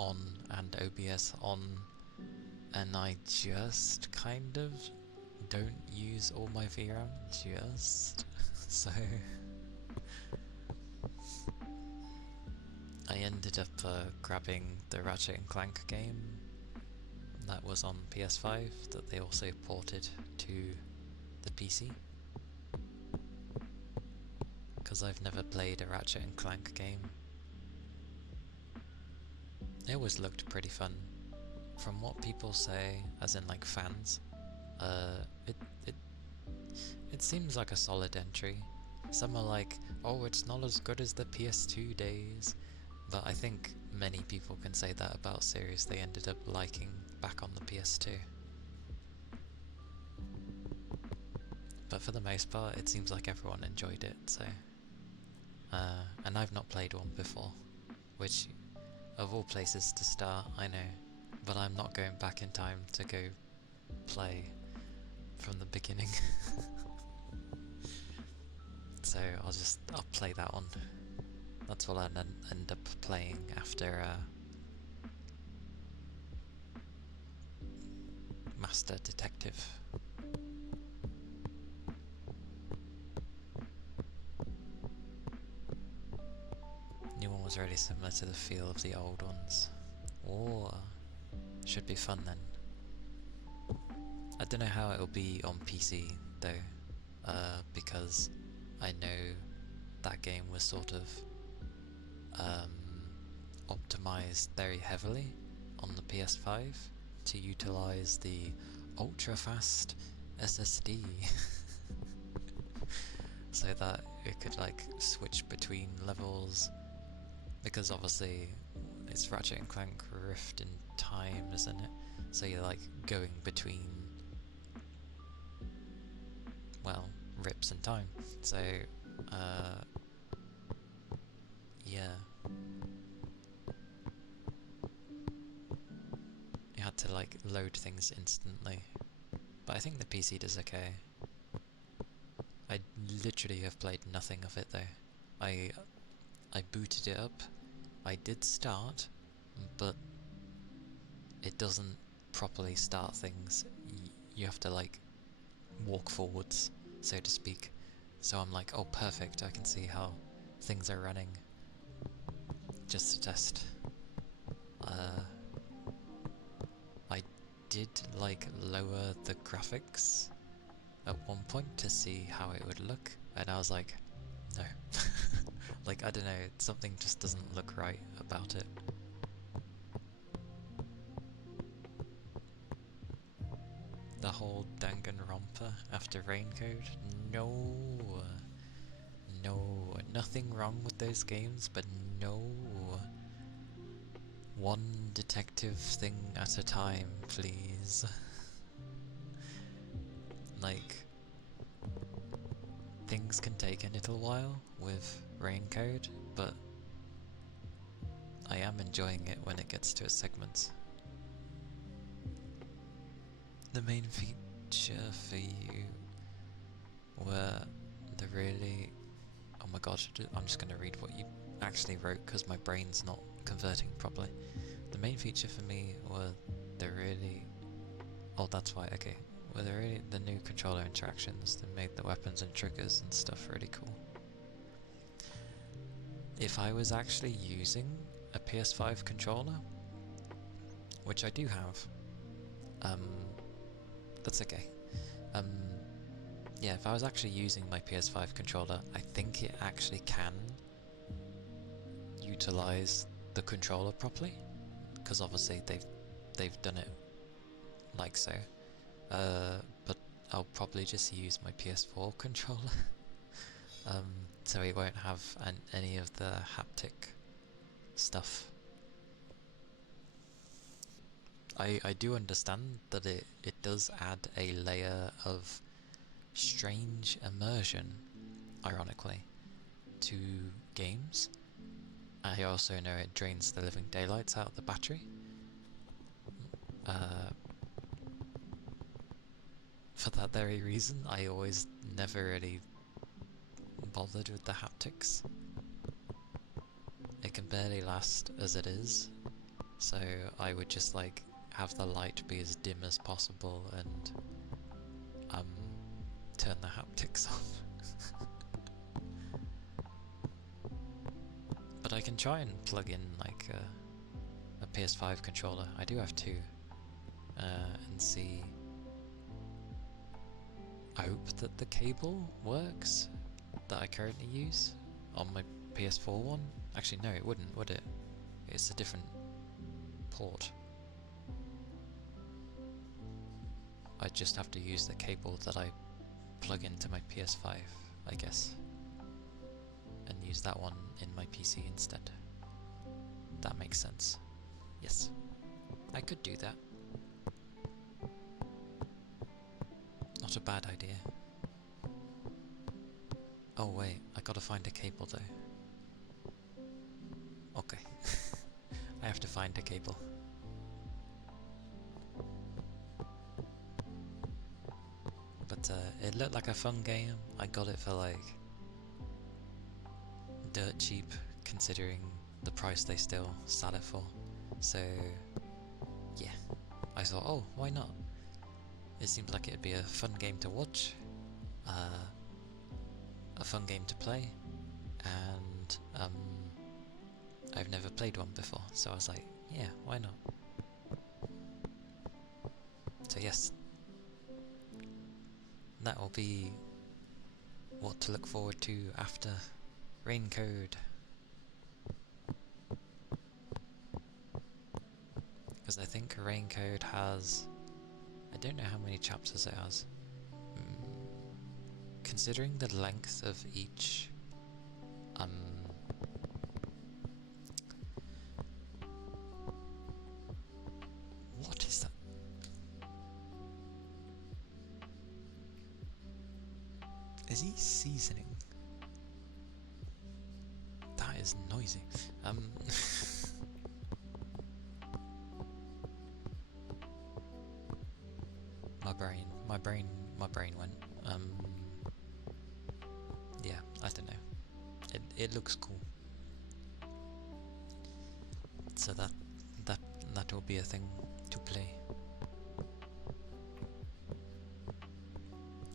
on and OBS on, and I just kind of don't use all my VRAM, just so I ended up grabbing the Ratchet and Clank game that was on PS5 that they also ported to the PC, because I've never played a Ratchet and Clank game. It always looked pretty fun. From what people say, as in like fans, it seems like a solid entry. Some are like, oh, it's not as good as the PS2 days, but I think many people can say that about series they ended up liking back on the PS2. But for the most part, it seems like everyone enjoyed it, so... and I've not played one before, which, of all places to start, I know, but I'm not going back in time to go play from the beginning. So I'll play that one. That's what I'll end up playing after Master Detective. New one was really similar to the feel of the old ones. Oh, should be fun then. I don't know how it'll be on PC though, because I know that game was sort of optimized very heavily on the PS5 to utilize the ultra fast SSD so that it could like switch between levels, because obviously it's Ratchet and Clank Rift in Time, isn't it? So you're like going between, well, rips in time. So yeah, you had to like load things instantly, but I think the PC does okay. I literally have played nothing of it though. I booted it up, I did start, but it doesn't properly start things. You have to like walk forwards, so to speak. So I'm like, oh perfect, I can see how things are running. Just to test. I did like lower the graphics at one point to see how it would look, and I was like, no. Like, I don't know, something just doesn't look right about it. The whole Danganronpa after Raincode? No. No. Nothing wrong with those games, but no. One detective thing at a time, please. Like, things can take a little while with Raincode, but I am enjoying it when it gets to its segments. The main feature for you were the really... Oh my gosh, I'm just going to read what you actually wrote because my brain's not converting properly. The main feature for me were the really... Oh, that's why, okay. Were the new controller interactions that made the weapons and triggers and stuff really cool. If I was actually using a PS5 controller, which I do have, that's okay. Yeah, if I was actually using my PS5 controller, I think it actually can utilize the controller properly, because obviously they've done it like so. But I'll probably just use my PS4 controller, so it won't have any of the haptic stuff. I do understand that it does add a layer of strange immersion, ironically, to games. I also know it drains the living daylights out of the battery. For that very reason, I always never really bothered with the haptics. It can barely last as it is, So I would just like have the light be as dim as possible and turn the haptics off. But I can try and plug in like a PS5 controller. I do have two, and see. I hope that the cable works that I currently use on my PS4 one. Actually, no, it wouldn't, would it? It's a different port. I'd just have to use the cable that I plug into my PS5, I guess, and use that one in my PC instead. That makes sense. Yes, I could do that. Not a bad idea. Oh wait, I gotta find a cable though. Okay. I have to find a cable. But it looked like a fun game. I got it for like dirt cheap considering the price they still sell it for. So yeah, I thought, oh, why not? It seems like it'd be a fun game to watch, a fun game to play, and I've never played one before, so I was like, yeah, why not? So yes, that will be what to look forward to after Raincode. Because I think Raincode has, I don't know how many chapters it has. Considering the length of each what is that? Is he seasoning? That is noisy. My brain went. Yeah, I don't know. It looks cool. So that will be a thing to play.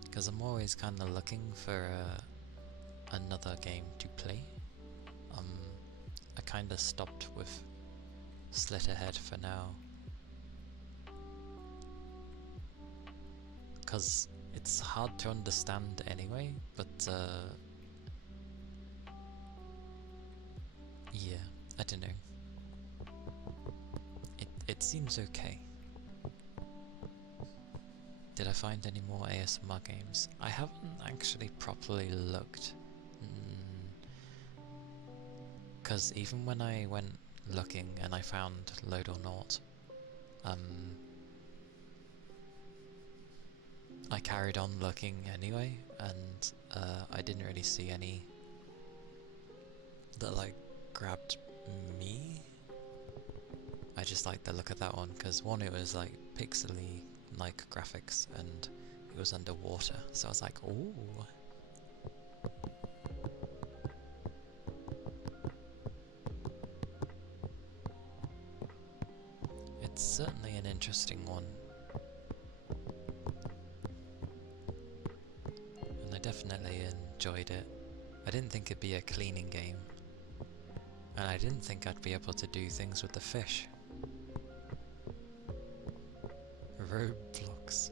Because I'm always kind of looking for another game to play. I kind of stopped with Slit Ahead for now. Because it's hard to understand anyway, but yeah, I don't know. It seems okay. Did I find any more ASMR games? I haven't actually properly looked. Because even when I went looking and I found Load or Naught, I carried on looking anyway, and I didn't really see any that like grabbed me. I just liked the look of that one, because one, it was like pixely like graphics and it was underwater, so I was like, ooh. It's certainly an interesting one. And I definitely enjoyed it. I didn't think it'd be a cleaning game. And I didn't think I'd be able to do things with the fish. Roadblocks.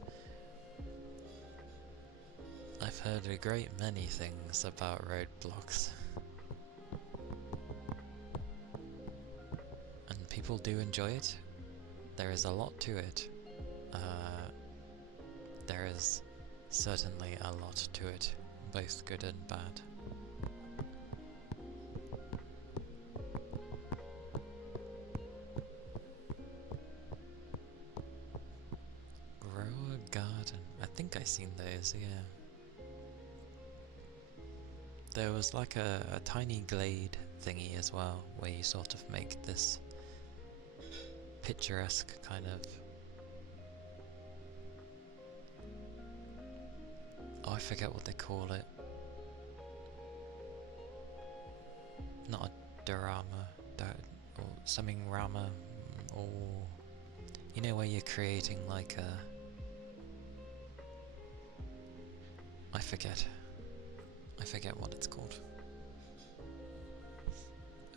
I've heard a great many things about roadblocks. And people do enjoy it. There is a lot to it. There is certainly a lot to it, both good and bad. Grow a garden. I think I seen those, yeah. There was like a tiny glade thingy as well, where you sort of make this picturesque kind of... Oh, I forget what they call it. Not a diorama, or something rama, Or, you know, where you're creating like a... I forget what it's called.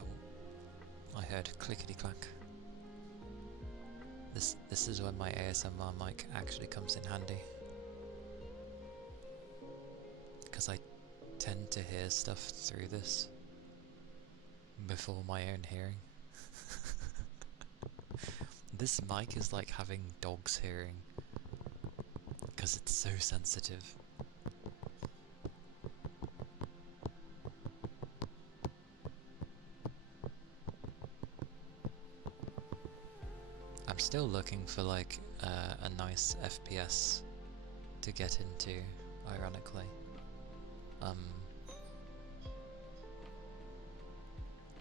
Oh, I heard clickety clack. This is when my ASMR mic actually comes in handy. Because I tend to hear stuff through this before my own hearing. This mic is like having dogs hearing, because it's so sensitive. I'm still looking for like a nice FPS to get into, ironically.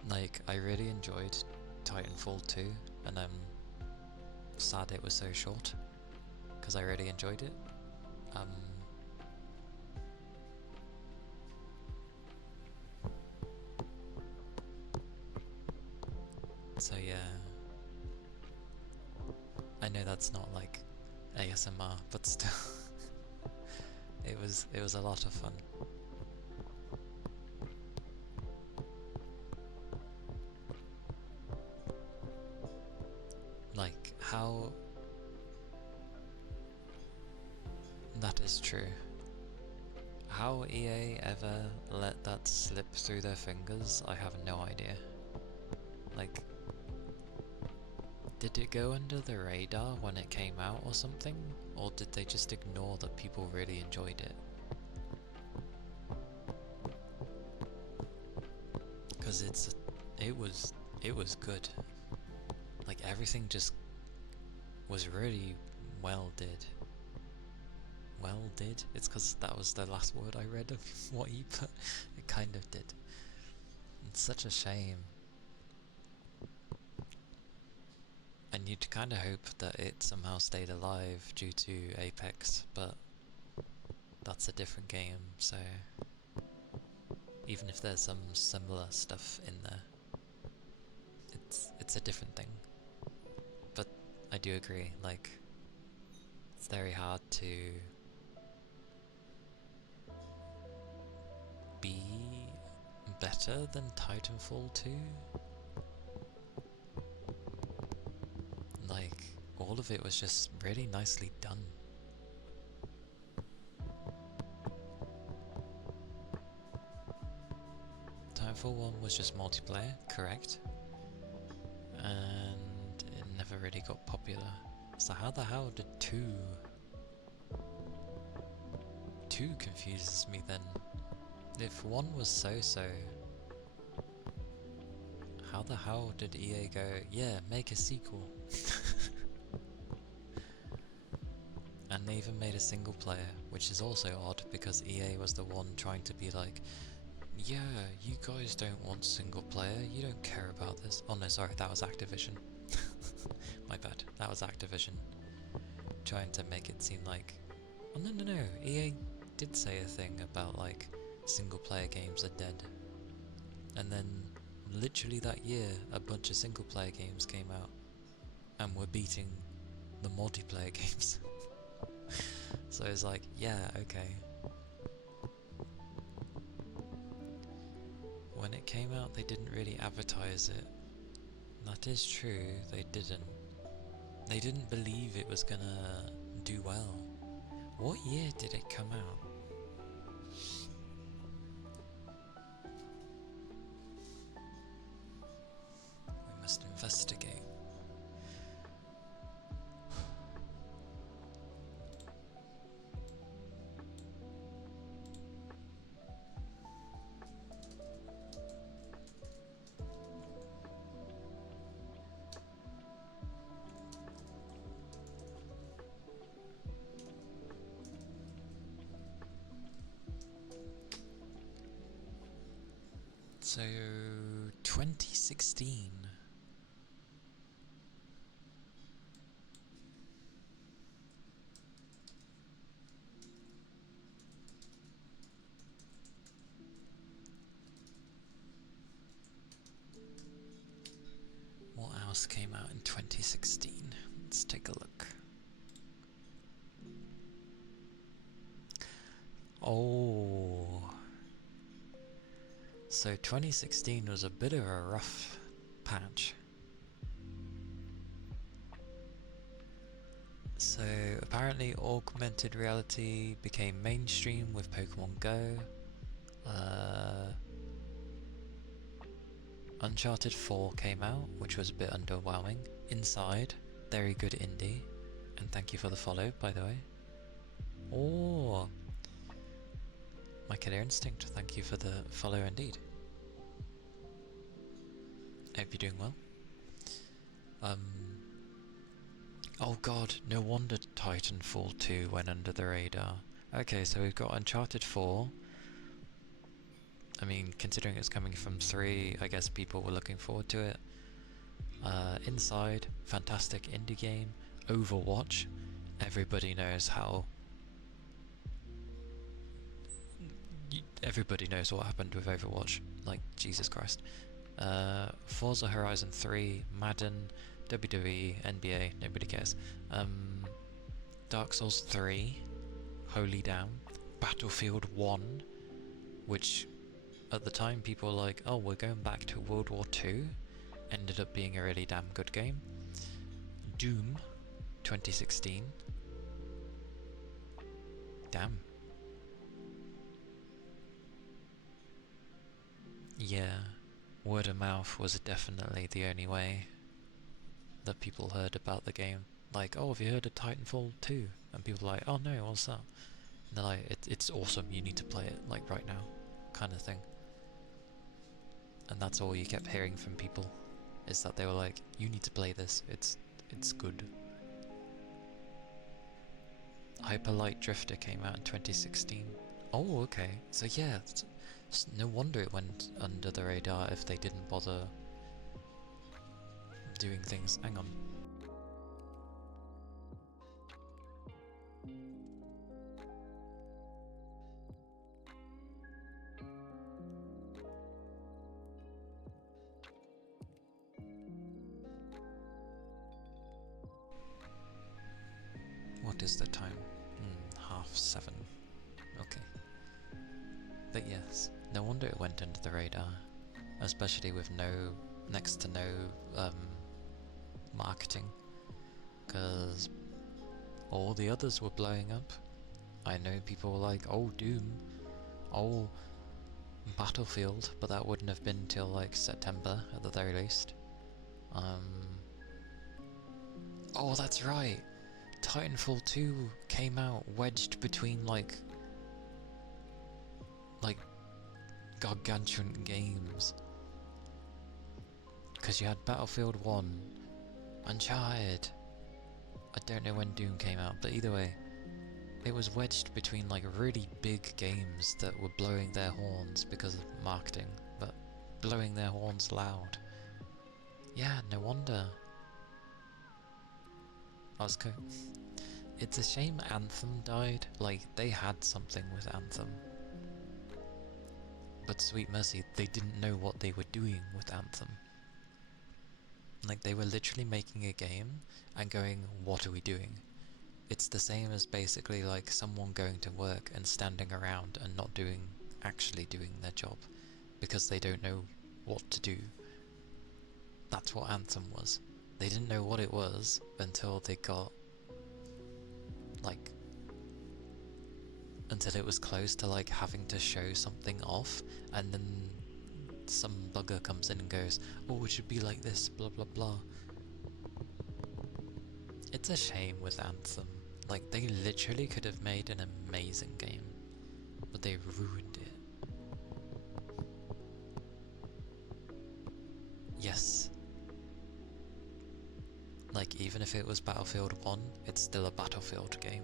Like, I really enjoyed Titanfall 2, and I'm sad it was so short, because I really enjoyed it. So yeah, I know that's not like ASMR, but still, it was a lot of fun. Like, how... That is true. How EA ever let that slip through their fingers, I have no idea. Like, did it go under the radar when it came out or something? Or did they just ignore that people really enjoyed it? Because it was good. Like, everything just was really well did. Well did? It's because that was the last word I read of what you put. It kind of did. It's such a shame. And you'd kind of hope that it somehow stayed alive due to Apex, but that's a different game, so even if there's some similar stuff in there, it's a different thing. But I do agree, like, it's very hard to be better than Titanfall 2. Like, all of it was just really nicely done. Titanfall 1 was just multiplayer, correct? And it never really got popular. So how the hell did 2? 2 confuses me then. If 1 was so-so, how the hell did EA go, yeah, make a sequel? And they even made a single player, which is also odd because EA was the one trying to be like, yeah, you guys don't want single player, you don't care about this. Oh no, sorry, that was Activision. My bad, that was Activision. Trying to make it seem like, oh no, EA did say a thing about like, single player games are dead. And then, literally that year, a bunch of single player games came out, and were beating the multiplayer games. So it's like, yeah, okay. When it came out, they didn't really advertise it. That is true, they didn't. They didn't believe it was gonna do well. What year did it come out? We must investigate. So, 2016. What else came out in 2016? Let's take a look. Oh, so 2016 was a bit of a rough patch. So apparently augmented reality became mainstream with Pokemon Go. Uncharted 4 came out, which was a bit underwhelming. Inside, very good indie. And thank you for the follow, by the way. Oh, My Killer Instinct, thank you for the follow indeed. Hope you're doing well. Oh god, no wonder Titanfall 2 went under the radar. Okay, so we've got Uncharted 4. I mean, considering it's coming from 3, I guess people were looking forward to it. Inside, fantastic indie game. Overwatch, everybody knows how... Everybody knows what happened with Overwatch, like, Jesus Christ. Forza Horizon 3, Madden, WWE, NBA, nobody cares. Dark Souls 3, holy damn. Battlefield 1, which at the time people were like, oh, we're going back to World War 2, ended up being a really damn good game. Doom 2016. Damn. Yeah, word of mouth was definitely the only way that people heard about the game. Like, oh, have you heard of Titanfall 2? And people are like, oh no, what's that? And they're like, it's awesome, you need to play it, like right now, kind of thing. And that's all you kept hearing from people, is that they were like, you need to play this, it's good. Hyper Light Drifter came out in 2016. Oh, okay, so yeah, no wonder it went under the radar if they didn't bother doing things. Hang on. What is the time? 7:30. Okay. But yes, no wonder it went under the radar, especially with next to no marketing, because all the others were blowing up. I know people were like, oh, Doom, oh, Battlefield, but that wouldn't have been till like September at the very least. Oh, that's right, Titanfall 2 came out wedged between like gargantuan games, because you had Battlefield 1, Uncharted. I don't know when Doom came out, but either way, it was wedged between like really big games that were blowing their horns because of marketing, but blowing their horns loud. Yeah, no wonder. It's a shame Anthem died. Like, they had something with Anthem, but sweet mercy, they didn't know what they were doing with Anthem. Like, they were literally making a game and going, what are we doing? It's the same as basically like someone going to work and standing around and not actually doing their job because they don't know what to do. That's what Anthem was. They didn't know what it was until they got until it was close to like having to show something off, and then some bugger comes in and goes, oh, it should be like this, blah blah blah. It's a shame with Anthem. Like, they literally could have made an amazing game, but they ruined it. Yes. Like, even if it was Battlefield 1, it's still a Battlefield game.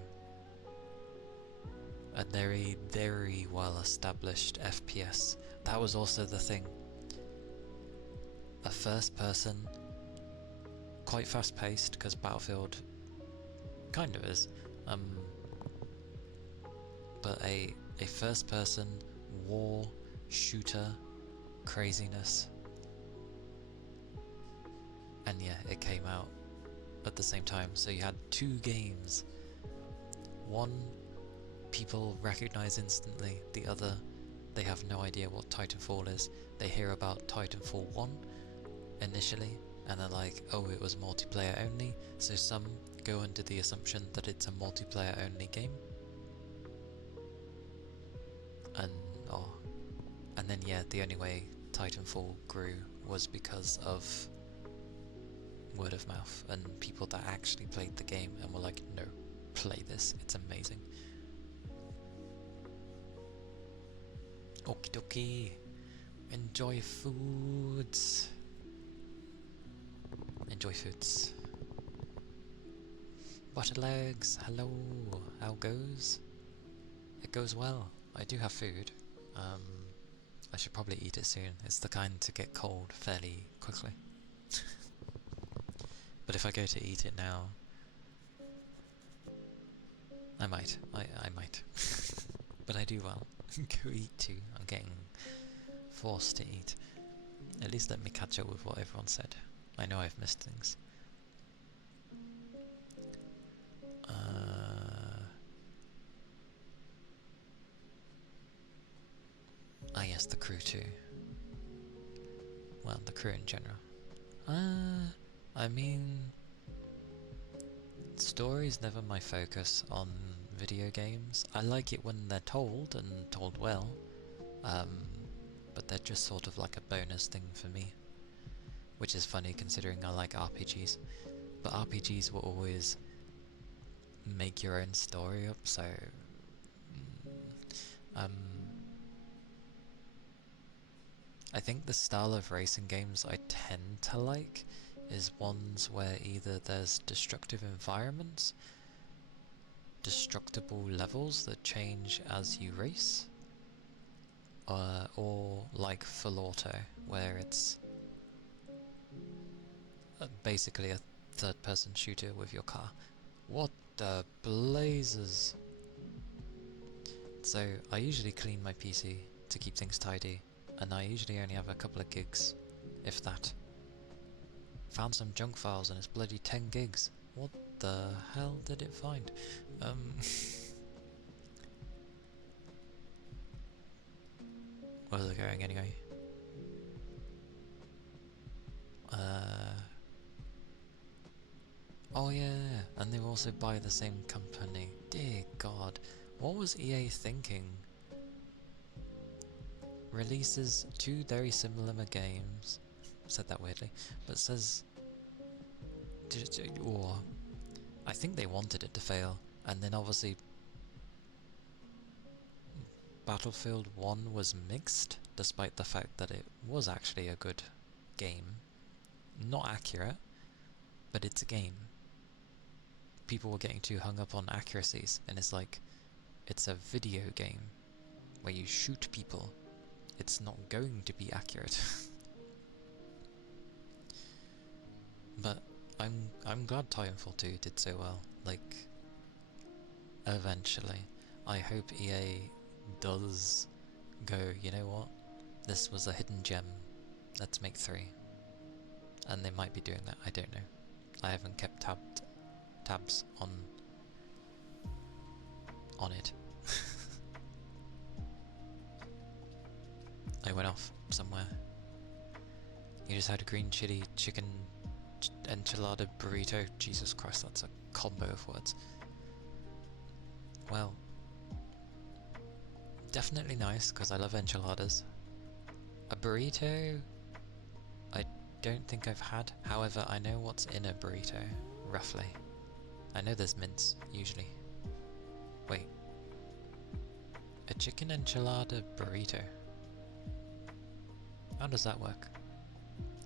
A very, very well established FPS. That was also the thing. A first person, quite fast paced, because Battlefield kind of is, but a first person war shooter craziness, And yeah, it came out at the same time, so you had two games. One, people recognize instantly, the other, they have no idea what Titanfall is. They hear about Titanfall 1 initially, and they're like, oh, it was multiplayer only, so some go under the assumption that it's a multiplayer only game. And then yeah, the only way Titanfall grew was because of word of mouth and people that actually played the game and were like, no, play this, it's amazing. Okie dokie, enjoy foods. Enjoy foods. Butter legs, hello, how goes? It goes well. I do have food. I should probably eat it soon. It's the kind to get cold fairly quickly. But if I go to eat it now, I might. I might. But I do well. Go eat too. I'm getting forced to eat. At least let me catch up with what everyone said. I know I've missed things. Yes, the crew too. Well, the crew in general. I mean, story's never my focus on video games. I like it when they're told, and told well, but they're just sort of like a bonus thing for me. Which is funny considering I like RPGs, but RPGs will always make your own story up, so I think the style of racing games I tend to like is ones where either there's destructive environments, destructible levels that change as you race, or like full auto, where it's basically a third-person shooter with your car. What the blazes! So I usually clean my PC to keep things tidy, and I usually only have a couple of gigs, if that. Found some junk files and it's bloody 10 gigs. What the hell did it find? Where's it going anyway? Oh yeah, and they also buy the same company. Dear God, what was EA thinking? Releases two very similar games. Said that weirdly, but says, or I think they wanted it to fail, and then obviously Battlefield 1 was mixed, despite the fact that it was actually a good game. Not accurate, but it's a game. People were getting too hung up on accuracies, and it's like, it's a video game where you shoot people. It's not going to be accurate. But I'm glad Titanfall 2 did so well. Like, eventually, I hope EA does go, you know what? This was a hidden gem. Let's make 3. And they might be doing that. I don't know. I haven't kept tabs on it. I went off somewhere. You just had a green chili chicken enchilada burrito. Jesus Christ, that's a combo of words. Well, definitely nice because I love enchiladas. A burrito, I don't think I've had. However, I know what's in a burrito, roughly. I know there's mince, usually. Wait. A chicken enchilada burrito. How does that work?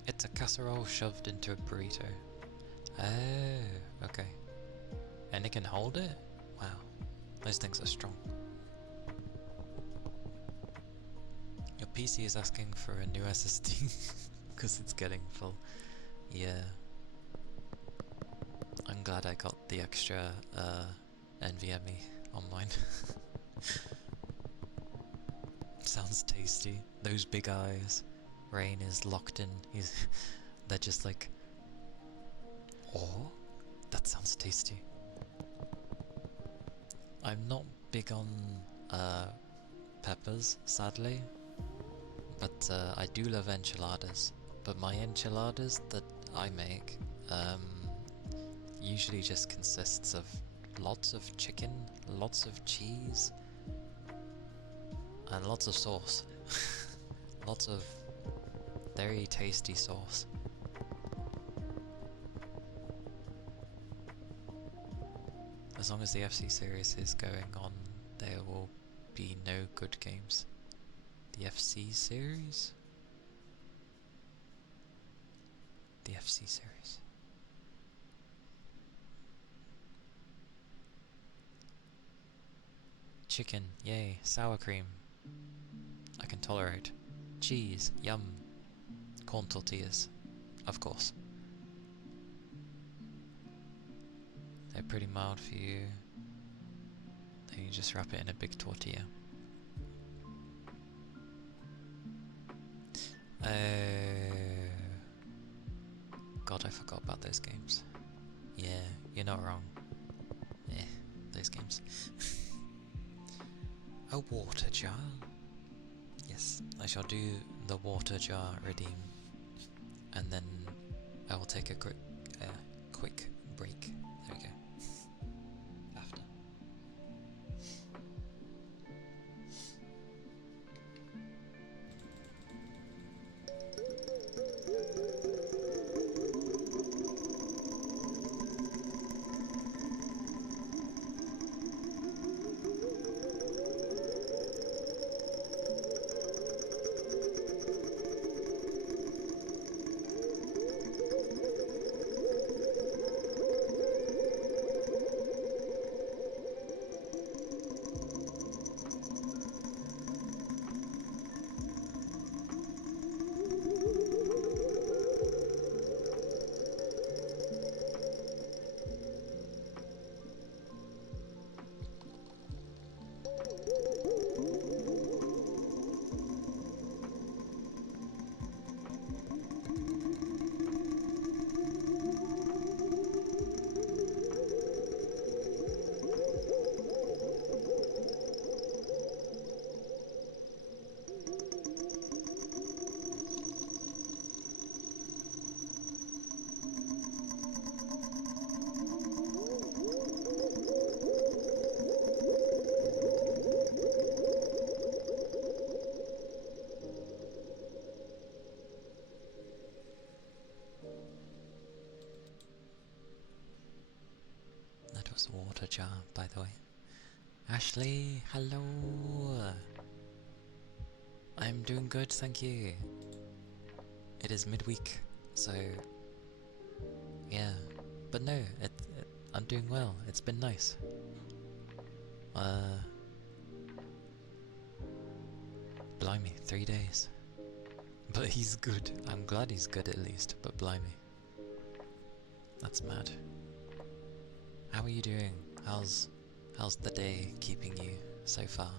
It's a casserole shoved into a burrito. Oh, okay. And it can hold it? Wow. Those things are strong. Your PC is asking for a new SSD because it's getting full. Yeah. I'm glad I got the extra NVMe on mine. Sounds tasty. Those big eyes. Rain is locked in. They're just like Oh, that sounds tasty. I'm not big on peppers, sadly, but I do love enchiladas. But my enchiladas that I make usually just consists of lots of chicken, lots of cheese, and lots of sauce. Lots of very tasty sauce. As long as the FC series is going on, there will be no good games. The FC series? The FC series. Chicken, yay. Sour cream, I can tolerate. Cheese, yum. Corn tortillas, of course. They're pretty mild for you. Then you just wrap it in a big tortilla. God, I forgot about those games. Yeah, you're not wrong. Yeah, those games. A water jar? Yes, I shall do the water jar redeem. And then I will take a quick break. There we go. After. Water jar, by the way. Ashley, hello! I'm doing good, thank you. It is midweek, so yeah. But no, I'm doing well. It's been nice. Blimey, 3 days. But he's good. I'm glad he's good at least, but blimey. That's mad. How are you doing? How's the day keeping you so far?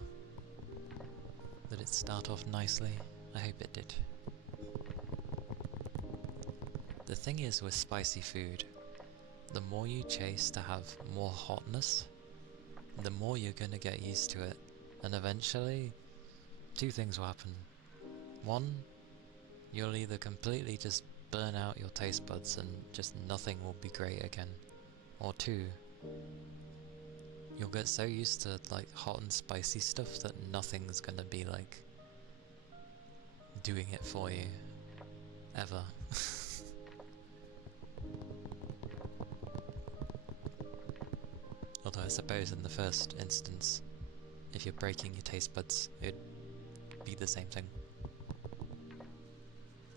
Did it start off nicely? I hope it did. The thing is with spicy food, the more you chase to have more hotness, the more you're gonna get used to it, and eventually, two things will happen. One, you'll either completely just burn out your taste buds and just nothing will be great again, or two, you'll get so used to like hot and spicy stuff that nothing's gonna be like doing it for you ever. Although I suppose in the first instance, if you're breaking your taste buds, it'd be the same thing.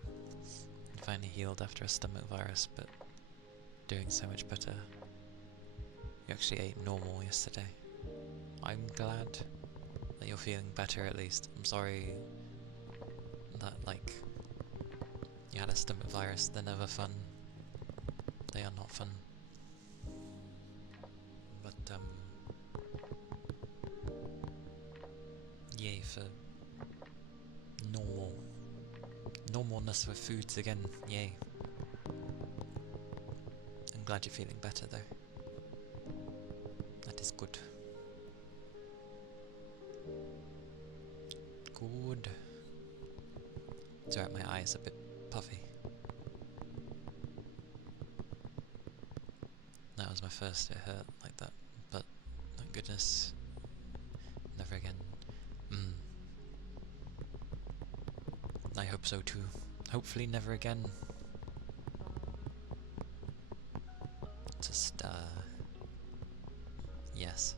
You finally healed after a stomach virus, but doing so much better. You actually ate normal yesterday. I'm glad that you're feeling better at least. I'm sorry that, like, you had a stomach virus. They're never fun. They are not fun. But, yay for normalness with foods again, yay. I'm glad you're feeling better though. That is good. Good. It's alright, my eye is a bit puffy. That was my first, it hurt like that, but thank goodness, never again. I hope so too. Hopefully never again. Just, yes.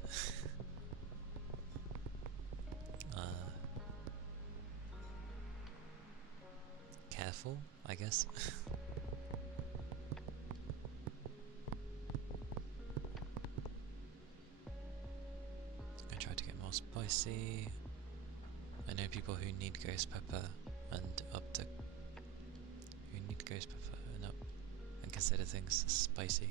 Careful, I guess. I try to get more spicy. I know people who need ghost pepper and up to who need ghost pepper and up and consider things spicy.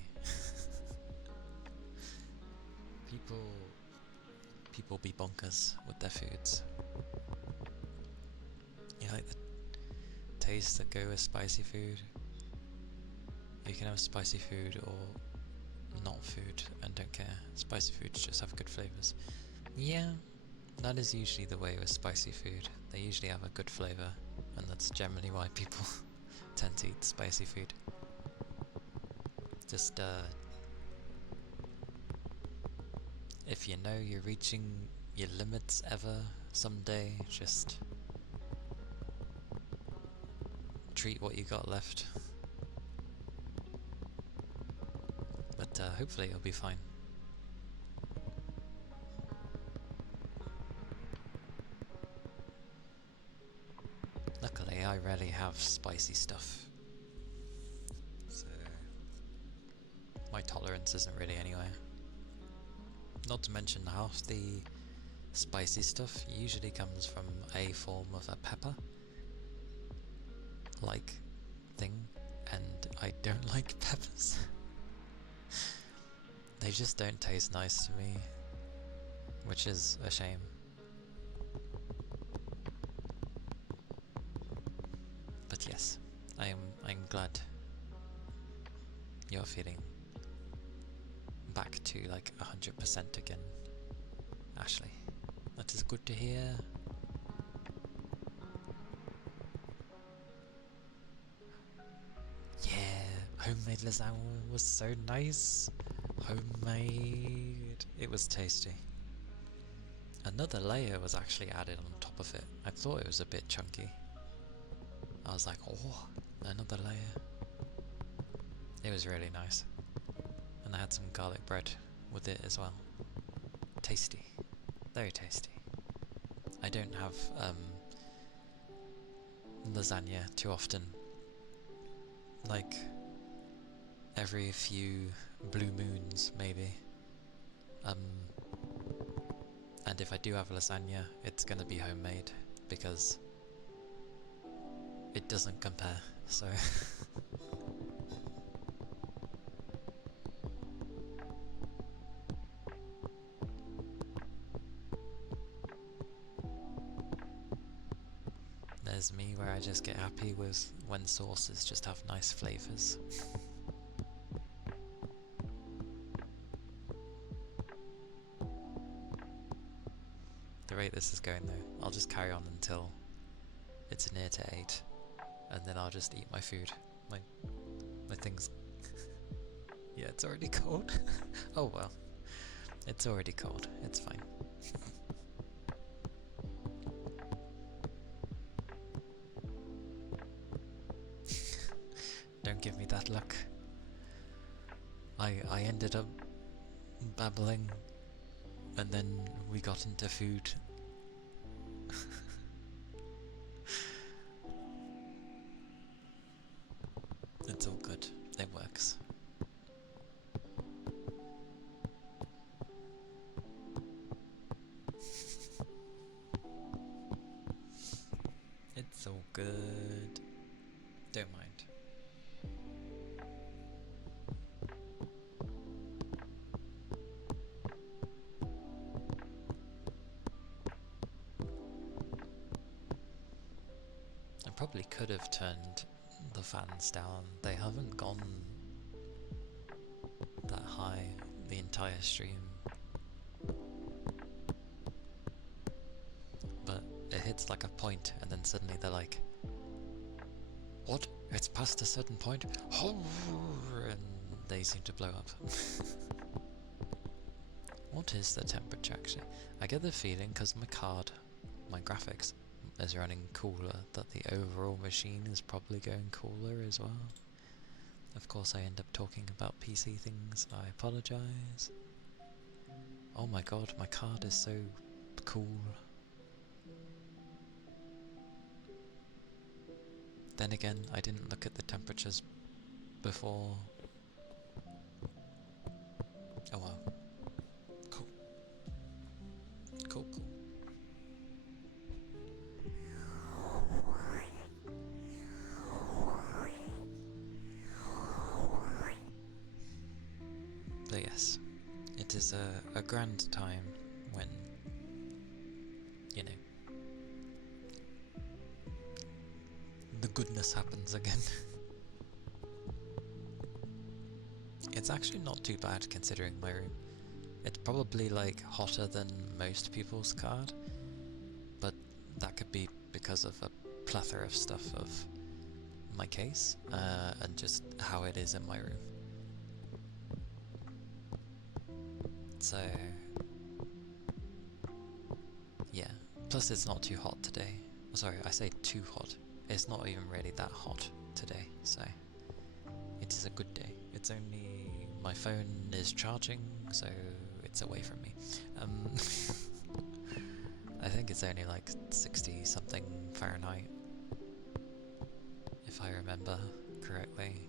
People be bonkers with their foods. You like the taste that go with spicy food? You can have spicy food or not food and don't care. Spicy foods just have good flavours. Yeah, that is usually the way with spicy food. They usually have a good flavour, and that's generally why people tend to eat spicy food. Just, if you know you're reaching your limits ever someday, just treat what you got left. But hopefully it'll be fine. Luckily I rarely have spicy stuff, so my tolerance isn't really anywhere. Not to mention half the spicy stuff usually comes from a form of a pepper like thing, and I don't like peppers. They just don't taste nice to me, which is a shame. But yes, I'm glad you're feeling back to like 100% again, Ashley. That is good to hear. Yeah, homemade lasagna was so nice. Homemade. It was tasty. Another layer was actually added on top of it. I thought it was a bit chunky. I was like, oh, another layer. It was really nice. And I had some garlic bread with it as well. Tasty. Very tasty. I don't have lasagna too often. Like every few blue moons maybe. And if I do have lasagna, it's gonna be homemade because it doesn't compare, so there's me where I just get happy with when sauces just have nice flavours. The rate this is going though, I'll just carry on until it's near to 8, and then I'll just eat my food. My things. Yeah, it's already cold. Oh well, it's already cold. It's fine. Don't give me that luck. I ended up babbling, and then we got into food. It's all good. It works. It's all good. Don't mind. I probably could have turned the fans down. They haven't gone entire stream. But it hits like a point and then suddenly they're like, what? It's past a certain point? And they seem to blow up. What is the temperature actually? I get the feeling because my card, my graphics, is running cooler, that the overall machine is probably going cooler as well. Of course I end up talking about PC things, I apologise. Oh my god, my card is so cool. Then again, I didn't look at the temperatures before. Oh wow. Cool. Cool, cool. But yes, it is a grand time when, you know, the goodness happens again. It's actually not too bad considering my room. It's probably like hotter than most people's card, but that could be because of a plethora of stuff of my case and just how it is in my room. So yeah, plus it's not too hot today. Sorry, I say too hot. It's not even really that hot today, so it is a good day. It's only, my phone is charging, so it's away from me. I think it's only like 60 something Fahrenheit, if I remember correctly.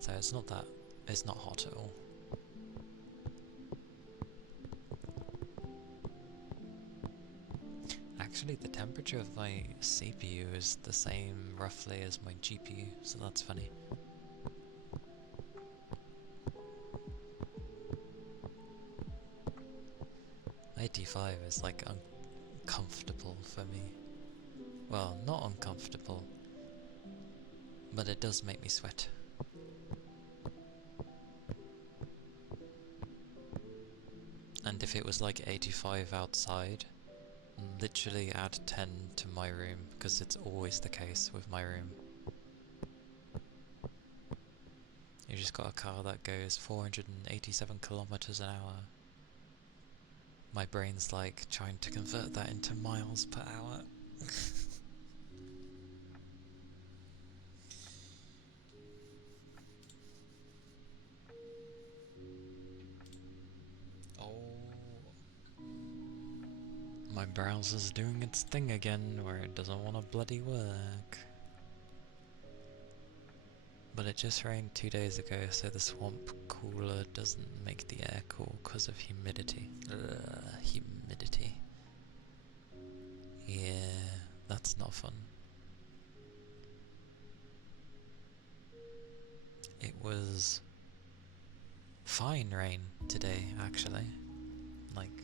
So it's not hot at all. Actually, the temperature of my CPU is the same roughly as my GPU, so that's funny. '85 is like uncomfortable for me. Well, not uncomfortable, but it does make me sweat. And if it was like 85 outside, literally add 10 to my room, because it's always the case with my room. You just got a car that goes 487 kilometers an hour. My brain's like trying to convert that into miles per hour. My browser's doing its thing again, where it doesn't want to bloody work. But it just rained 2 days ago, so the swamp cooler doesn't make the air cool because of humidity. Humidity. Yeah, that's not fun. It was fine rain today, actually. Like,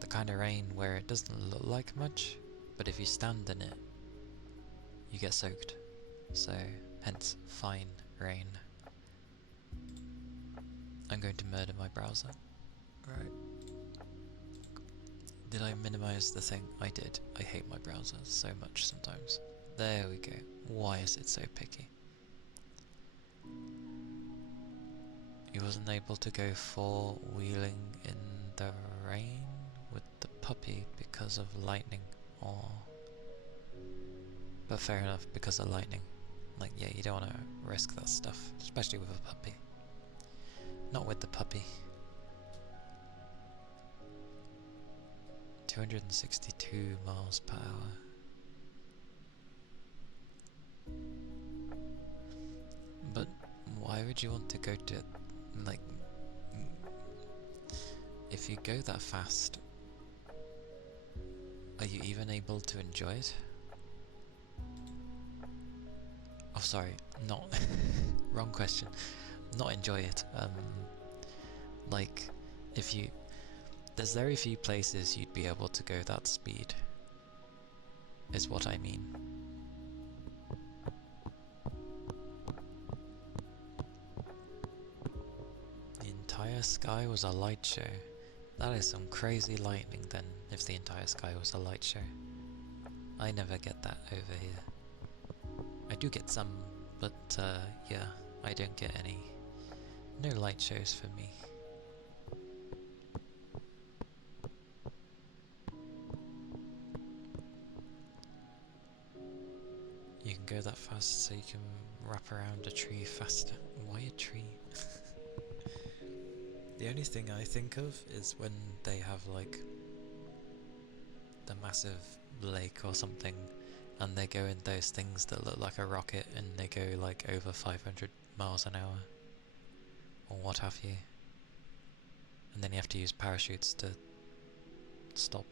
the kind of rain where it doesn't look like much, but if you stand in it, you get soaked. So, hence, fine rain. I'm going to murder my browser. Right. Did I minimize the thing? I did. I hate my browser so much sometimes. There we go. Why is it so picky? He wasn't able to go four-wheeling in the rain with the puppy because of lightning. Oh. But fair enough, because of lightning. Like, yeah, you don't want to risk that stuff, especially with a puppy. Not with the puppy. 262 miles per hour. But why would you want to go to, like, if you go that fast, are you even able to enjoy it? Oh, sorry, not, wrong question. Not enjoy it, like, if you, there's very few places you'd be able to go that speed, is what I mean. entire sky was a light show. That is some crazy lightning then, if the entire sky was a light show. I never get that over here. I do get some, but yeah, I don't get any. No light shows for me. You can go that fast so you can wrap around a tree faster. Why a tree? The only thing I think of is when they have like the massive lake or something and they go in those things that look like a rocket and they go like over 500 miles an hour or what have you, and then you have to use parachutes to stop.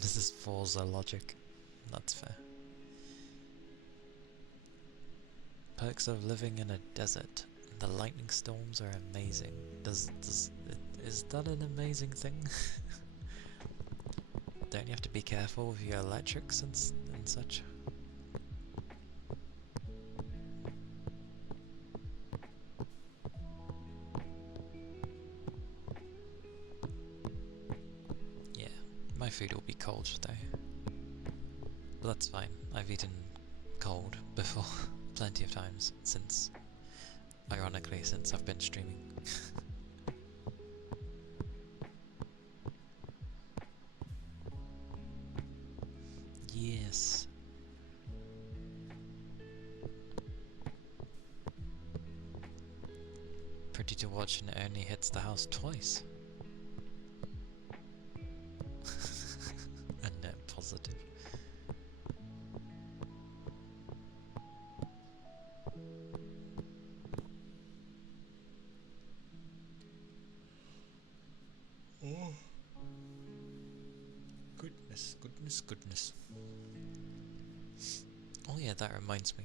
This is Forza logic. That's fair. Perks of living in a desert. The lightning storms are amazing. Is that an amazing thing? Don't you have to be careful with your electrics and such? Yeah, my food will be cold though. But that's fine. I've eaten cold before plenty of times since, ironically, since I've been streaming. Yes. Pretty to watch, and it only hits the house twice. A net positive. Oh. Goodness. Oh yeah, that reminds me.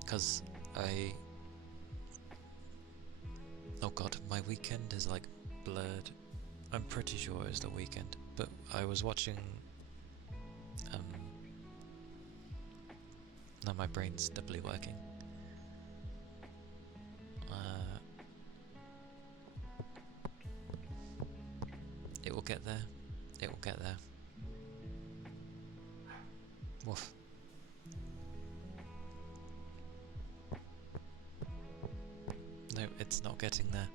Because oh god, my weekend is like blurred. I'm pretty sure it was the weekend, but I was watching, now my brain's doubly working. It will get there. It will get there. Woof. No, it's not getting there.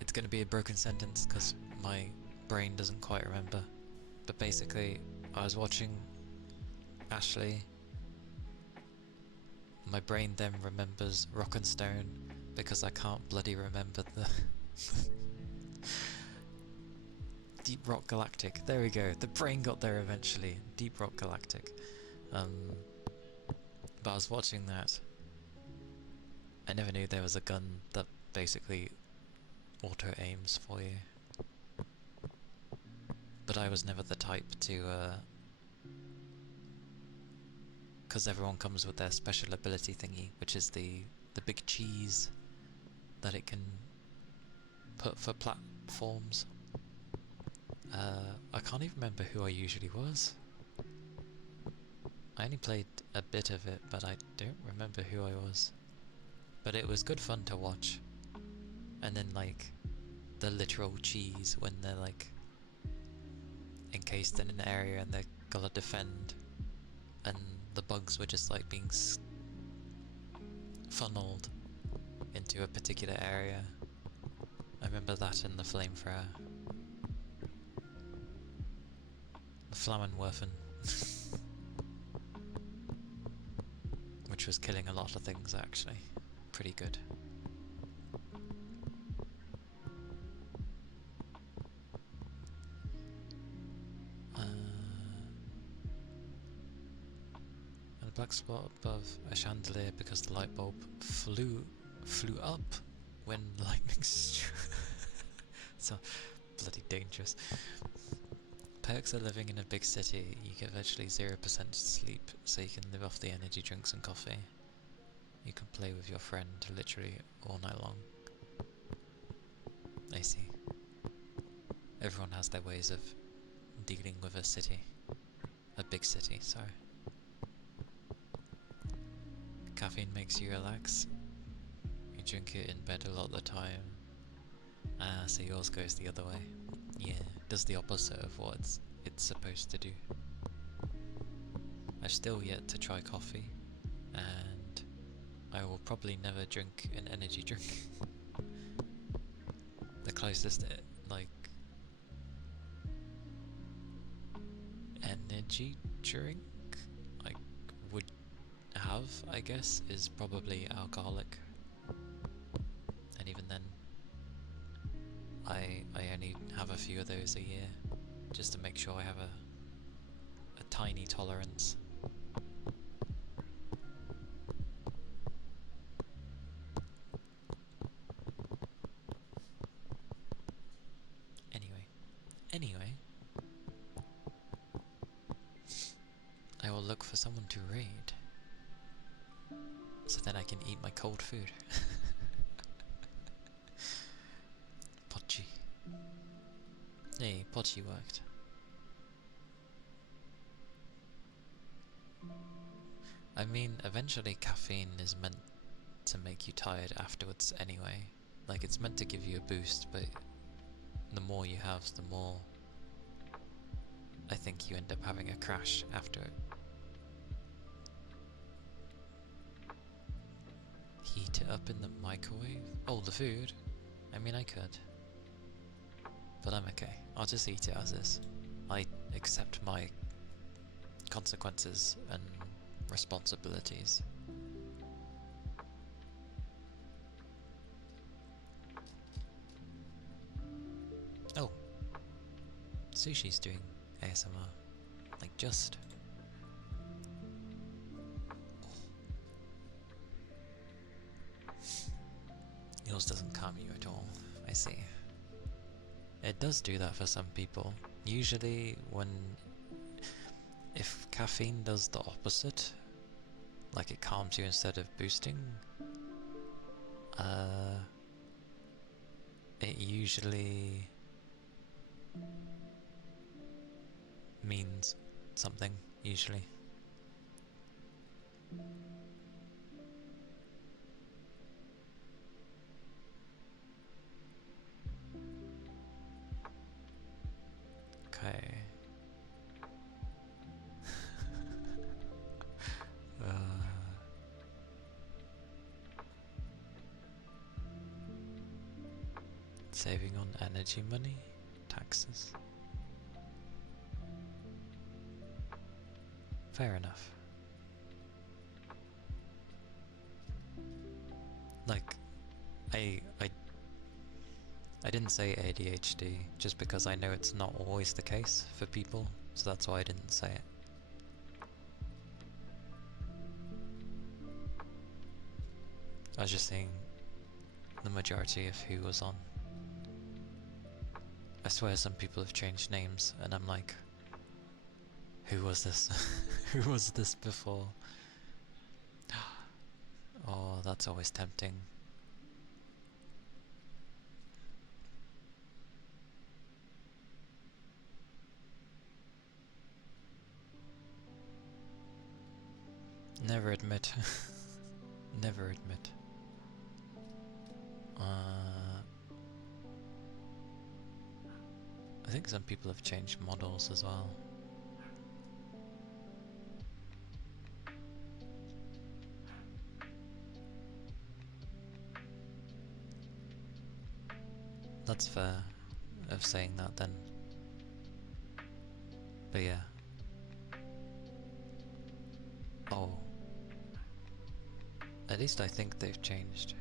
It's going to be a broken sentence because my brain doesn't quite remember. But basically, I was watching Ashley. My brain then remembers Rock and Stone because I can't bloody remember the Deep Rock Galactic. There we go. The brain got there eventually. Deep Rock Galactic. But I was watching that. I never knew there was a gun that basically auto-aims for you. But I was never the type to, because everyone comes with their special ability thingy, which is the big cheese that it can put for platforms. I can't even remember who I usually was. I only played a bit of it, but I don't remember who I was. But it was good fun to watch. And then like the literal cheese when they're like encased in an area and they're gotta defend, and the bugs were just like being funneled into a particular area. I remember that in the Flamethrower. The Flammenwerfen. Which was killing a lot of things actually. Pretty good. And a black spot above a chandelier because the light bulb flew up when lightning struck. So bloody dangerous. Perks of living in a big city: you get virtually 0% sleep, so you can live off the energy drinks and coffee. You can play with your friend literally all night long. I see. Everyone has their ways of dealing with a city. A big city, sorry. caffeine makes you relax. You drink it in bed a lot of the time. Ah, so yours goes the other way. Yeah, it does the opposite of what it's supposed to do. I've still yet to try coffee, and I will probably never drink an energy drink. The closest, like, energy drink I would have, I guess, is probably alcoholic. And even then, I only have a few of those a year, just to make sure I have a tiny tolerance. Anyway, I will look for someone to raid, so then I can eat my cold food. Pochi. Hey, Pochi worked. I mean, eventually caffeine is meant to make you tired afterwards anyway. Like, it's meant to give you a boost, but the more you have, the more I think you end up having a crash after it. Heat it up in the microwave? Oh, the food? I mean, I could. But I'm okay. I'll just eat it as is. I accept my consequences and responsibilities. Oh. Sushi's doing ASMR. Like, just. Yours doesn't calm you at all, I see. It does do that for some people. Usually if caffeine does the opposite, like it calms you instead of boosting, it usually means something, usually. Okay. Saving on energy money? Taxes? Fair enough. Like, I didn't say ADHD just because I know it's not always the case for people, so that's why I didn't say it. I was just saying the majority of who was on. I swear some people have changed names, and I'm like, who was this? Who was this before? Oh, that's always tempting. Never admit. Never admit. I think some people have changed models as well. That's fair of saying that then. But yeah. Oh. At least I think they've changed.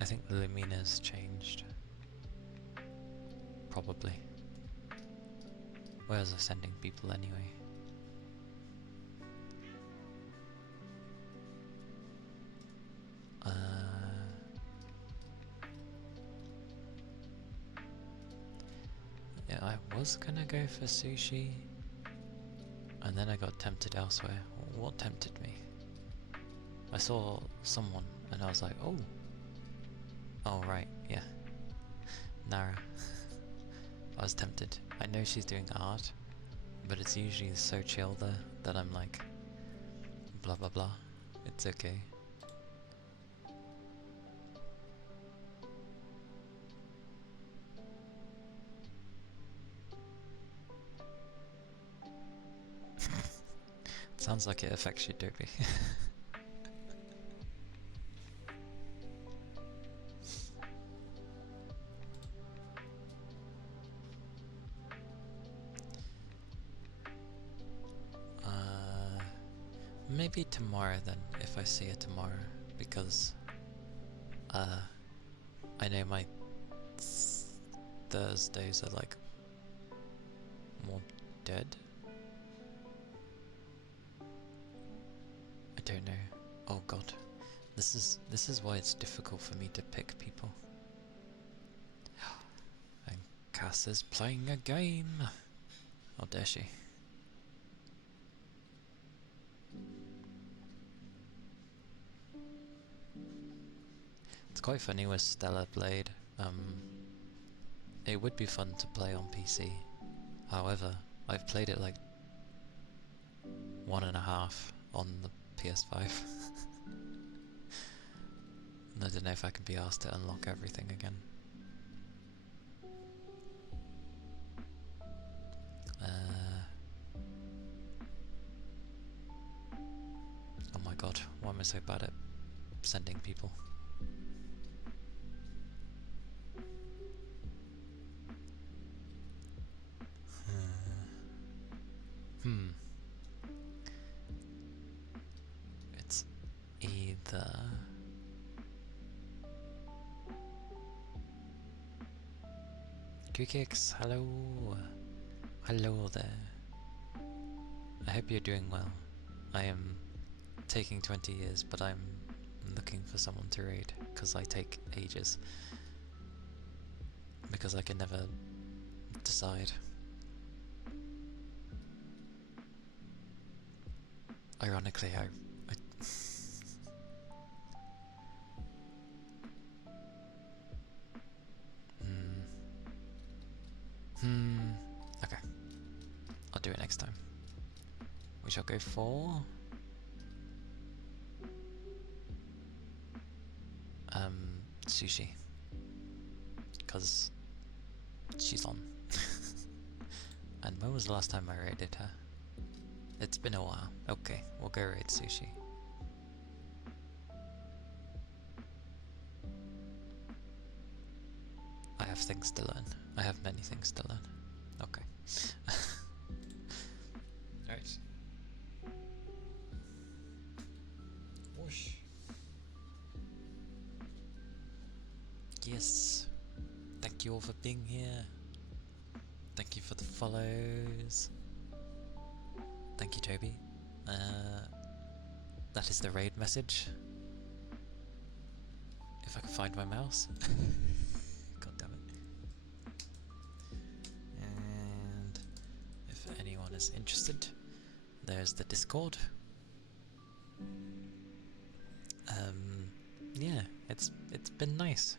I think Lumina's changed. Probably. Where's sending people anyway? Yeah, I was gonna go for sushi, and then I got tempted elsewhere. What tempted me? I saw someone, and I was like, oh. Oh, right, yeah. Nara. I was tempted. I know she's doing art, but it's usually so chill there that I'm like, blah blah blah. It's okay. Sounds like it affects you, Dopey. Maybe tomorrow then, if I see her tomorrow, because I know my Thursdays are like more dead. I don't know. Oh god, this is why it's difficult for me to pick people. And Cass is playing a game. How dare she? It's quite funny with Stellar Blade. It would be fun to play on PC. However, I've played it like 1.5 on the PS5. And I don't know if I can be asked to unlock everything again. Oh my god, why am I so bad at sending people? It's either Q-Kicks, hello. Hello there. I hope you're doing well. I am taking 20 years, but I'm looking for someone to raid, because I take ages. Because I can never decide. Ironically, I okay. I'll do it next time. We shall go for sushi. Because she's on. And when was the last time I raided her? It's been a while. Okay, we'll go raid sushi. I have things to learn. I have many things to learn. Okay. Alright. Whoosh. Yes. Thank you all for being here. Thank you for the follows. Thank you, Toby. That is the raid message. If I can find my mouse. God damn it. And if anyone is interested, there's the Discord. Yeah, it's been nice.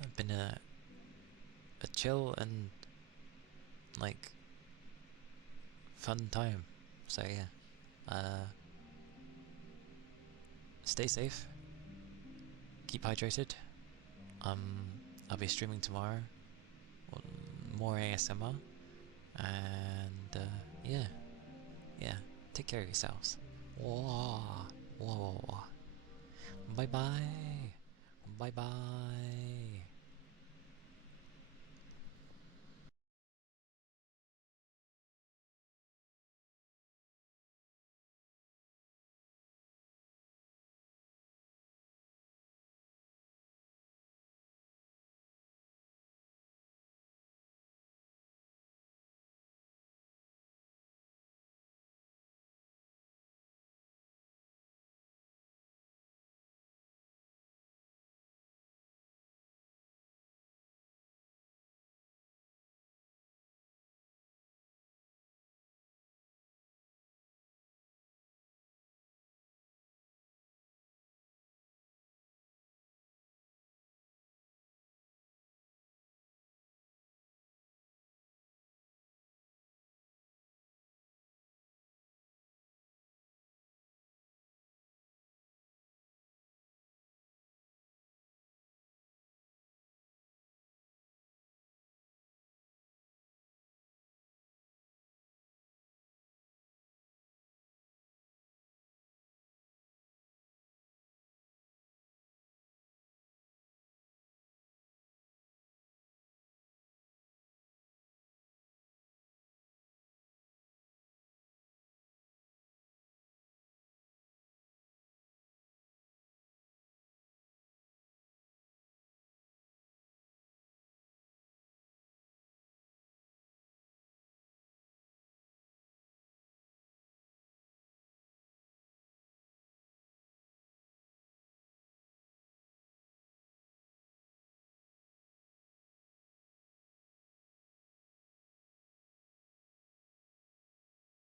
It's been a chill and like fun time. So yeah. Stay safe. Keep hydrated. I'll be streaming tomorrow. More ASMR. And yeah. Take care of yourselves. Whoa. Bye bye. Bye bye.